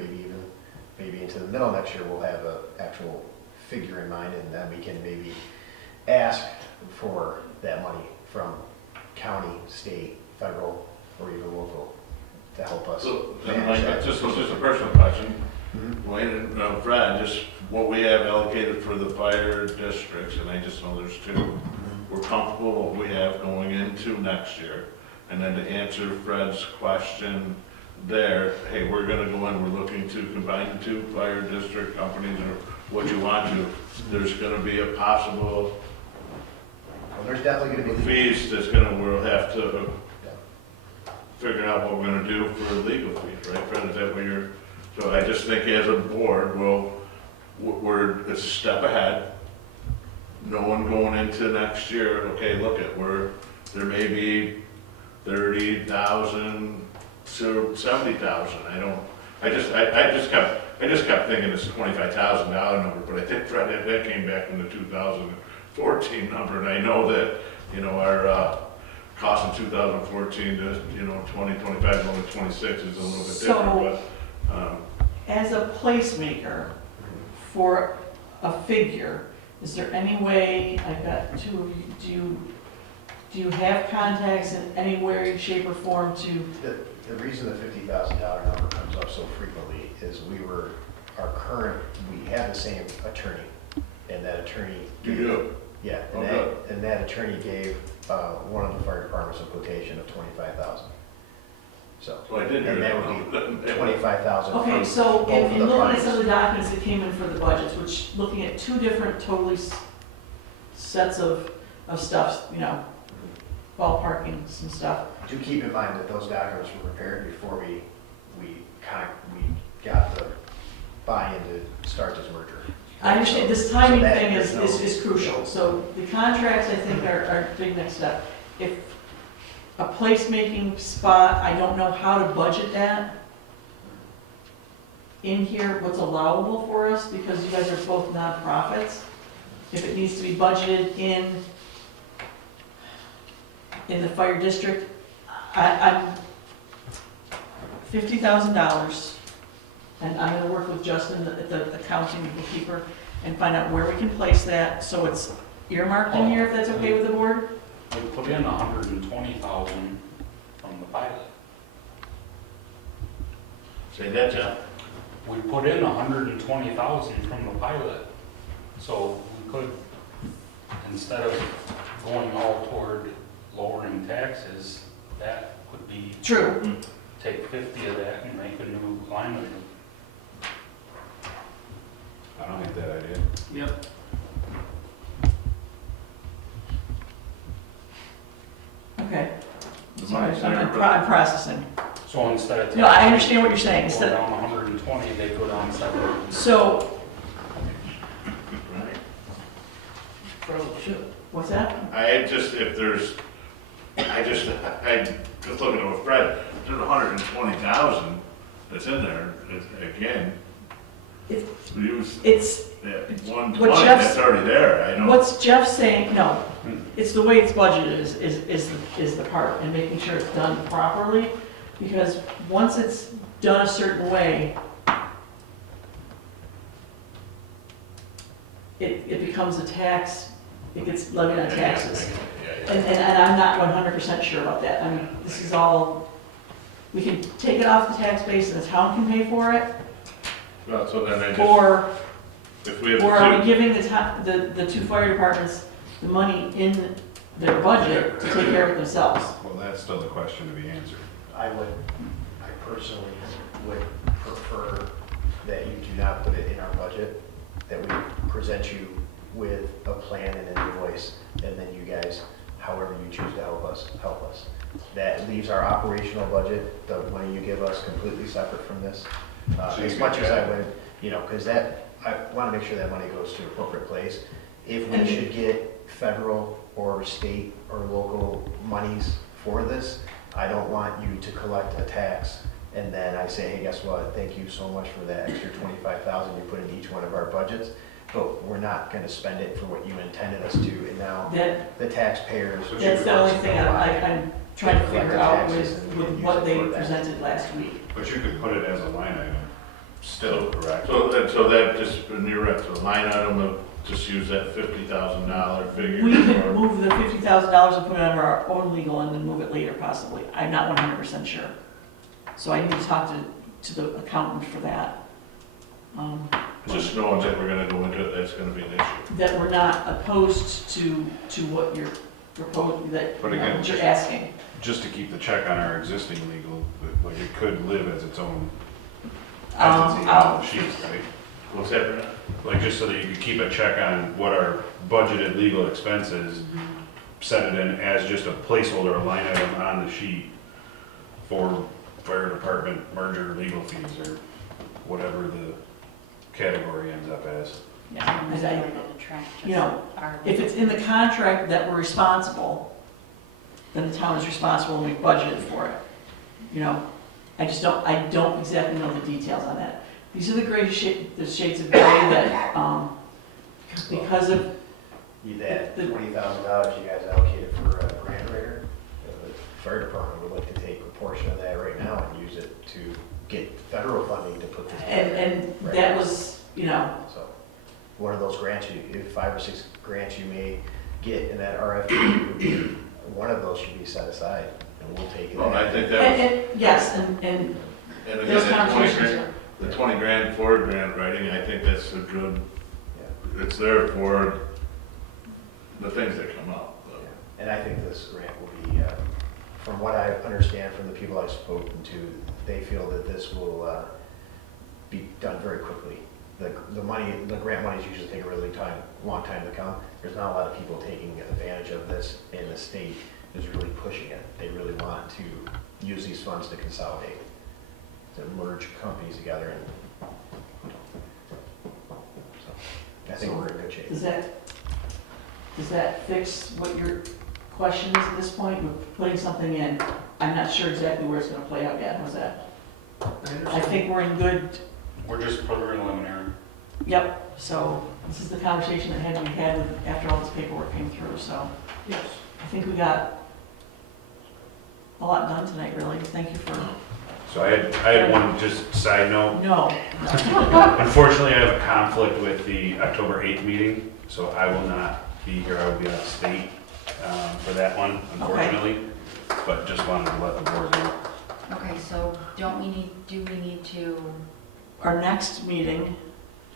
maybe into the middle of next year, we'll have an actual figure in mind, and then we can maybe ask for that money from county, state, federal, or even local to help us so, manage that. just a personal question. Mhm. Wayne and Fred, just what we have allocated for the fire districts, and I just know there's two. We're comfortable what we have going into next year. And then to answer Fred's question there, hey, we're gonna go in, we're looking to combine the two fire district companies or what you want to. There's gonna be a possible Well, there's definitely gonna be. fees we'll have to figure out what we're gonna do for legal fees, right, Fred? Is that what you're, so I just think as a board, it's a step ahead. No one going into next year, okay, look at, there may be 30,000 to 70,000, I just kept thinking it's a $25,000 number, but I think Fred, that came back in the 2014 number, and I know that, you know, our, cost in 2014 to, 2025, only 26 is a little bit different, but, As a placemaker for a figure, is there any way, I've got two of you, do you have contacts in any way, shape, or form to, The reason the $50,000 number comes up so frequently is we have the same attorney, and that attorney. do you? Yeah, Oh, and that attorney gave one of the fire departments a quotation of 25,000. So, So I did hear and that that. would be 25,000. okay, from so both if of you the look at parties. some of the documents that came in for the budgets, which, looking at two different totally sets of stuff, ballparking some stuff. Do keep in mind that those documents were prepared before we got the buy-in to start this merger. I understand, this So timing that thing there's is crucial, so the contracts, I think, are big next step. If a placemaking spot, I don't know how to budget that in here, what's allowable for us, because you guys are both nonprofits. If it needs to be budgeted in the fire district, I'm $50,000, and I'm gonna work with Justin, the accounting bookkeeper, and find out where we can place that, so it's earmarked in here, if that's okay with the board? We put in 120,000 from the pilot. Say that, Jeff. We put in 120,000 from the pilot. So we could, instead of going all toward lowering taxes, that would be, True. take 50 of that and make a new line item. I don't hate that idea. Yep. Okay. The Sorry, money's there, I'm processing. So instead of. No, I understand what you're saying. Go Instead, down 120, they go down 70. so, Right. Probably should. what's that? I just, if there's, I just looking at what Fred, there's 120,000 that's in there, again. It's- We use It's, that what 120 Jeff's- that's already there, I know. what's Jeff saying, no, it's the way it's budgeted is the part, and making sure it's done properly, because once it's done a certain way, it becomes a tax, it gets levied on taxes. Yeah, And I'm not 100% sure about that. I mean, this is all, we can take it off the tax base and the town can pay for it, Well, so then I just, or if we have or are we two, giving the two fire departments the money in their budget to take care of it themselves? Well, that's still the question to be answered. I personally would prefer that you do not put it in our budget, that we present you with a plan and an invoice, and then you guys, however you choose to help us. That leaves our operational budget, the money you give us, completely separate from this. So you As can much as I check. would, because that, I want to make sure that money goes to appropriate place. If we And- should get federal or state or local monies for this, I don't want you to collect a tax and then I say, hey, guess what? Thank you so much for that extra 25,000 you put in each one of our budgets, but we're not going to spend it for what you intended us to, and now That, the taxpayers. that's the only thing I'm trying to figure out with With what they presented last week. But you could put it as a line item still, correct? so that just, and you're right, so line item of, just use that $50,000 figure. We could for- move the $50,000 and put it under our own legal and then move it later possibly. I'm not 100% sure. So I need to talk to the accountant for that. Just knowing that we're gonna go into it, that's gonna be an issue. That we're not opposed to what you're proposing, that, But you know, again, what you're asking. Just to keep the check on our existing legal, but, like it could live as its own entity on I'll- the sheet, right? What's that, Brent? Like just so that you could keep a check on what our budgeted legal expenses, set it in as just a placeholder, a line item on the sheet for fire department merger legal fees or whatever the category ends up as. Yeah, And as then I- put it in the trash, you know, just our- if it's in the contract that we're responsible, then the town is responsible and we budgeted for it. You know, I don't exactly know the details on that. These are the the shades of gray that, because of, That $20,000 you guys allocated for a grant writer, the fire department would like to take a portion of that right now and use it to get federal funding to put this together. and that was, you know, So, one of those grants, if 5 or 6 grants you may get in that RFP, would be, one of those should be set aside, and we'll take it. Well, I think that was, yes, and and again, those that 20 conversations grand, are. the 20 grand for grant writing, I think that's a good, it's there for the things that come up. And I think this grant will be, from what I understand from the people I've spoken to, they feel that this will be done very quickly. The money, the grant monies usually take a really long time to come. There's not a lot of people taking advantage of this, and the state is really pushing it. They really want to use these funds to consolidate, to merge companies together, and so I think we're in good shape. Does that fix what your question is at this point? We're putting something in. I'm not sure exactly where it's gonna play out yet. How's that? I think we're in good, We're just preliminary. yep. So this is the conversation that had to be had after all this paperwork came through, so Yes. I think we got a lot done tonight, really. Thank you for, So I had one just side note. no. Unfortunately, I have a conflict with the October 8th meeting, so I will not be here, I will be out of state for that one, unfortunately. But just wanted to let the board know. Okay, so do we need to, Our next meeting,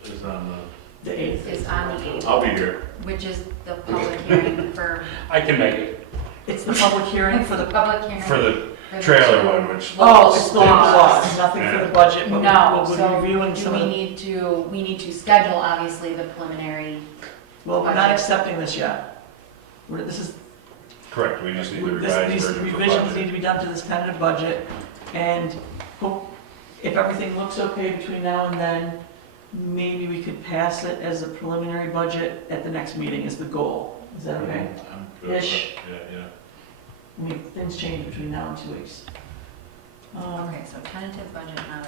It's on the 8th. is on the 8th, I'll be here. which is the public hearing for, I can make it. It's the public hearing for the, public hearing. For the for trailer two- one, which, oh, it's the laws. laws, nothing for the budget, but No, we'll so be reviewing do some we of the, need to schedule, obviously, the preliminary, well, we're not accepting this yet. This is, correct, we just need the this, revised these version for revisions need budget. to be done to this tentative budget, and if everything looks okay between now and then, maybe we could pass it as a preliminary budget at the next meeting is the goal. Is that okay? I'm good. Ish. Yeah. I mean, things change between now and 2 weeks. okay, so tentative budget not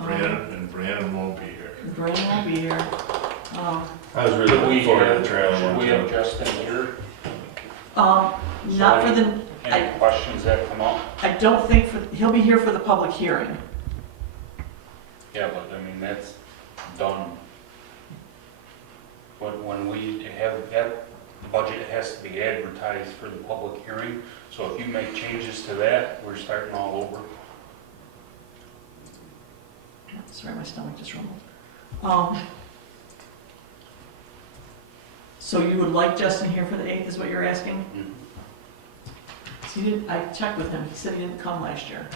okay. Brandon won't be here. Brandon will be here. I was really looking forward to the trailer Should one we have too. Justin here? Not for the, Any questions that come up? I don't think, he'll be here for the public hearing. Yeah, but I mean, that's done. When we have, that budget has to be advertised for the public hearing, so if you make changes to that, we're starting all over. Sorry, my stomach just rumbled. So you would like Justin here for the 8th, is what you're asking? Mhm. So he didn't, I checked with him, he said he didn't come last year.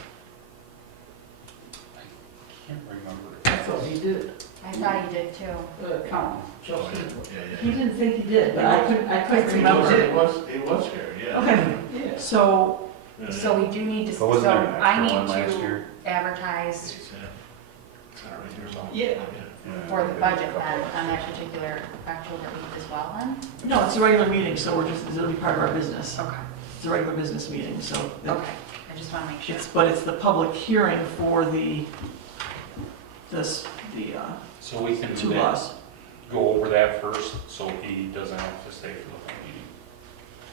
Can't remember. I thought he did. I thought he did too. Count, Justin. He didn't think he did, but I couldn't He remember. was here, yeah. Okay, Yeah. so, Yeah. So we do need to, But so wasn't there an I extra need one last to year? advertise It's not right here, so- Yeah. for the budget then on that particular October 8th as well then? no, it's a regular meeting, so we're just, it'll be part of our business. Okay, It's a regular business meeting, so. okay, I just want to make sure. But it's the public hearing for the So we can two laws. go over that first, so he doesn't have to stay for the whole meeting.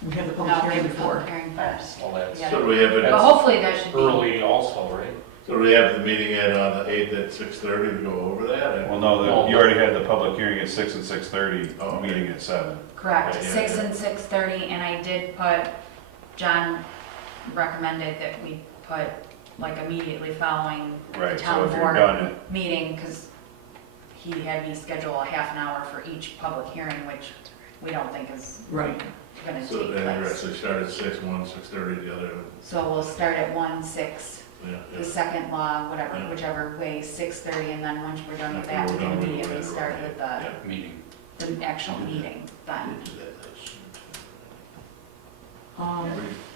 We have the No, public we hearing have the before. public hearing first. Well, that's Yeah. So do we have But it, hopefully that should be. early also, right? so do we have the meeting at, the 8th at 6:30 to go over that? Well, no, you already had the public hearing at 6 and 6:30, Oh, okay. meeting at 7. Correct, Yeah, 6 yeah. and 6:30, and I did put, John recommended that we put like immediately following the Right, so town if you're board done at meeting, because he had me schedule a half an hour for each public hearing, which we don't think is Right. gonna So take then you place. actually start at 6, 1, 6:30 the other, So we'll start at 1, 6, yeah, the yeah. second law, whatever, Yeah. whichever way, 6:30, and then once we're done with After that, we're we can done with immediately whatever, start okay. with Yeah. Meeting. the actual meeting then. Do that, that's-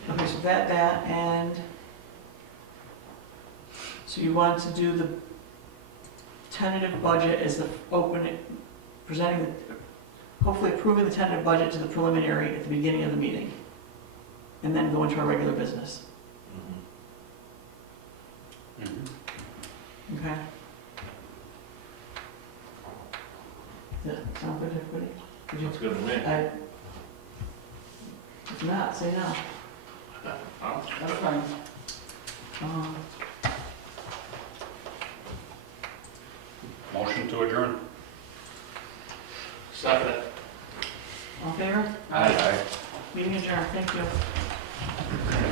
Okay, so that, and, so you want to do the tentative budget as the open, presenting, hopefully approving the tentative budget to the preliminary at the beginning of the meeting, and then go into our regular business, Mhm. Mhm. okay? Does that sound good, everybody? Did you, That's good to me. if not, say no. That's fine. Um, Motion to adjourn. Second it. All in favor? Aye. Meeting adjourned, thank you.